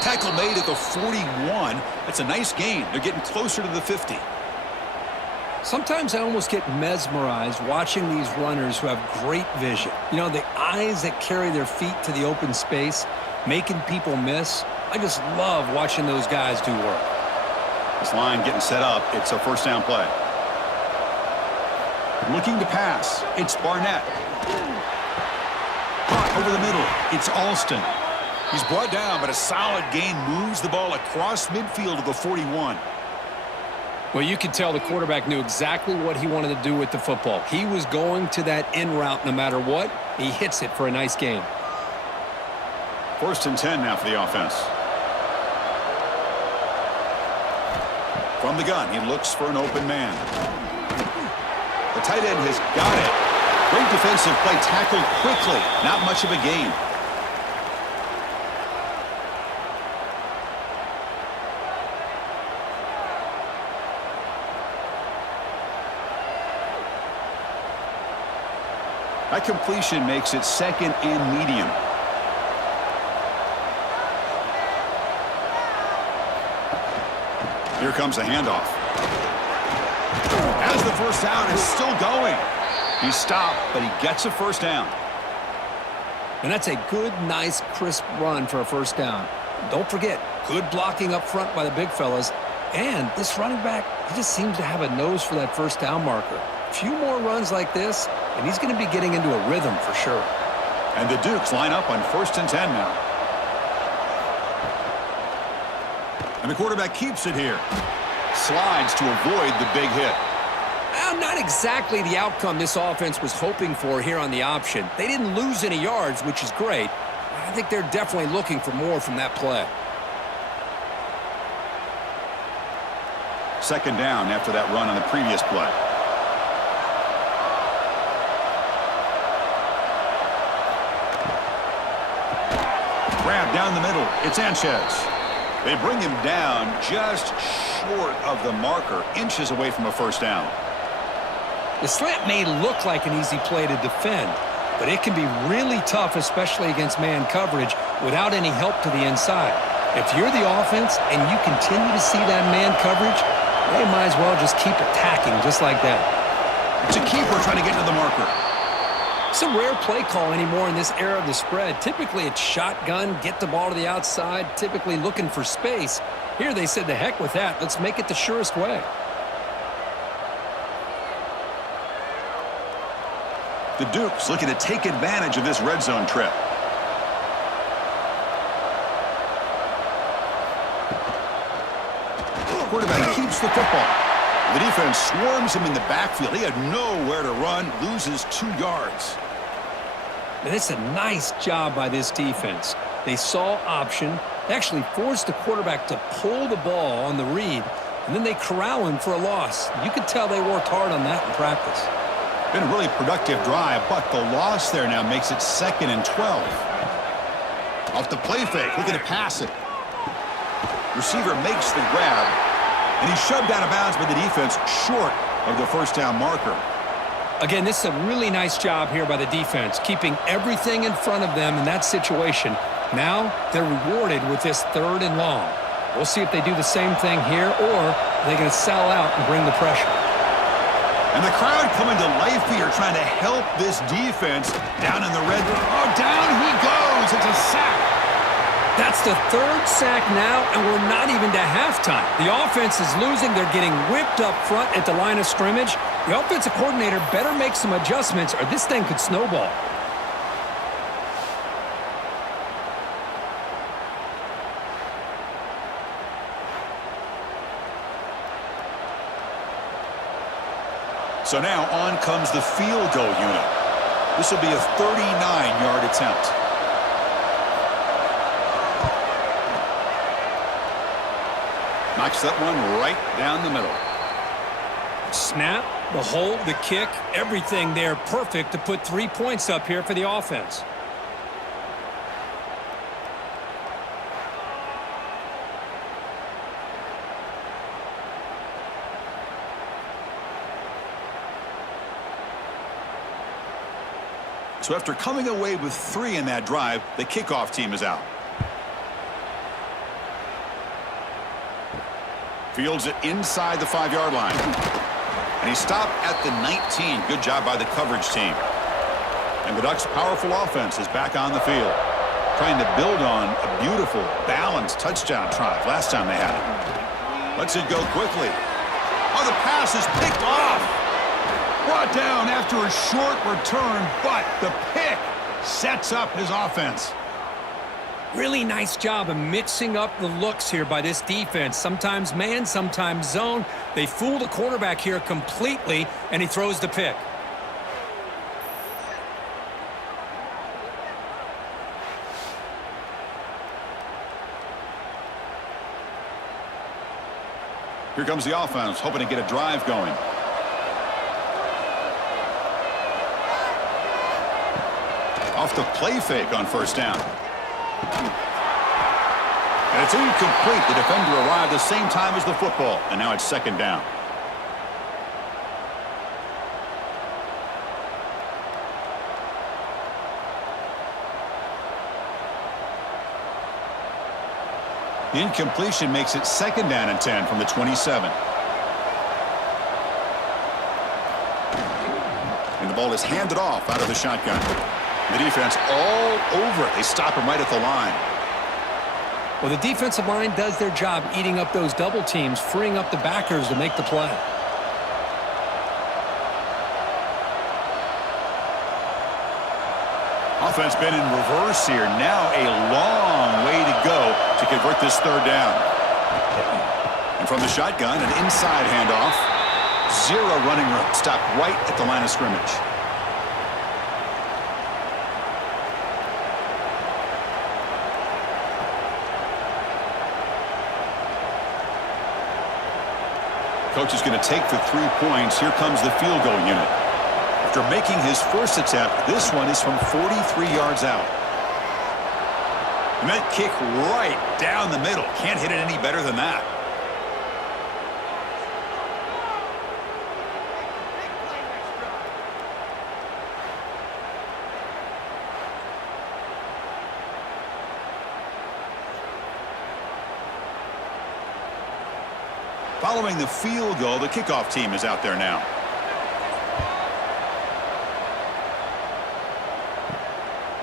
Tackle made at the 41. That's a nice gain. They're getting closer to the 50. Sometimes I almost get mesmerized watching these runners who have great vision. You know, the eyes that carry their feet to the open space, making people miss. I just love watching those guys do work. This line getting set up. It's a first down play. Looking to pass. It's Barnett. Caught over the middle. It's Alston. He's brought down, but a solid gain moves the ball across midfield to the 41. Well, you could tell the quarterback knew exactly what he wanted to do with the football. He was going to that in route no matter what. He hits it for a nice gain. First and 10 now for the offense. From the gun, he looks for an open man. The tight end has got it. Great defensive play, tackled quickly. Not much of a gain. That completion makes it second and medium. Here comes a handoff. As the first down is still going. He stopped, but he gets a first down. And that's a good, nice, crisp run for a first down. Don't forget, good blocking up front by the big fellas. And this running back, he just seems to have a nose for that first down marker. A few more runs like this, and he's going to be getting into a rhythm for sure. And the Dukes line up on first and 10 now. And the quarterback keeps it here. Slides to avoid the big hit. Not exactly the outcome this offense was hoping for here on the option. They didn't lose any yards, which is great. I think they're definitely looking for more from that play. Second down after that run on the previous play. Grab down the middle. It's Sanchez. They bring him down just short of the marker, inches away from a first down. The slant may look like an easy play to defend, but it can be really tough, especially against man coverage, without any help to the inside. If you're the offense and you continue to see that man coverage, they might as well just keep attacking just like that. It's a keeper trying to get to the marker. It's a rare play call anymore in this era of the spread. Typically, it's shotgun, get the ball to the outside, typically looking for space. Here they said, the heck with that. Let's make it the surest way. The Dukes looking to take advantage of this red zone trip. Quarterback keeps the football. The defense swarms him in the backfield. He had nowhere to run, loses 2 yards. And it's a nice job by this defense. They saw option, they actually forced the quarterback to pull the ball on the read, and then they corral him for a loss. You could tell they worked hard on that in practice. Been a really productive drive, but the loss there now makes it 2nd and 12. Off the play fake, looking to pass it. Receiver makes the grab, and he's shoved out of bounds by the defense short of the first down marker. Again, this is a really nice job here by the defense, keeping everything in front of them in that situation. Now they're rewarded with this 3rd and long. We'll see if they do the same thing here, or are they going to sell out and bring the pressure. And the crowd coming to life here, trying to help this defense down in the red. Oh, down he goes. It's a sack. That's the 3rd sack now, and we're not even to halftime. The offense is losing. They're getting whipped up front at the line of scrimmage. The offensive coordinator better make some adjustments, or this thing could snowball. So now on comes the field goal unit. This will be a 39-yard attempt. Knocks that one right down the middle. Snap, the hold, the kick, everything there perfect to put 3 points up here for the offense. So after coming away with 3 in that drive, the kickoff team is out. Fields it inside the 5-yard line. And he stopped at the 19. Good job by the coverage team. And the Ducks' powerful offense is back on the field, trying to build on a beautiful, balanced touchdown drive last time they had it. Lets it go quickly. Oh, the pass is picked off. Brought down after a short return, but the pick sets up his offense. Really nice job of mixing up the looks here by this defense. Sometimes man, sometimes zone. They fool the quarterback here completely, and he throws the pick. Here comes the offense, hoping to get a drive going. Off the play fake on first down. And it's incomplete. The defender arrived the same time as the football, and now it's 2nd down. The incompletion makes it 2nd down and 10 from the 27. And the ball is handed off out of the shotgun. The defense all over it. They stop him right at the line. Well, the defensive line does their job eating up those double teams, freeing up the backers to make the play. Offense been in reverse here. Now a long way to go to convert this 3rd down. And from the shotgun, an inside handoff. Zero running room. Stopped right at the line of scrimmage. Coach is going to take the 3 points. Here comes the field goal unit. After making his first attempt, this one is from 43 yards out. And that kick right down the middle. Can't hit it any better than that. Following the field goal, the kickoff team is out there now.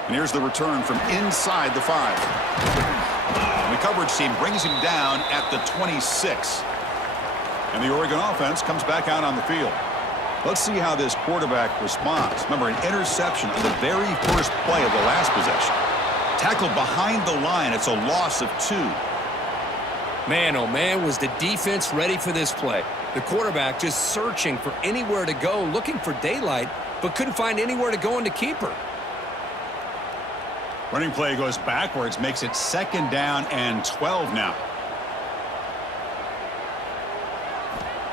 And here's the return from inside the 5. And the coverage team brings him down at the 26. And the Oregon offense comes back out on the field. Let's see how this quarterback responds. Remember, an interception on the very first play of the last possession. Tackled behind the line. It's a loss of 2. Man, oh man, was the defense ready for this play. The quarterback just searching for anywhere to go, looking for daylight, but couldn't find anywhere to go into keeper. Running play goes backwards, makes it 2nd down and 12 now.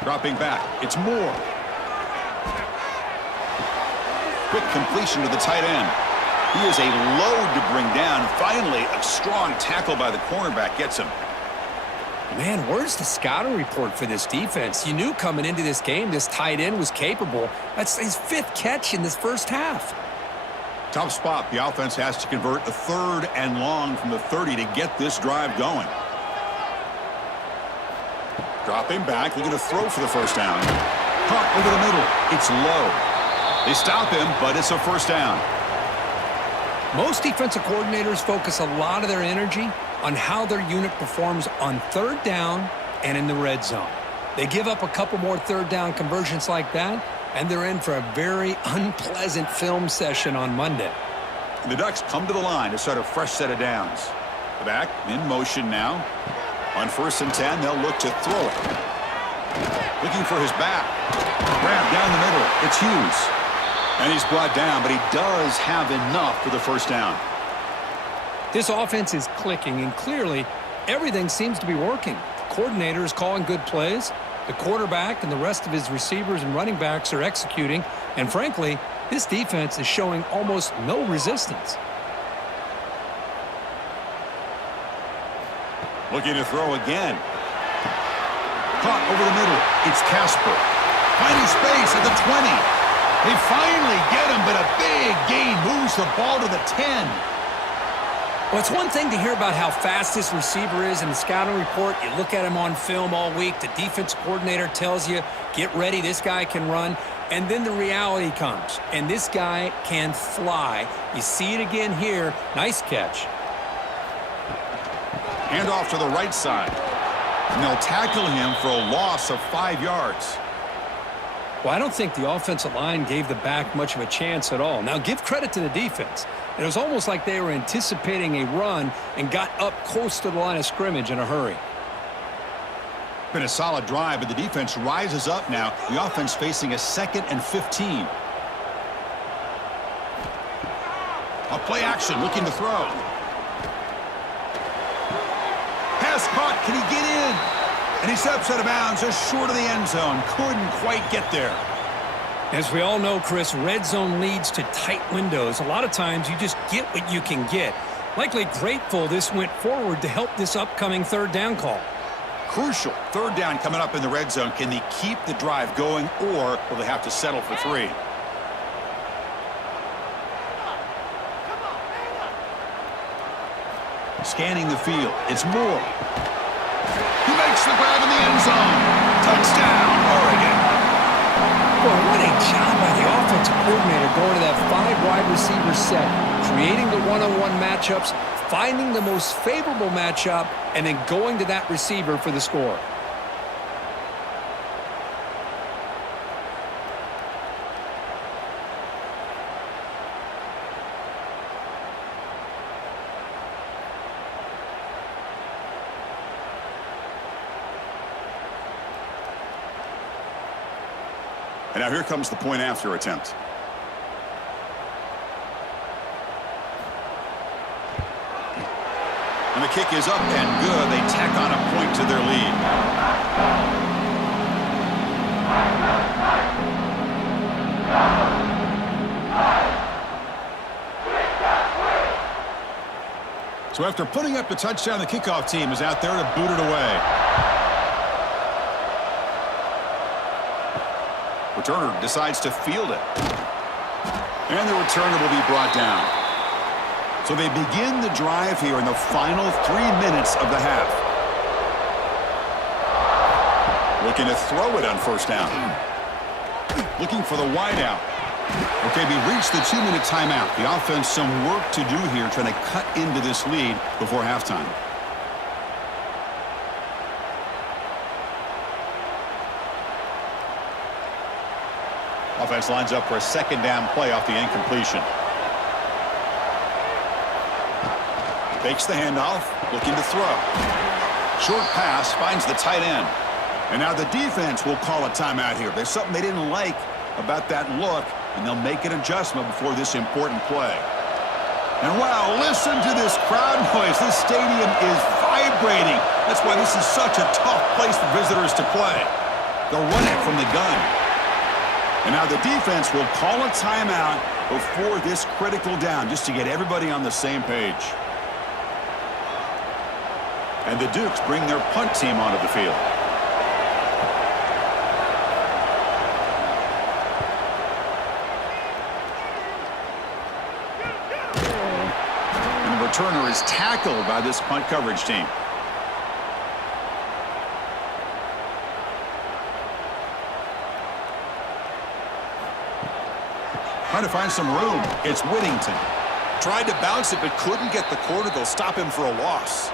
Dropping back, it's Moore. Quick completion to the tight end. He is a load to bring down. Finally, a strong tackle by the cornerback gets him. Man, where's the scouting report for this defense? You knew coming into this game this tight end was capable. That's his 5th catch in this first half. Tough spot. The offense has to convert a 3rd and long from the 30 to get this drive going. Dropping back, looking to throw for the first down. Caught over the middle. It's low. They stop him, but it's a first down. Most defensive coordinators focus a lot of their energy on how their unit performs on 3rd down and in the red zone. They give up a couple more 3rd down conversions like that, and they're in for a very unpleasant film session on Monday. The Ducks come to the line to start a fresh set of downs. The back in motion now. On 1st and 10, they'll look to throw it. Looking for his back. Grab down the middle. It's Hughes. And he's brought down, but he does have enough for the first down. This offense is clicking, and clearly everything seems to be working. The coordinator is calling good plays. The quarterback and the rest of his receivers and running backs are executing. And frankly, this defense is showing almost no resistance. Looking to throw again. Caught over the middle. It's Casper. Finding space at the 20. They finally get him, but a big gain moves the ball to the 10. Well, it's one thing to hear about how fast this receiver is in the scouting report. You look at him on film all week. The defense coordinator tells you, get ready, this guy can run. And then the reality comes, and this guy can fly. You see it again here. Nice catch. Hand off to the right side. And they'll tackle him for a loss of 5 yards. Well, I don't think the offensive line gave the back much of a chance at all. Now, give credit to the defense. It was almost like they were anticipating a run and got up close to the line of scrimmage in a hurry. Been a solid drive, but the defense rises up now. The offense facing a 2nd and 15. A play action, looking to throw. Pass caught. Can he get in? And he steps out of bounds just short of the end zone. Couldn't quite get there. As we all know, Chris, red zone leads to tight windows. A lot of times you just get what you can get. Likely grateful this went forward to help this upcoming 3rd down call. Crucial. 3rd down coming up in the red zone. Can they keep the drive going, or will they have to settle for 3? Scanning the field. It's Moore. He makes the grab in the end zone. Touchdown, Oregon. Well, what a job by the offensive coordinator going to that 5 wide receiver set, creating the one-on-one matchups, finding the most favorable matchup, and then going to that receiver for the score. And now here comes the point after attempt. And the kick is up and good. They tack on a point to their lead. So after putting up the touchdown, the kickoff team is out there to boot it away. Returner decides to field it. And the returner will be brought down. So they begin the drive here in the final 3 minutes of the half. Looking to throw it on first down. Looking for the wideout. Okay, we reached the 2-minute timeout. The offense some work to do here trying to cut into this lead before halftime. Offense lines up for a second down play off the incompletion. Fakes the handoff, looking to throw. Short pass finds the tight end. And now the defense will call a timeout here. There's something they didn't like about that look, and they'll make an adjustment before this important play. And wow, listen to this crowd noise. This stadium is vibrating. That's why this is such a tough place for visitors to play. They'll run it from the gun. And now the defense will call a timeout before this critical down, just to get everybody on the same page. And the Dukes bring their punt team onto the field. And the returner is tackled by this punt coverage team. Trying to find some room. It's Whittington. Tried to bounce it, but couldn't get the corner. They'll stop him for a loss.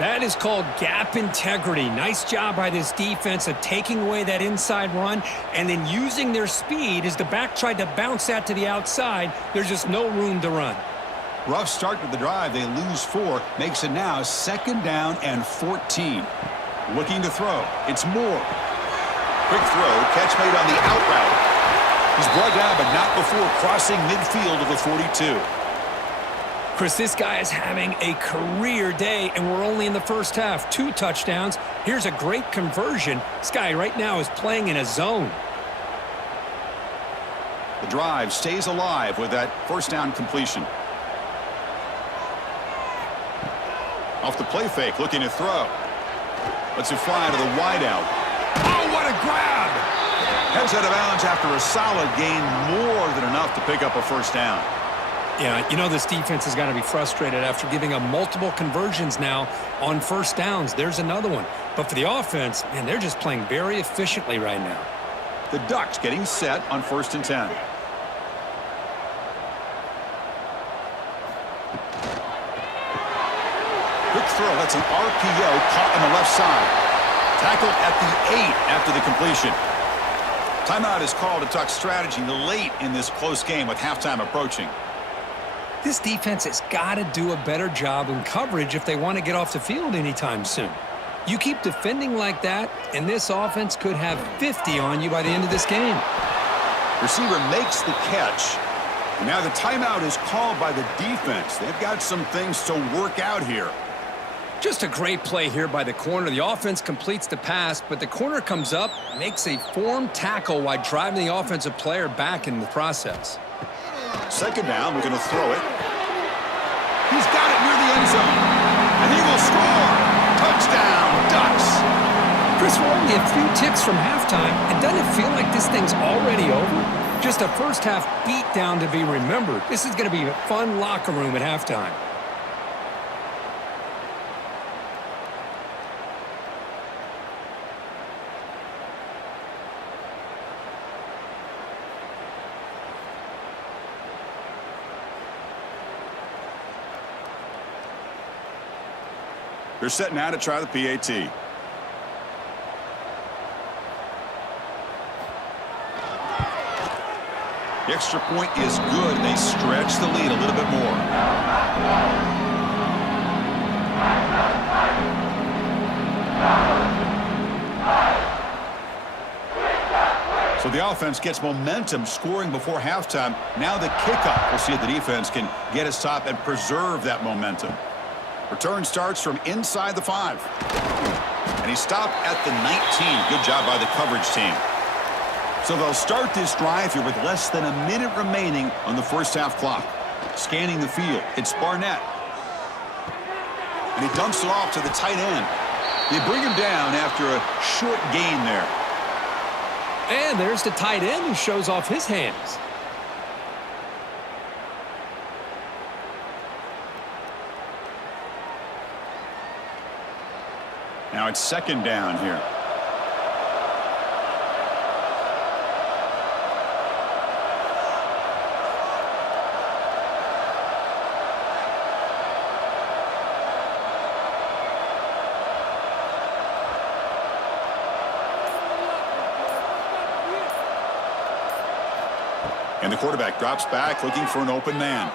That is called gap integrity. Nice job by this defense of taking away that inside run and then using their speed as the back tried to bounce that to the outside. There's just no room to run. Rough start to the drive. They lose 4. Makes it now 2nd down and 14. Looking to throw. It's Moore. Quick throw. Catch made on the out route. He's brought down, but not before crossing midfield of the 42. Chris, this guy is having a career day, and we're only in the first half. 2 touchdowns. Here's a great conversion. This guy right now is playing in a zone. The drive stays alive with that first down completion. Off the play fake, looking to throw. Lets it fly to the wideout. Oh, what a grab! Heads out of bounds after a solid gain, more than enough to pick up a first down. Yeah, you know this defense has got to be frustrated after giving up multiple conversions now on first downs. There's another one. But for the offense, man, they're just playing very efficiently right now. The Ducks getting set on 1st and 10. Quick throw. That's an RPO caught on the left side. Tackled at the 8 after the completion. Timeout is called to Duck strategy late in this close game with halftime approaching. This defense has got to do a better job in coverage if they want to get off the field anytime soon. You keep defending like that, and this offense could have 50 on you by the end of this game. Receiver makes the catch. And now the timeout is called by the defense. They've got some things to work out here. Just a great play here by the corner. The offense completes the pass, but the corner comes up, makes a formed tackle while driving the offensive player back in the process. 2nd down, we're going to throw it. He's got it near the end zone. And he will score. Touchdown, Ducks. Chris, we're only a few ticks from halftime, and doesn't it feel like this thing's already over? Just a first-half beatdown to be remembered. This is going to be a fun locker room at halftime. They're set now to try the PAT. The extra point is good. They stretch the lead a little bit more. So the offense gets momentum scoring before halftime. Now the kickoff. We'll see if the defense can get a stop and preserve that momentum. Return starts from inside the 5. And he stopped at the 19. Good job by the coverage team. So they'll start this drive here with less than a minute remaining on the first half clock. Scanning the field, it's Barnett. And he dumps it off to the tight end. They bring him down after a short gain there. And there's the tight end who shows off his hands. Now it's second down here. And the quarterback drops back looking for an open man.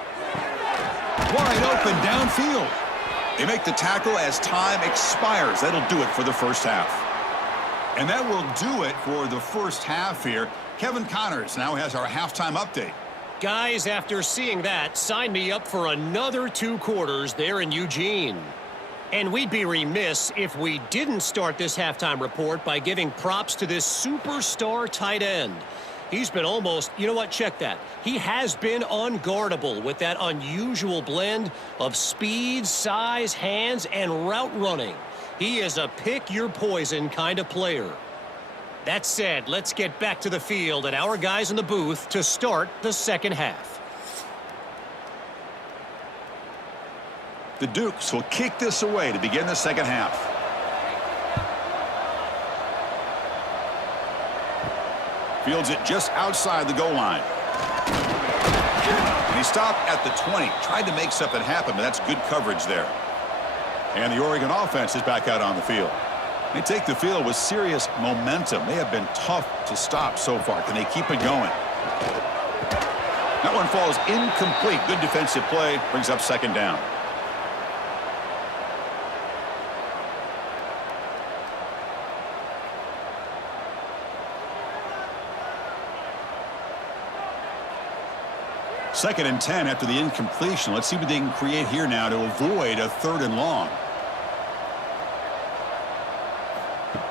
Wide open downfield. They make the tackle as time expires. That'll do it for the first half. And that will do it for the first half here. Kevin Connors now has our halftime update. Guys, after seeing that, sign me up for another 2 quarters there in Eugene. And we'd be remiss if we didn't start this halftime report by giving props to this superstar tight end. He's been almost, you know what, check that. He has been unguardable with that unusual blend of speed, size, hands, and route running. He is a pick-your-poison kind of player. That said, let's get back to the field and our guys in the booth to start the second half. The Dukes will kick this away to begin the second half. Fields it just outside the goal line. And he stopped at the 20. Tried to make something happen, but that's good coverage there. And the Oregon offense is back out on the field. They take the field with serious momentum. They have been tough to stop so far. Can they keep it going? That one falls incomplete. Good defensive play. Brings up second down. Second and 10 after the incompletion. Let's see what they can create here now to avoid a 3rd and long.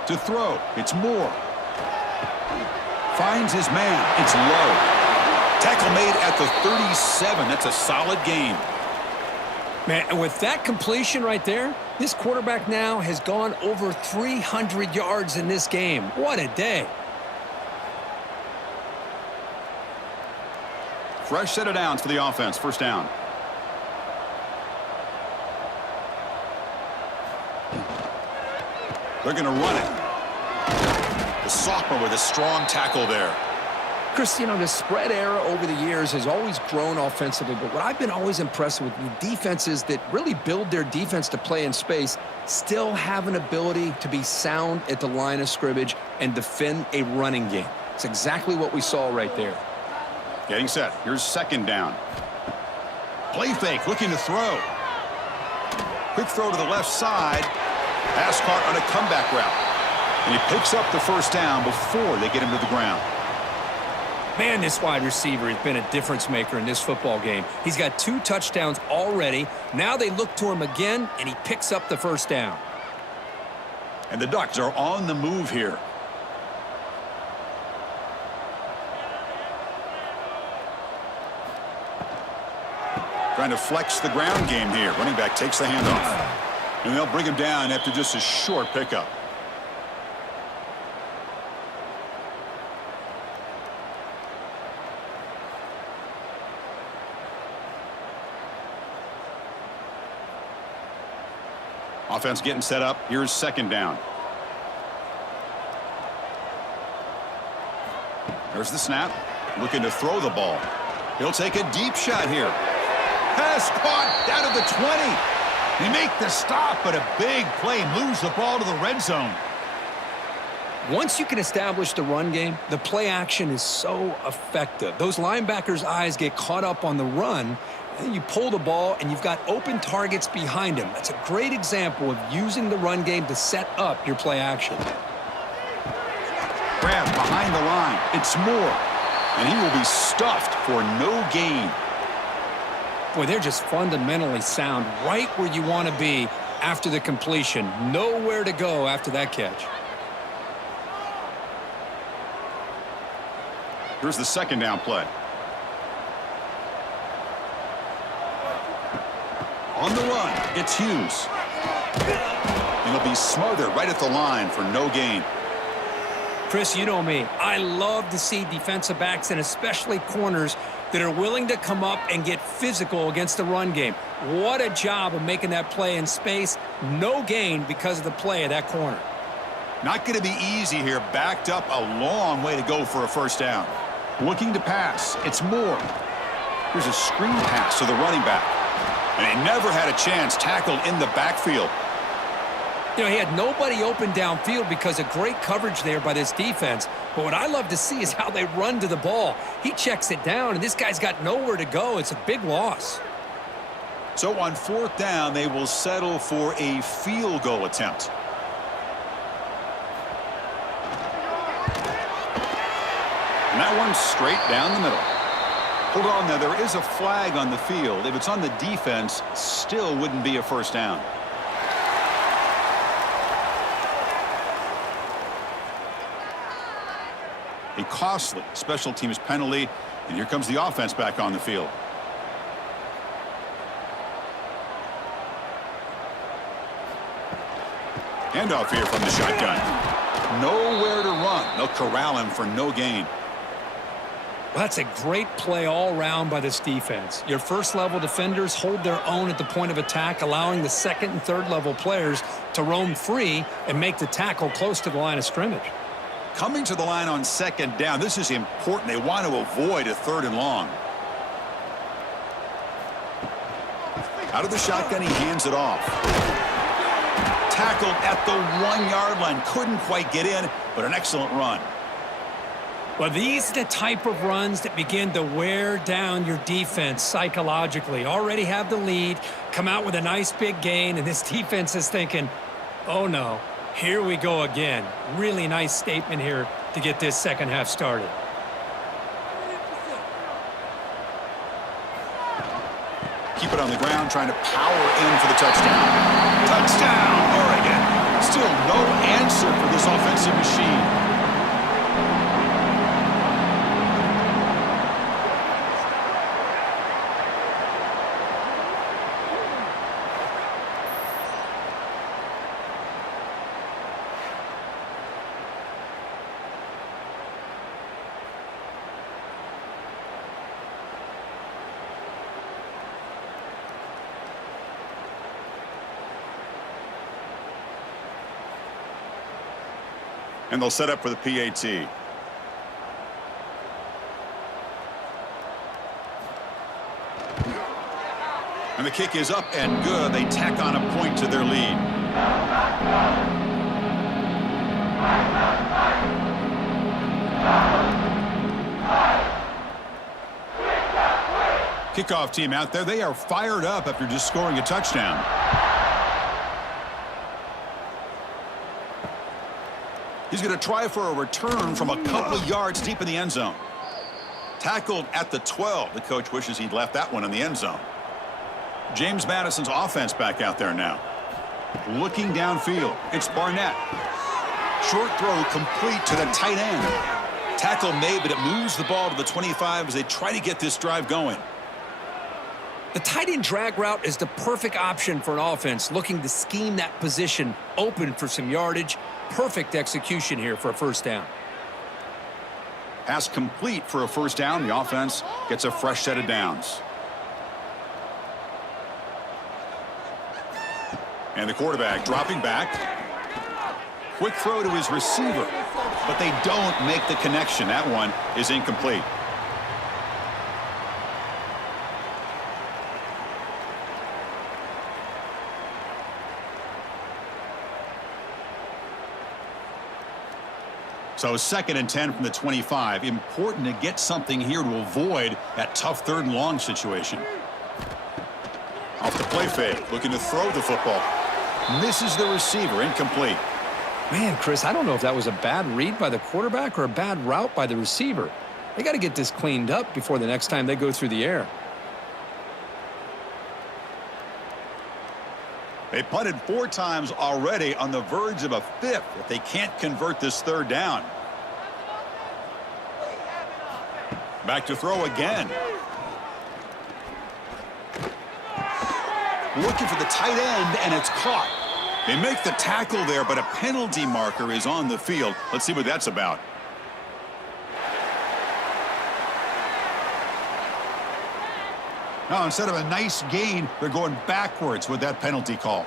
To throw, it's Moore. Finds his man, it's low. Tackle made at the 37. That's a solid gain. Man, and with that completion right there, this quarterback now has gone over 300 yards in this game. What a day. Fresh set of downs for the offense. First down. They're going to run it. The sophomore with a strong tackle there. Chris, you know, the spread era over the years has always grown offensively, but what I've been always impressed with the defenses that really build their defense to play in space still have an ability to be sound at the line of scrimmage and defend a running game. It's exactly what we saw right there. Getting set. Here's second down. Play fake, looking to throw. Quick throw to the left side. Pass caught on a comeback route. And he picks up the first down before they get him to the ground. Man, this wide receiver has been a difference maker in this football game. He's got 2 touchdowns already. Now they look to him again, and he picks up the first down. And the Ducks are on the move here. Trying to flex the ground game here. Running back takes the handoff. And they'll bring him down after just a short pickup. Offense getting set up. Here's second down. There's the snap. Looking to throw the ball. He'll take a deep shot here. Pass caught down to the 20. They make the stop, but a big play moves the ball to the red zone. Once you can establish the run game, the play action is so effective. Those linebackers' eyes get caught up on the run, and then you pull the ball, and you've got open targets behind him. That's a great example of using the run game to set up your play action. trapped behind the line. It's Moore, and he will be stuffed for no gain. Boy, they're just fundamentally sound, right where you want to be after the completion. Nowhere to go after that catch. Here's the second down play. On the run, it's Hughes. And he'll be smothered right at the line for no gain. Chris, you know me. I love to see defensive backs and especially corners that are willing to come up and get physical against the run game. What a job of making that play in space. No gain because of the play of that corner. Not going to be easy here. Backed up a long way to go for a first down. Looking to pass. It's Moore. Here's a screen pass to the running back. And he never had a chance, tackled in the backfield. You know, he had nobody open downfield because of great coverage there by this defense. But what I love to see is how they run to the ball. He checks it down, and this guy's got nowhere to go. It's a big loss. So on fourth down, they will settle for a field goal attempt. And that one's straight down the middle. Hold on now, there is a flag on the field. If it's on the defense, still wouldn't be a first down. A costly special teams penalty, and here comes the offense back on the field. Handoff here from the shotgun. Nowhere to run. They'll corral him for no gain. Well, that's a great play all around by this defense. Your first-level defenders hold their own at the point of attack, allowing the second and third-level players to roam free and make the tackle close to the line of scrimmage. Coming to the line on second down, this is important. They want to avoid a third and long. Out of the shotgun, he hands it off. Tackled at the 1-yard line. Couldn't quite get in, but an excellent run. Well, these are the type of runs that begin to wear down your defense psychologically. Already have the lead, come out with a nice big gain, and this defense is thinking, oh no, here we go again. Really nice statement here to get this second half started. Keep it on the ground, trying to power in for the touchdown. Touchdown, Oregon. Still no answer for this offensive machine. And they'll set up for the PAT. And the kick is up and good. They tack on a point to their lead. Kickoff team out there. They are fired up after just scoring a touchdown. He's going to try for a return from a couple of yards deep in the end zone. Tackled at the 12. The coach wishes he'd left that one in the end zone. James Madison's offense back out there now. Looking downfield. It's Barnett. Short throw complete to the tight end. Tackle made, but it moves the ball to the 25 as they try to get this drive going. The tight end drag route is the perfect option for an offense looking to scheme that position open for some yardage. Perfect execution here for a first down. Pass complete for a first down. The offense gets a fresh set of downs. And the quarterback dropping back. Quick throw to his receiver, but they don't make the connection. That one is incomplete. So 2nd and 10 from the 25. Important to get something here to avoid that tough third and long situation. Off the play fake, looking to throw the football. Misses the receiver, incomplete. Man, Chris, I don't know if that was a bad read by the quarterback or a bad route by the receiver. They got to get this cleaned up before the next time they go through the air. They punted 4 times already, on the verge of a 5th if they can't convert this 3rd down. Back to throw again. Looking for the tight end, and it's caught. They make the tackle there, but a penalty marker is on the field. Let's see what that's about. Now, instead of a nice gain, they're going backwards with that penalty call.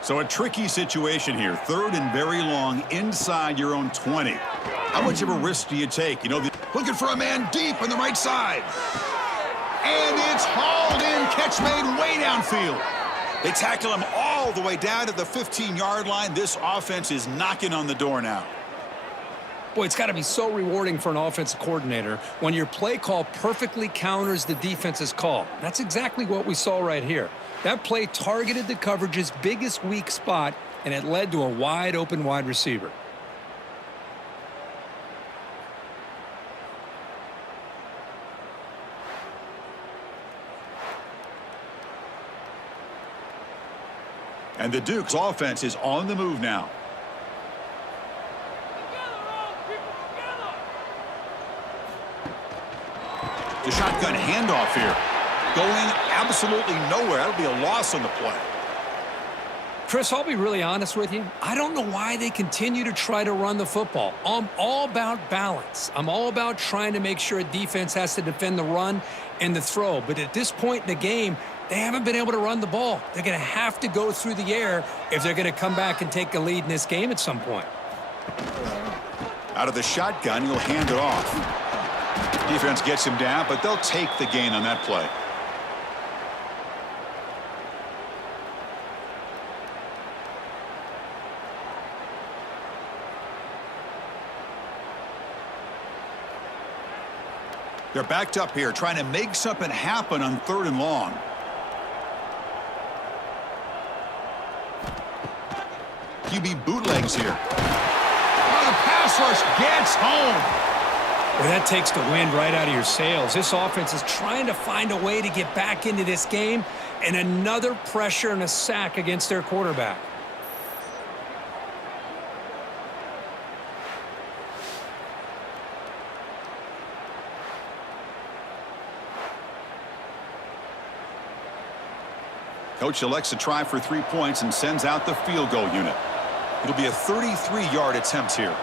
So a tricky situation here. 3rd and very long inside your own 20. How much of a risk do you take? You know, looking for a man deep on the right side. And it's hauled in. Catch made way downfield. They tackle him all the way down to the 15-yard line. This offense is knocking on the door now. Boy, it's got to be so rewarding for an offensive coordinator when your play call perfectly counters the defense's call. That's exactly what we saw right here. That play targeted the coverage's biggest weak spot, and it led to a wide-open wide receiver. And the Duke's offense is on the move now. The shotgun handoff here. Going absolutely nowhere. That'll be a loss on the play. Chris, I'll be really honest with you. I don't know why they continue to try to run the football. I'm all about balance. I'm all about trying to make sure a defense has to defend the run and the throw. But at this point in the game, they haven't been able to run the ball. They're going to have to go through the air if they're going to come back and take a lead in this game at some point. Out of the shotgun, he'll hand it off. Defense gets him down, but they'll take the gain on that play. They're backed up here, trying to make something happen on 3rd and long. QB bootlegs here. Oh, the pass rush gets home. Well, that takes the wind right out of your sails. This offense is trying to find a way to get back into this game, and another pressure and a sack against their quarterback. Coach elects to try for 3 points and sends out the field goal unit. It'll be a 33-yard attempt here.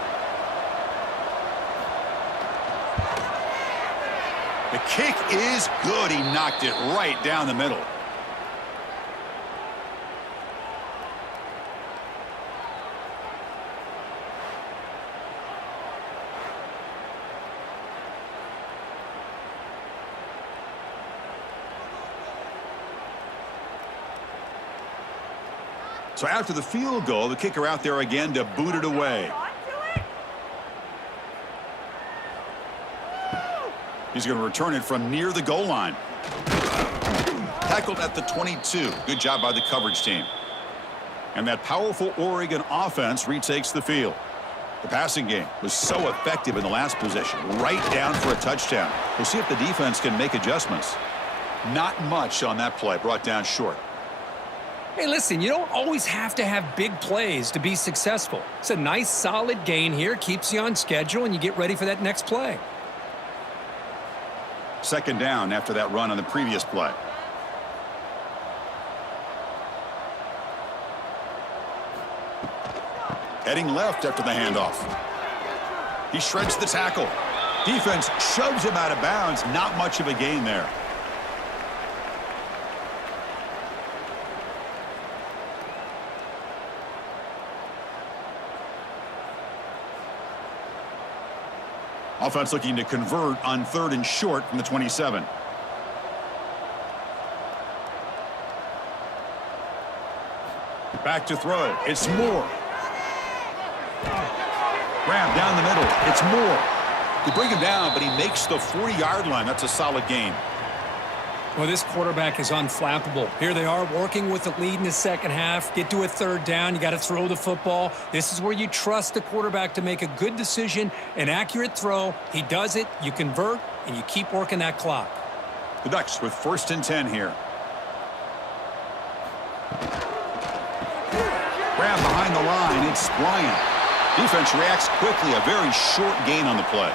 The kick is good. He knocked it right down the middle. So after the field goal, the kicker out there again to boot it away. He's going to return it from near the goal line. Tackled at the 22. Good job by the coverage team. And that powerful Oregon offense retakes the field. The passing game was so effective in the last possession, right down for a touchdown. We'll see if the defense can make adjustments. Not much on that play, brought down short. Hey, listen, you don't always have to have big plays to be successful. It's a nice, solid gain here, keeps you on schedule, and you get ready for that next play. 2nd down after that run on the previous play. Heading left after the handoff. He shreds the tackle. Defense shoves him out of bounds. Not much of a gain there. Offense looking to convert on 3rd and short from the 27. Back to throw. It's Moore. Grab down the middle. It's Moore. They bring him down, but he makes the 40-yard line. That's a solid gain. Well, this quarterback is unflappable. Here they are working with the lead in the second half. Get to a third down. You got to throw the football. This is where you trust the quarterback to make a good decision, an accurate throw. He does it, you convert, and you keep working that clock. The Ducks with 1st and 10 here. Grab behind the line. It's Bryant. Defense reacts quickly. A very short gain on the play.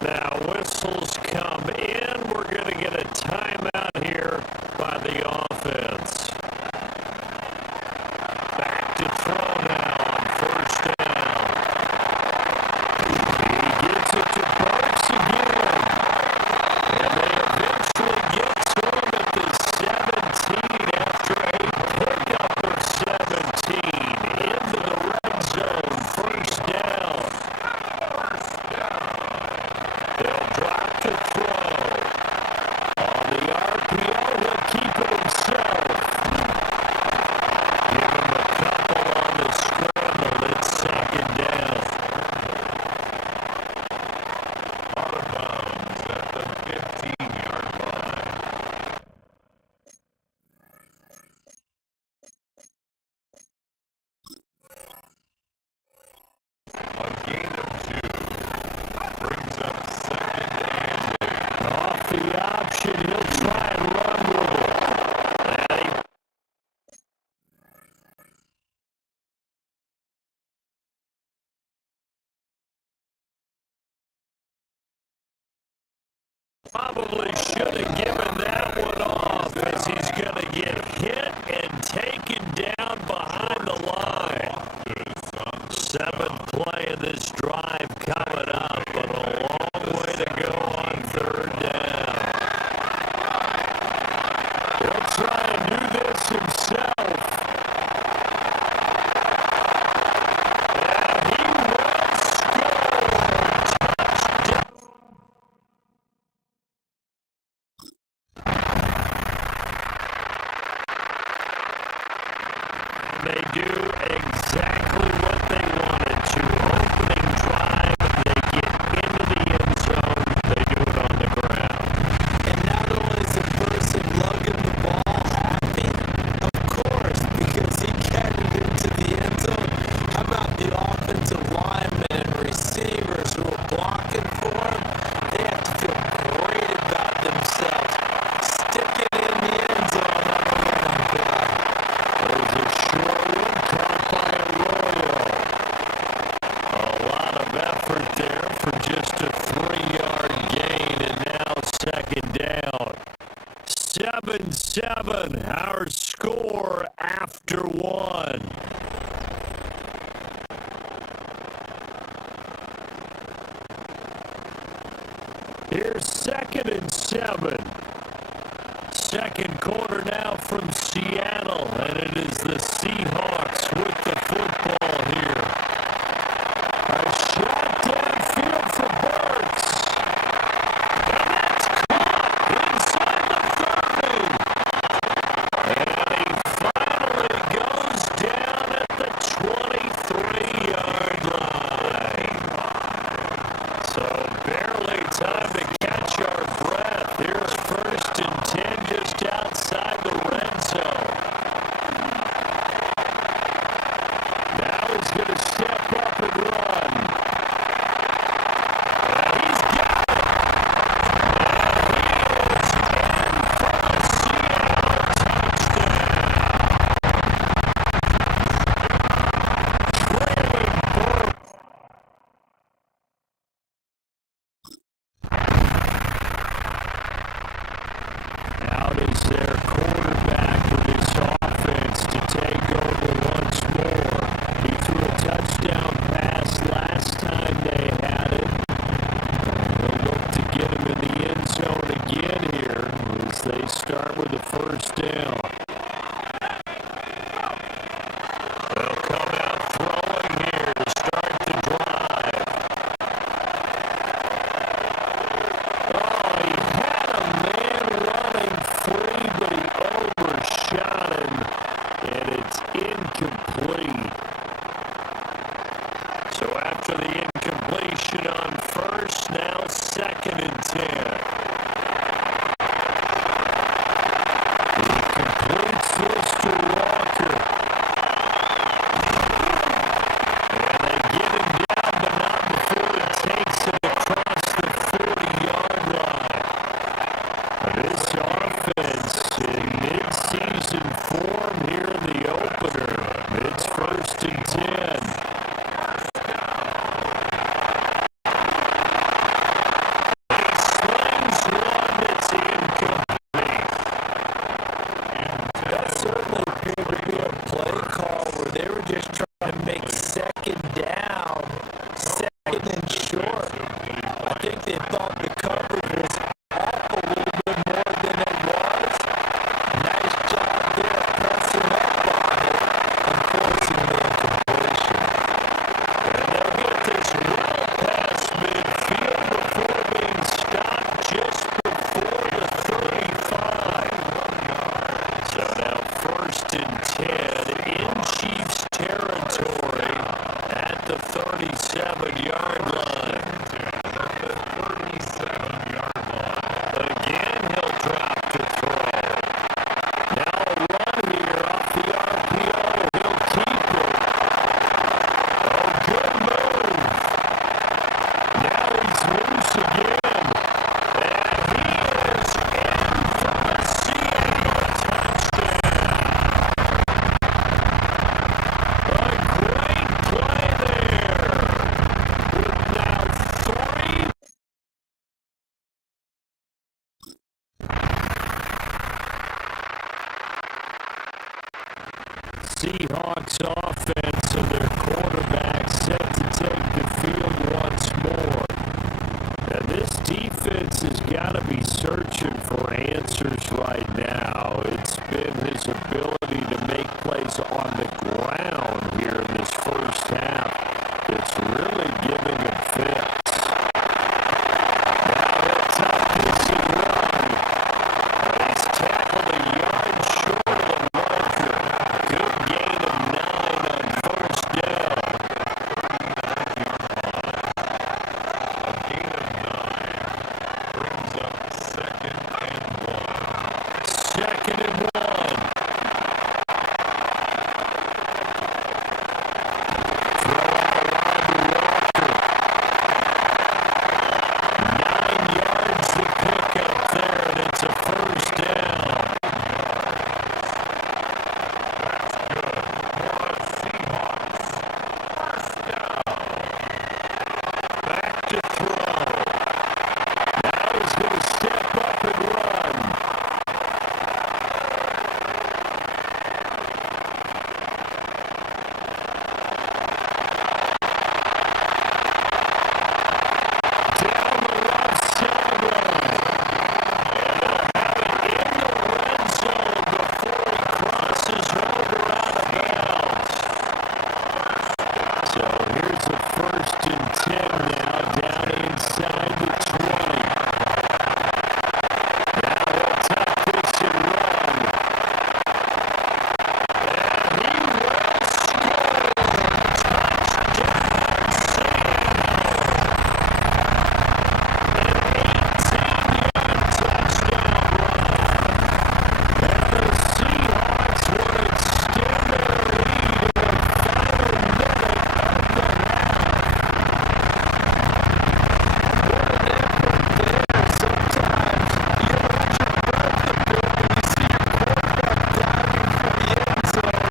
Now whistles come in. We're going to get a timeout here by the offense. Back to throw now on first down. He gets it to Burks again. And they eventually get to him at the 17 after a pickup of 17 into the red zone. First down. They'll drop to throw. On the RPO, he'll keep it himself. Give him a couple on the scramble. It's second down. Out of bounds at the 15-yard line. A gain of 2 brings up second and 8. Off the option, he'll try and run with it. And he probably should have given that one off as he's going to get hit and taken down behind the line. Seventh play of this drive coming up, but a long way to go on third down. He'll try and do this himself. And he will score. Touchdown. They do exactly what they wanted to. Opening drive, they get into the end zone, they do it on the ground. And not only is the person lugging the ball happy, of course, because he carried it to the end zone. How about the offensive linemen and receivers who are blocking for him? They have to feel great about themselves. Stick it in the end zone on the running back. There's a short one caught by Arroyo. A lot of effort there for just a 3-yard gain, and now second down. 7-7, our score after one. Here's 2nd and 7. Second quarter now from Seattle, and it is the Seahawks with the football here. A shot downfield for Burks. And that's caught inside the 30. And he finally goes down at the 23-yard line. So barely time to catch our breath. Here's 1st and 10 just outside the red zone. Now he's going to step up and run. And he's got it. Out is their quarterback with his offense to take over once more. He threw a touchdown pass last time they had it. They'll look to get him in the end zone again here as they start with the first down. They'll come out throwing here to start the drive. Oh, he had a man running free, but he overshot him, and it's incomplete. So after the incompletion on first, now 2nd and 10. He completes this to Walker. And they get him down, but not before he takes it across the 40-yard line. This offense in mid-season form here in the opener. It's 1st and 10. they thought the coverage was off a little bit more than it was. Nice job there pressing up on it and forcing the incompletion. And they'll get this well past midfield before being stopped just before the 35. So now 1st and 10 in Chiefs territory at the 37-yard line. Again, he'll drop to throw. Now a run here off the RPO. He'll keep it. Oh, good move. Now he's loose again. And he is in for a Seattle touchdown. A great play there. With now 3. Seahawks offense and their quarterback set to take the field once more. Now this defense has got to be searching for answers right now. It's been his ability to make plays on the ground here in this first half that's really giving him fits. Now he'll tuck this and run. He's tackled a yard short of the marker. Good gain of 9 on 1st down. A gain of 9 brings up 2nd and 1. 2nd and 1. Throw out wide to Walker. 9 yards to pick up there, and it's a 1st down. That's good for the Seahawks. 1st down. Back to throw. Now he's going to step up and run. Down the left sideline. And they'll have it in the red zone before he crosses over out of bounds. So here's a 1st and 10 now, down inside the 20. Now he'll tuck this and run. And he will score. Touchdown, Seattle. An 18-yard touchdown run. And the Seahawks will extend their lead in the final minute of the half. What an effort there. Sometimes you hold your breath a bit when you see your quarterback diving for the end zone.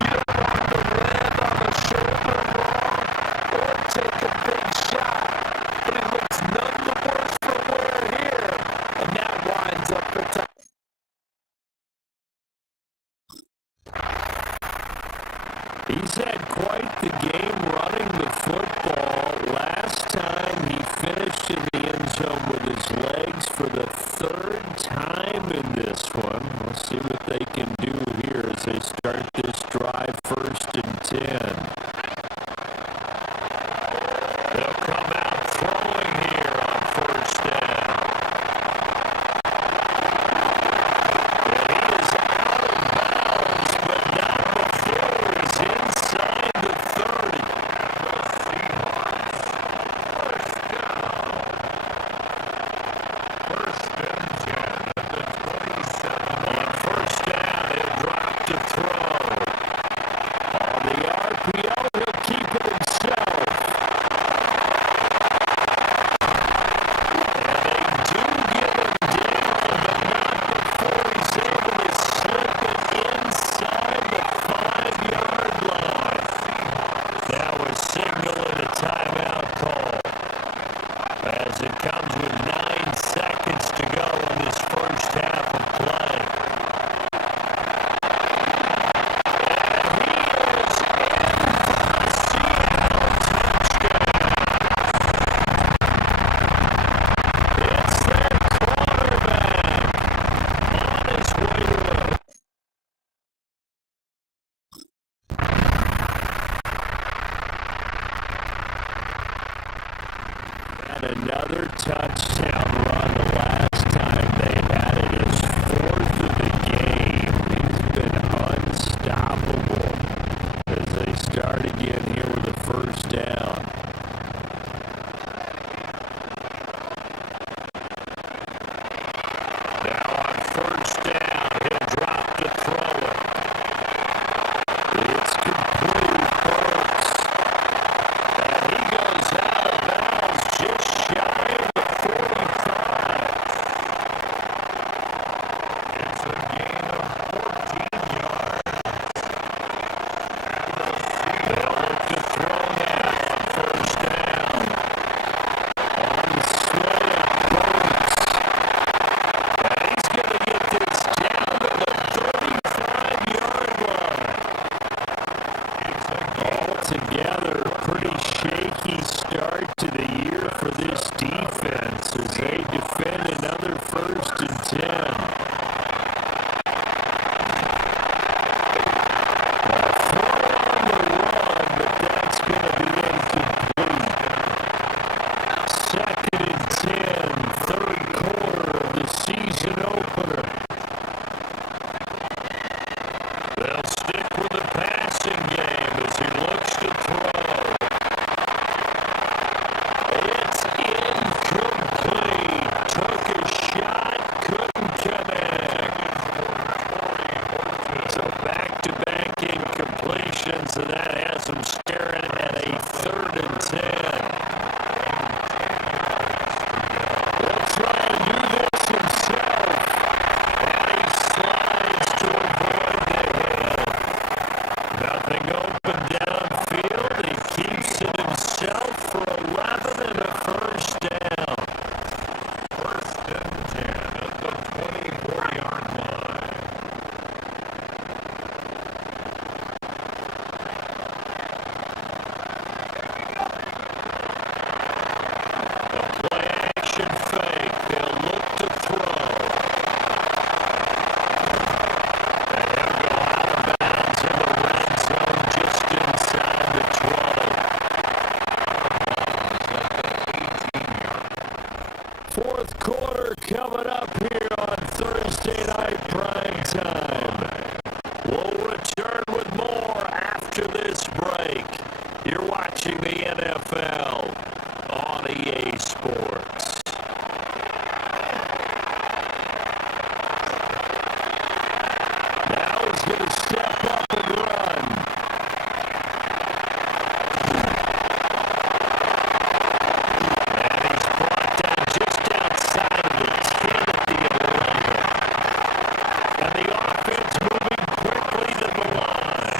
You don't want to land on a shoulder roll or take a big shot. But he looks none the worse for wear here. And that winds up the time. He's had quite the game running the football. Last time he finished in the end zone with his legs for the 3rd time in this one. We'll see what they can do here as they start this drive 1st and 10. They'll come out throwing here on 1st down. And he is out of bounds, but not before he's inside the 30. First and 10 at the 27. On 1st down, he'll drop to throw. On the RPO, he'll keep it himself. And they do get him down, but not before he's able to slip it inside the 5-yard line. That was signaling a timeout call, as it comes with 9 seconds to go in this first half of play. And he is in for a Seattle touchdown. another touchdown run the last time they had it. His fourth of the game. He's been unstoppable as they start again here with a first down. Now on first down, he'll drop to throw it. It's complete, folks. And he goes out of bounds just shy of the 45. It's a gain of 14 yards. They'll look to throw now on first down. Unswayed Burks. And he's going to get this down to the 35-yard line. Altogether, a pretty shaky start to the year for this defense as they defend another 1st and 10. Throw on the run, but that's going to be incomplete. 2nd and 10, 3rd quarter of the season opener. They'll stick with the passing game as he looks to throw. It's incomplete. Took a shot, couldn't connect. So back-to-back incompletions, and that has him staring at a 3rd and 10. He'll try and do this himself. And he slides to avoid the hit. Nothing open downfield. He keeps it himself for 11 and a first down. 1st and 10 at the 24-yard line. A play-action fake. They'll look to throw. And he'll go out of bounds in the red zone just inside the 12. 4th quarter coming up here on Thursday Night Prime Time. We'll return with more after this break. You're watching the NFL on EA Sports. Now he's going to step up and run. And he's brought down just outside of the 10 at the 11. And the offense moving quickly to the line.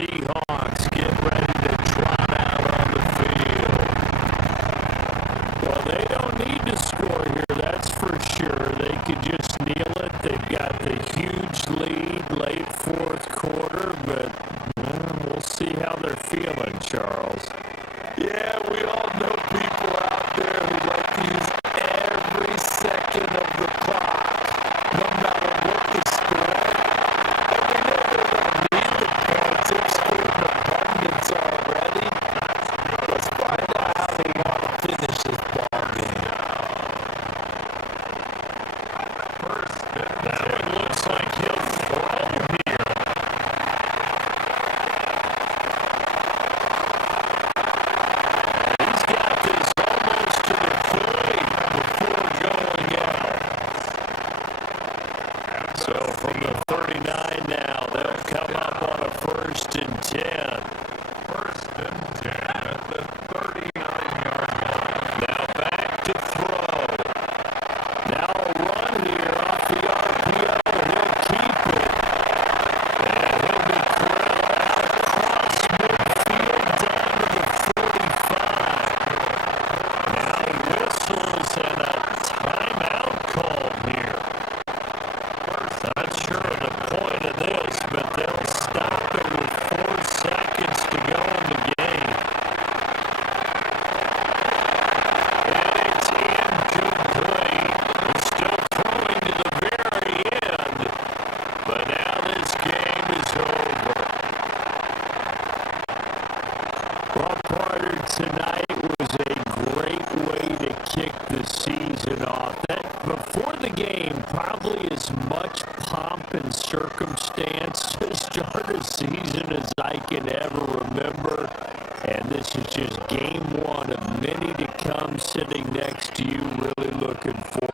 Seahawks get ready to trot out on the field. Well, they don't need to score here, that's for sure. They could just kneel it. They've got the huge lead late fourth quarter, but we'll see how they're feeling, Charles. Yeah, we all know people out there who like to use every second of the clock, no matter what the score. And we know they don't need the points. They've scored in abundance already. Let's find out how they want to finish this ball game. That one looks like he'll throw here. He's got this almost to the 40 before going out. So from the 39 now, they'll come up on a 1st and 10. 1st and 10 at the 39-yard line. Now back to throw. Now a run here off the RPO. He'll keep it. And he'll be corralled out across midfield down to the 45. Now whistles and a timeout called here. Not sure of the point of this, but they'll stop it with 4 seconds to go in the game. And it's incomplete. They're still throwing to the very end, but now this game is over. Well, Carter, tonight was a great way to kick the season off. That before the game, probably as much pomp and circumstance to start a season as I can ever remember. And this is just game one of many to come. Sitting next to you, really looking forward.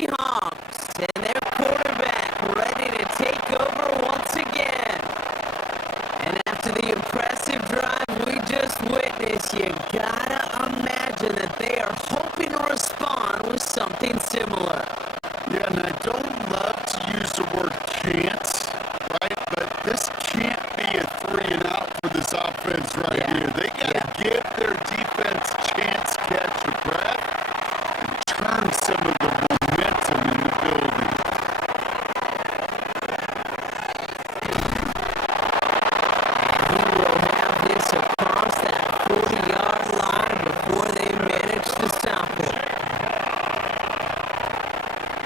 Seahawks and their quarterback ready to take over once again. And after the impressive drive we just witnessed, you gotta imagine that they are hoping to respond with something similar. Yeah, and I don't love to use the word can't, right? But this can't be a 3-and-out for this offense right here. They got to give their defense a chance to catch a breath and turn some of the momentum in the building. He will have this across that 40-yard line before they manage to stop him.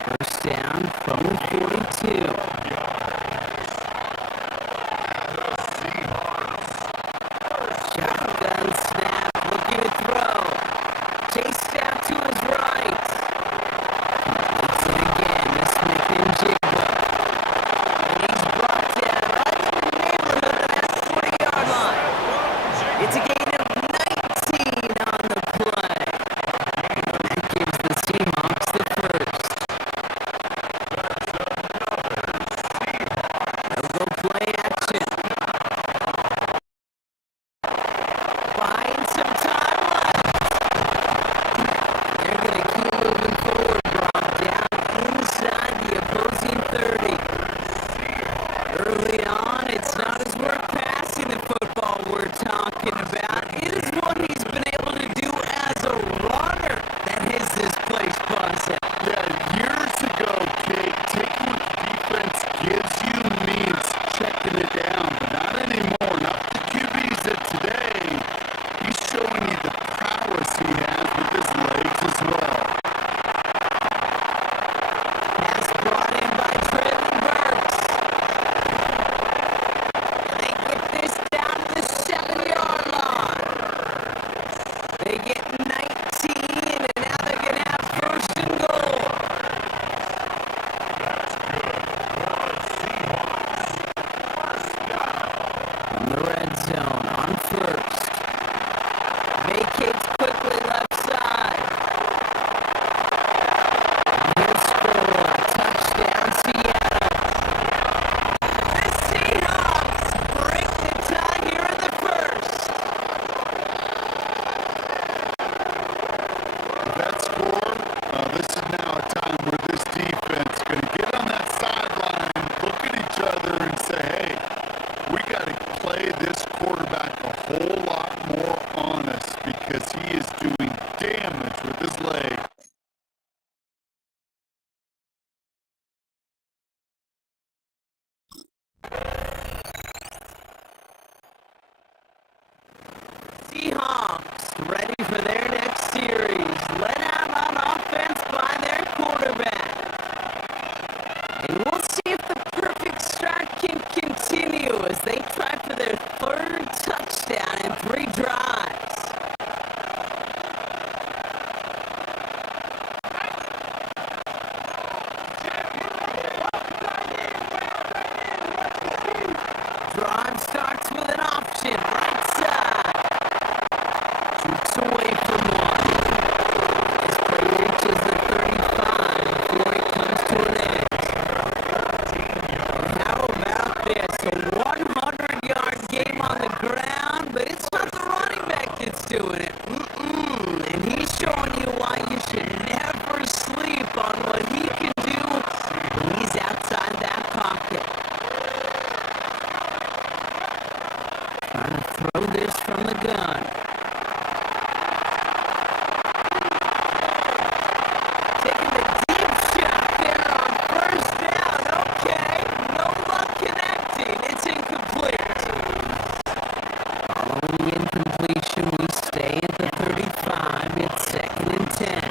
First down from the 42. Shotgun snap, looking to throw. Chased out to his right. It's it again, to Smith and Jigba. And he's brought down right in the neighborhood of that 40-yard line. It's a gain of 19 on the play. That gives the Seahawks the first. They'll go play action. Buying some time left. They're going to keep moving forward, brought down inside the opposing 30. Early on, it's not his work passing the football we're talking about. It is what he's been able to do as a runner that has this place buzzing. Yeah, years ago, Kate, taking what the defense gives you means checking it down, but not anymore. Not the QBs that today. He's showing you the prowess he has with his legs as well. Pass brought in by Traylon Burks. They get this down to the 7-yard line. They get 19, and now they're going to have first and goal. In the red zone on first. Vacates quickly left side. He'll score. Touchdown, Seattle. The Seahawks break the tie here in the first. With that score, this is now a time where this defense is going to get on that sideline, look at each other and say, hey, we got to play this quarterback a whole lot more honest because he is doing damage with his leg. Seahawks ready for their next series. Led out on offense by their quarterback. And we'll see if the perfect start can continue as they try for their third touchdown in 3 drives. Drive starts with an option, right side. Shoots away from one. This play reaches the 35 before it comes to an end. And how about this? A 100-yard game on the ground, but it's not the running back that's doing it. And he's showing you why you should never sleep on what he can do when he's outside that pocket. Trying to throw this from the gun. Taking the deep shot there on first down. Okay, no luck connecting. It's incomplete. Following the incompletion, we stay at the 35. It's 2nd and 10.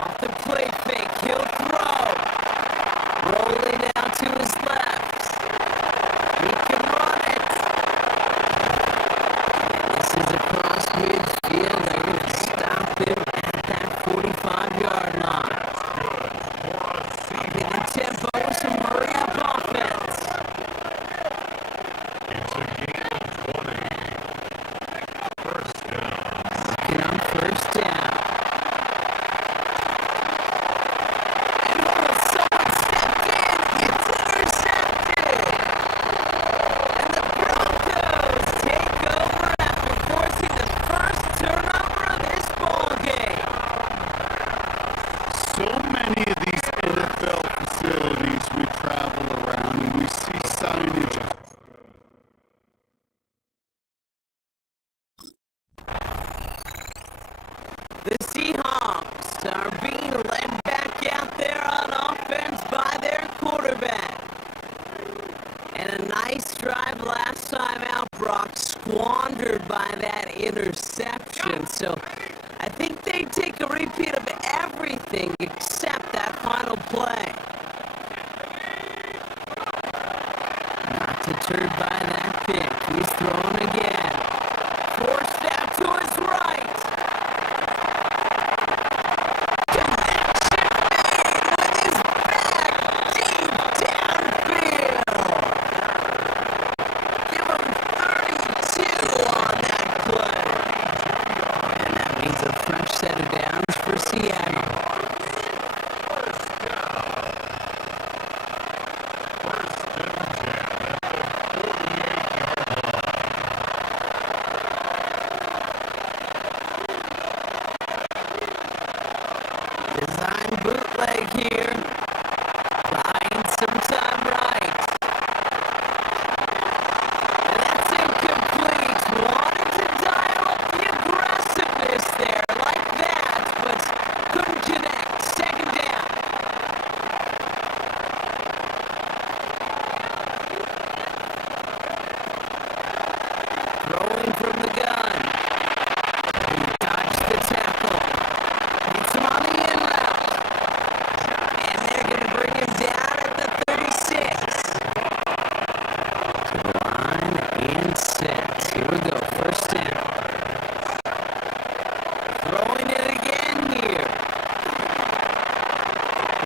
Off the play fake, he'll throw. Rolling out to his left. He can run it. This is across midfield. They're going to stop him at that 45-yard line. Upping the tempo, some hurry-up offense. It's a drive last time out, Brock, squandered by that interception. So I think they take a repeat of everything except that final play. Not deterred by that pick. He's throwing again. Forced out to his right. Connection made with his back deep downfield. Give him 32 on that play. And that means a fresh set of downs for Seattle. Design bootleg here. Buying some time right. And that's incomplete. Wanted to dial up the aggressiveness there like that, but couldn't connect. Second down. Throwing from the gun. He dodged the tackle. Hits him on the in route. And they're going to bring him down at the 36. To the line and set. Here we go. First down. Throwing it again here.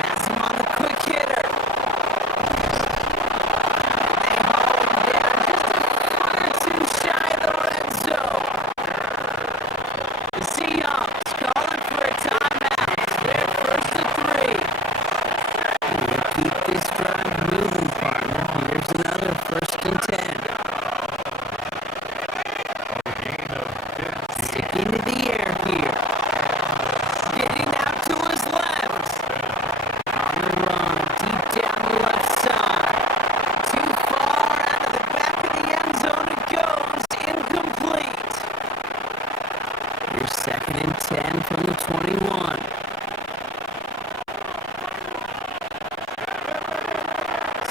Has him on the quick hitter. They haul him down just a foot or two shy of the red zone. The Seahawks calling for a timeout. They're first and 3. We'll keep this drive moving, partner. Here's another first and 10. Sticking to the air here. Getting out to his left. On the run, deep down the left side. Too far out of the back of the end zone it goes. Incomplete. Here's second and 10 from the 21.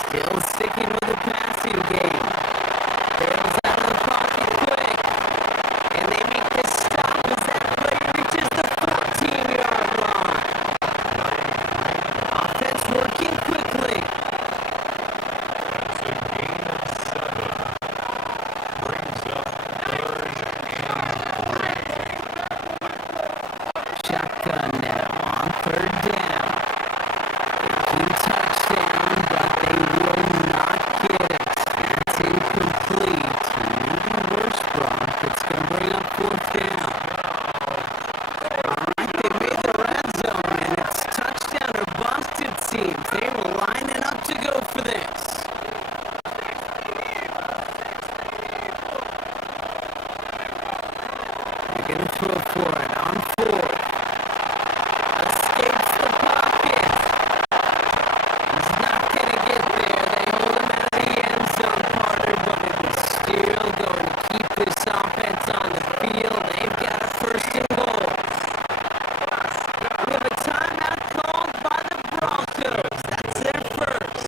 Still sticking with the passing game. Bails out of the pocket quick. And they make this stop as that play reaches the 14-yard line. Offense working quickly. That's a gain of 7. Brings up 3rd and 3. Shotgun now on 3rd down. Thinking touchdown, but they will not get it. That's incomplete. Maybe worse, Brock. It's going to bring up 4th down. All right, they made the red zone, and it's touchdown or bust, it seems. They were lining up to go for this. They're going to throw for it on 4th. Escapes the pocket. He's not going to get there. They hold him out of the end zone, partner, but it is still going to keep this offense on the field. They've got a first and goal. We have a timeout called by the Broncos. That's their first.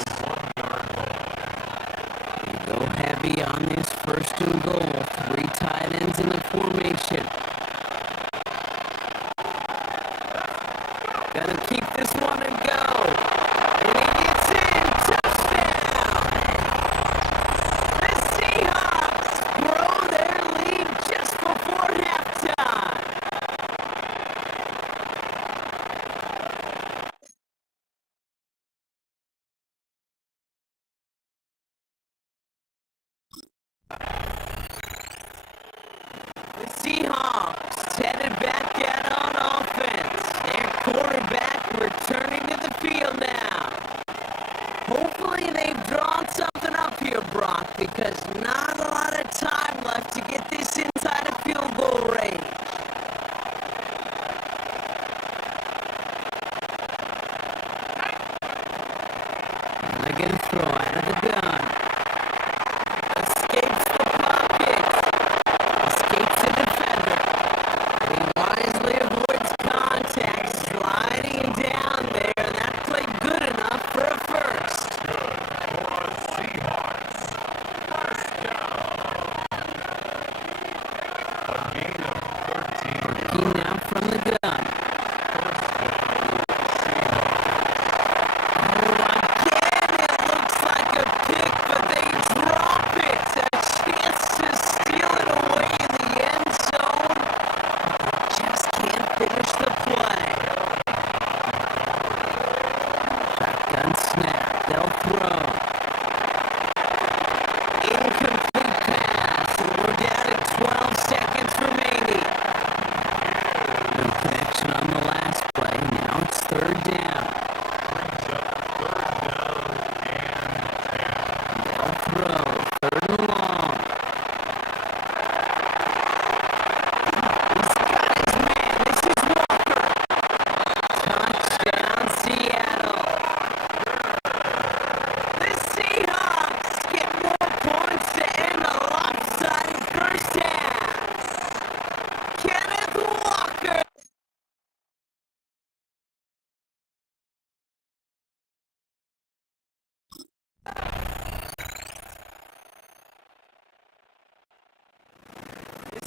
They go heavy on this first and goal. 3 tight ends in the formation. Gotta keep this one and go. And he gets in. Touchdown! The Seahawks grow their lead just before halftime. The Seahawks headed back out on offense. Their quarterback returning to the field now. Hopefully they've drawn something up here, Brock, because not a lot of time left to get this inside a field goal range. And they're going to throw out of the gun. Escapes the pocket. Escapes the defender. He wisely avoids contact, sliding down there. That played good enough for a first. Good for the Seahawks. shotgun.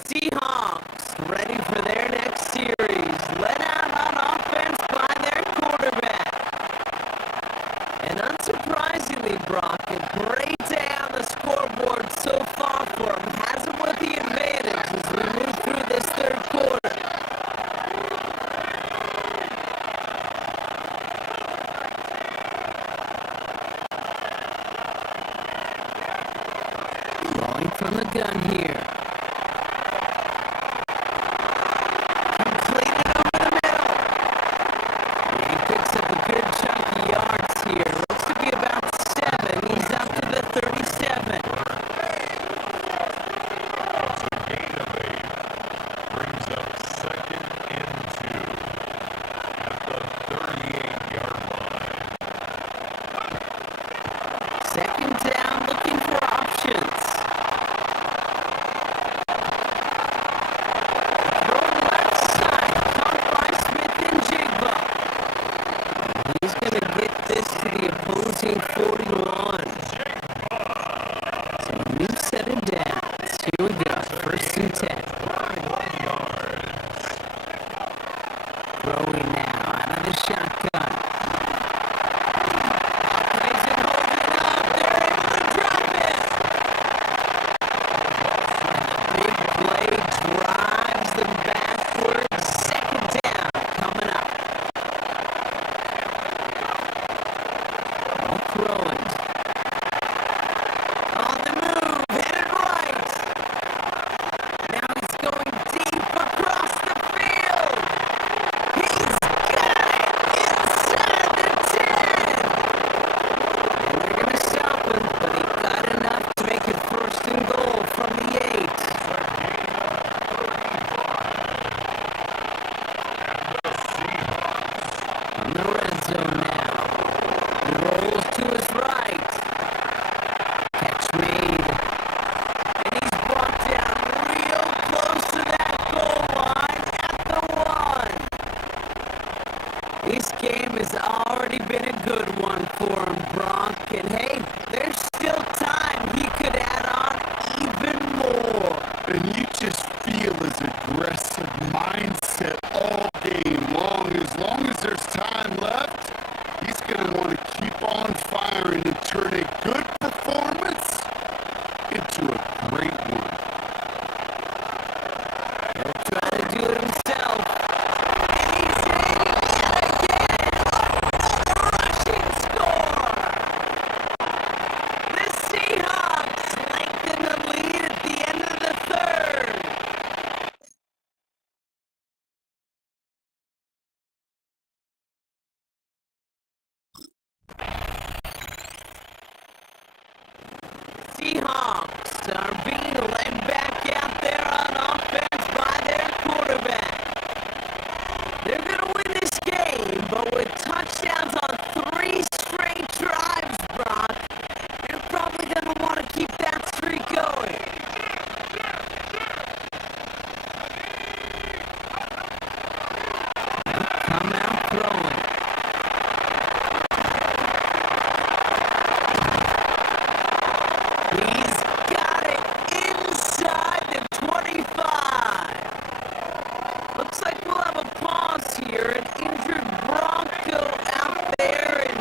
Seahawks ready for their next series. Led out on offense by their quarterback. And unsurprisingly, Brock, a great day on the scoreboard so far for him. Has him with the advantage as we move through this third quarter. Throwing from the gun here. Second down, looking for options. Throw left side, caught by Smith and Jigba. He's going to get this to the opposing 41. So a new set of downs. Here we go, 1st and 10. Throwing now out of the shotgun. This game has already been a good one for him, Brock. And hey, there's still time. He could add on even more. And you just feel his aggressive mindset all game long. As long as there's time left, he's going to want to keep on firing and turn a good performance into a great one. He'll try to do it himself. Seahawks are being led back out there on offense by their quarterback. They're going to win this game, but with touchdowns on 3 straight drives, Brock, they're probably going to want to keep that streak going. They'll come out throwing. He's got it inside news here. An injured Bronco out there and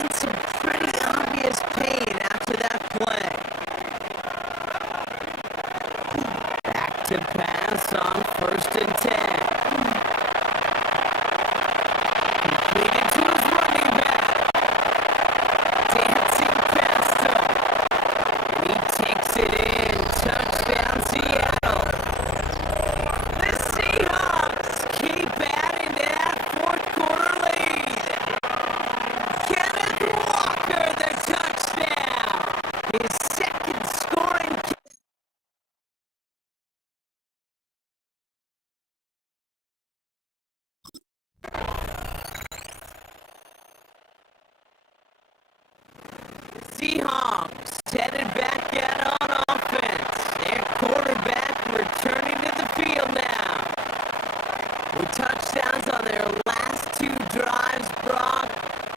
in some pretty obvious pain after that play. Back to pass on 1st and 10. Completed to his running back. Dancing past him. He takes it in. Touchdown Seattle. The Seahawks keep adding to that 4th quarter lead. Kenneth Walker, the touchdown. His 2nd scoring Seahawks headed back out on offense. Their quarterback returning to the field now. With touchdowns on their last 2 drives, Brock.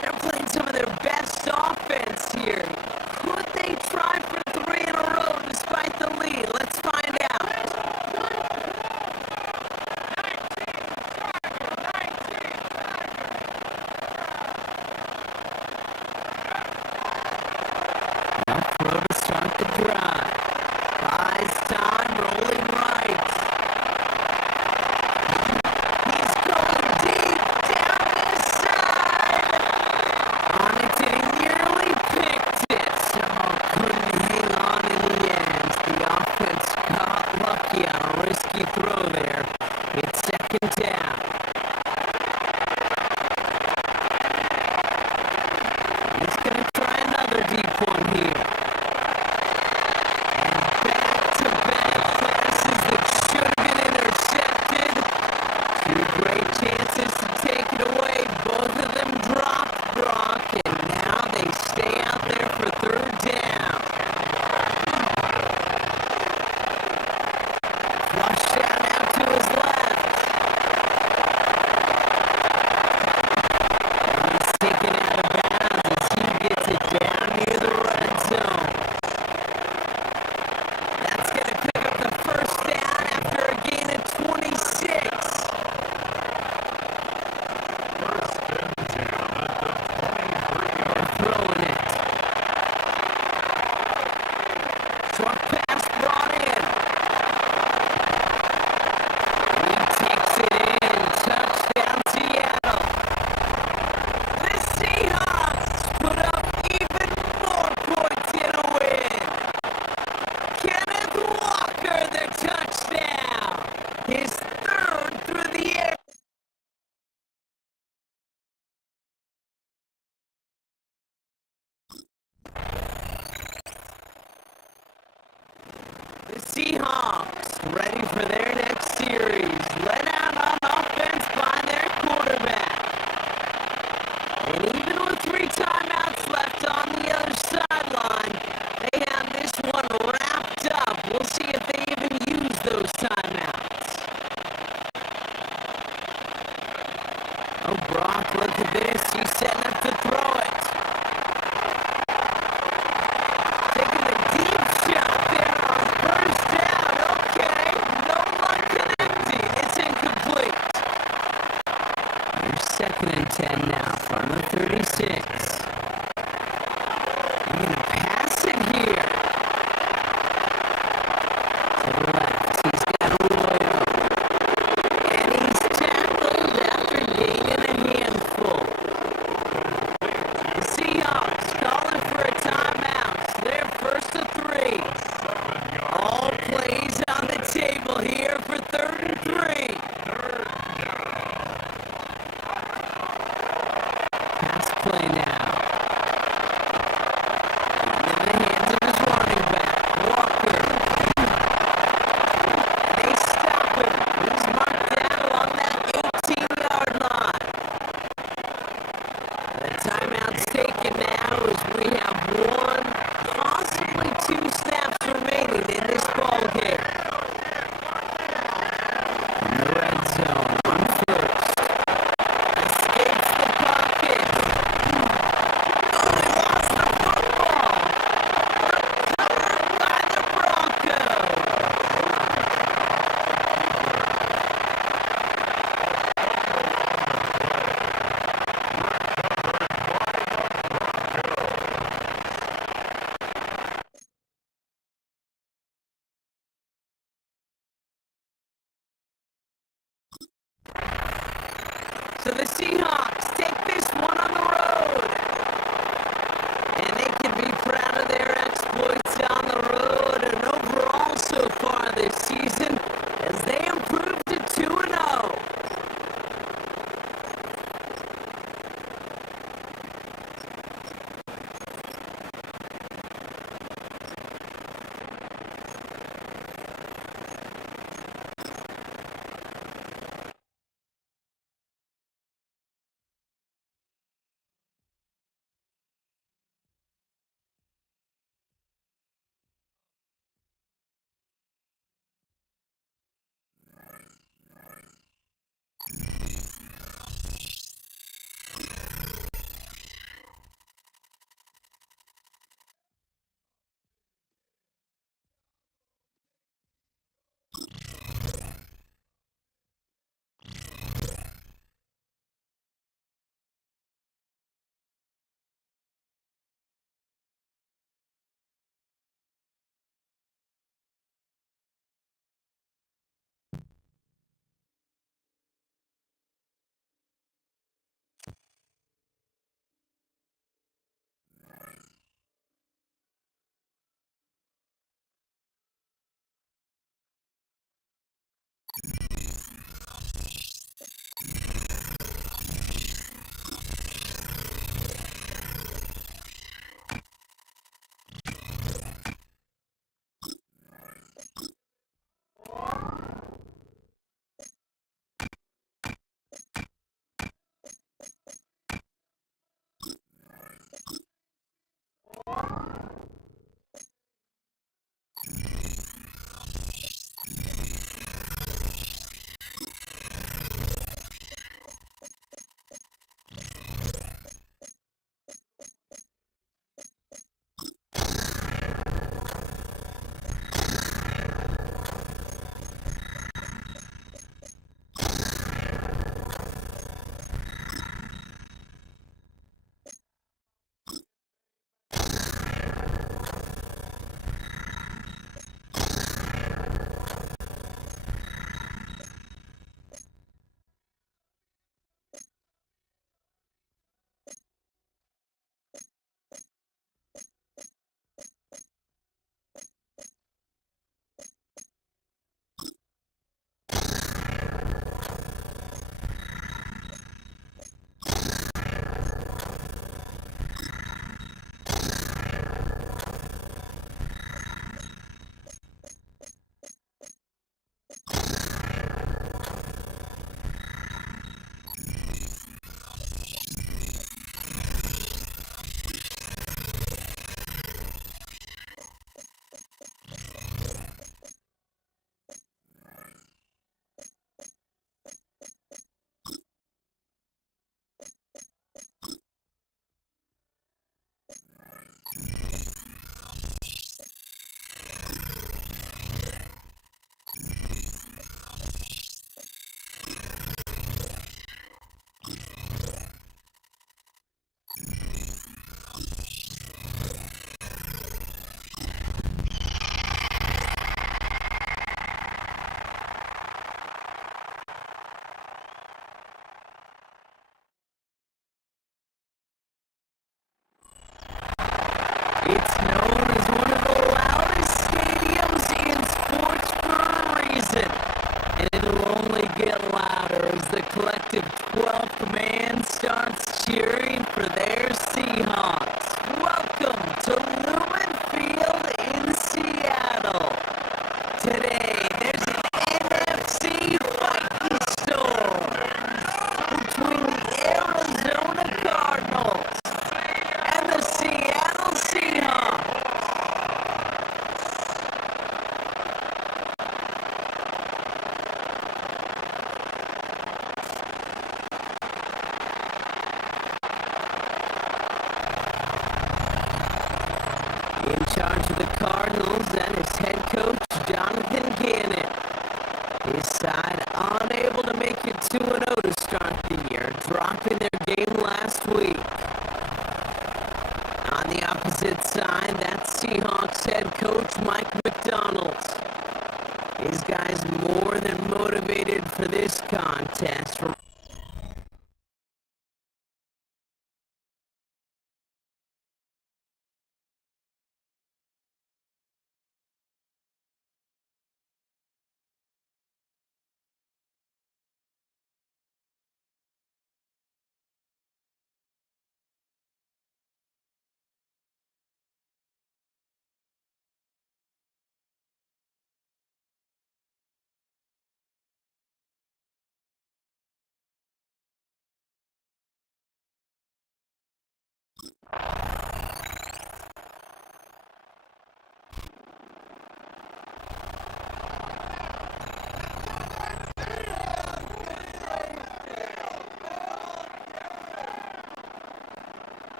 They're playing some of their best offense here. Could they try for 3 in a row despite the lead? Let's find out. Now throw to start the drive. Buys time, rolling right. He's going deep down this side. On it, and he nearly picked it. So couldn't hang on in the end. The offense got lucky on a risky throw there. It's 2nd down. He's going to try another deep one here. And back-to-back passes that should have been intercepted. 2 great chances to take it away. Both of them dropped, Brock, and now they stay out there for 3rd down. Flush down out to his left. And he's taken out of bounds as he gets it down near the red zone. That's going to pick up the 1st down after a gain of 26. They're throwing it. Short pass brought in. He takes it in. Touchdown Seattle. The Seahawks put up even more points in a win. Kenneth Walker, the touchdown. His 3rd through the air. The Seahawks ready for their next series. Led out on offense by their quarterback. And even with 3 timeouts left on the other sideline, they have this one wrapped up. We'll see if they even use those timeouts. Oh, Brock, look at this. He's setting up to throw it. Taking a deep shot there on 1st down. Okay, no luck connecting. It's incomplete. Here's 2nd and 10 now from the 36. They're going to pass it here. So the Seahawks take this one on the road. And they can be proud of their exploits on the road and overall so far this season as they improve to 2-0. It's known as one of the loudest stadiums in sports for a reason. And it'll only get louder as the collective 12th man starts cheering for their Seahawks. Welcome to Lumen Field in Seattle. Today, there's an NFC fighting storm between the Arizona Cardinals and the Seattle Seahawks. In charge of the Cardinals and his head coach, Jonathan Gannon. His side unable to make it 2-0 to start the year, dropping their game last week. On the opposite side, that's Seahawks head coach Mike McDonald. His guys more than motivated for this contest.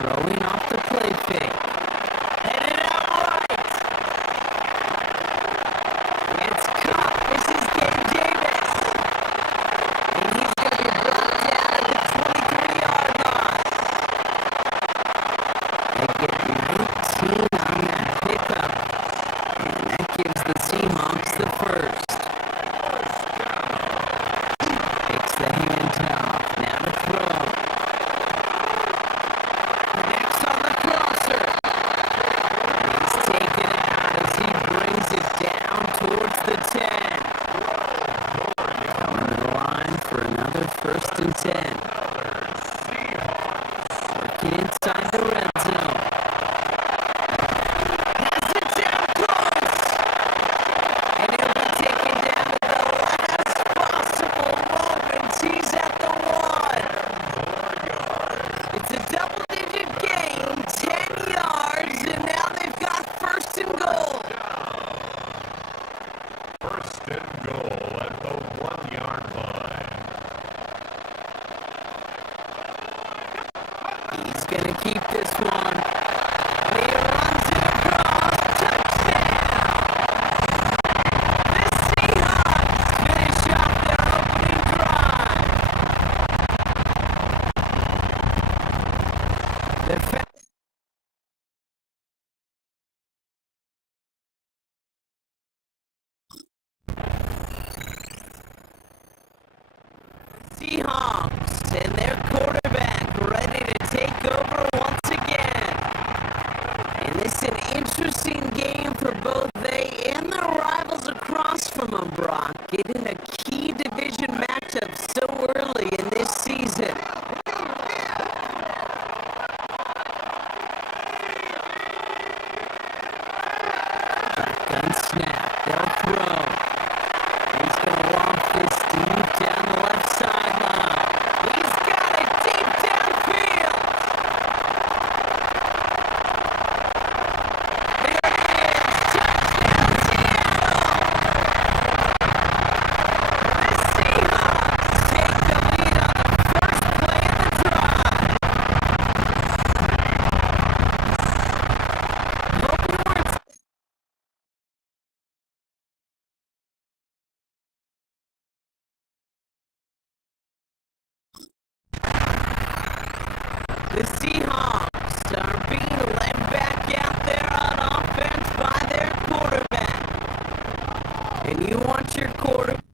Throwing off the play fake. Headed out right. It's caught. This is Gabe Davis. And he's going to be brought down at the 23-yard line. They get 19 on that pickup. And that gives the Seahawks the first. Takes the handoff. Now to throw. Connects on the crosser. He's taken out as he brings it down towards the 10. Coming to the line for another 1st and 10. Working inside the red zone. Has it down close. And he'll be taken down to the last possible moment. He's at the 1. It's a double-digit gain, 10 yards, and now they've got 1st and goal. First and goal at the 1-yard line. He's going to keep this one. And he runs it across. Touchdown! The Seahawks finish off their opening drive. They're Seahawks and their quarterback ready to take over once again. And it's an interesting game for both they and their rivals across from them, Brock. Getting a key division matchup so early in this season. Shotgun snap. They'll throw. He's going to walk this deep down the left sideline. He's got it deep downfield. There it is. Touchdown, Seattle. The Seahawks take the lead on the first play of the drive. Hoping we're The Seahawks are being led back out there on offense by their quarterback. And you want your quarterback.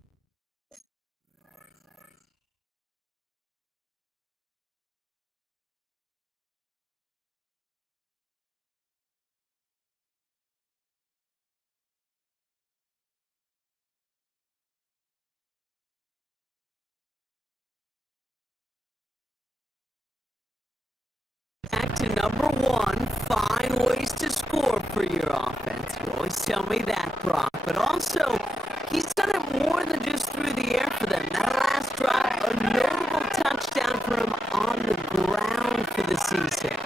Back to number 1, find ways to score for your offense. You always tell me that, Brock. But also, he's done it more than just through the air for them. That last drive, a notable touchdown for him on the ground for the season.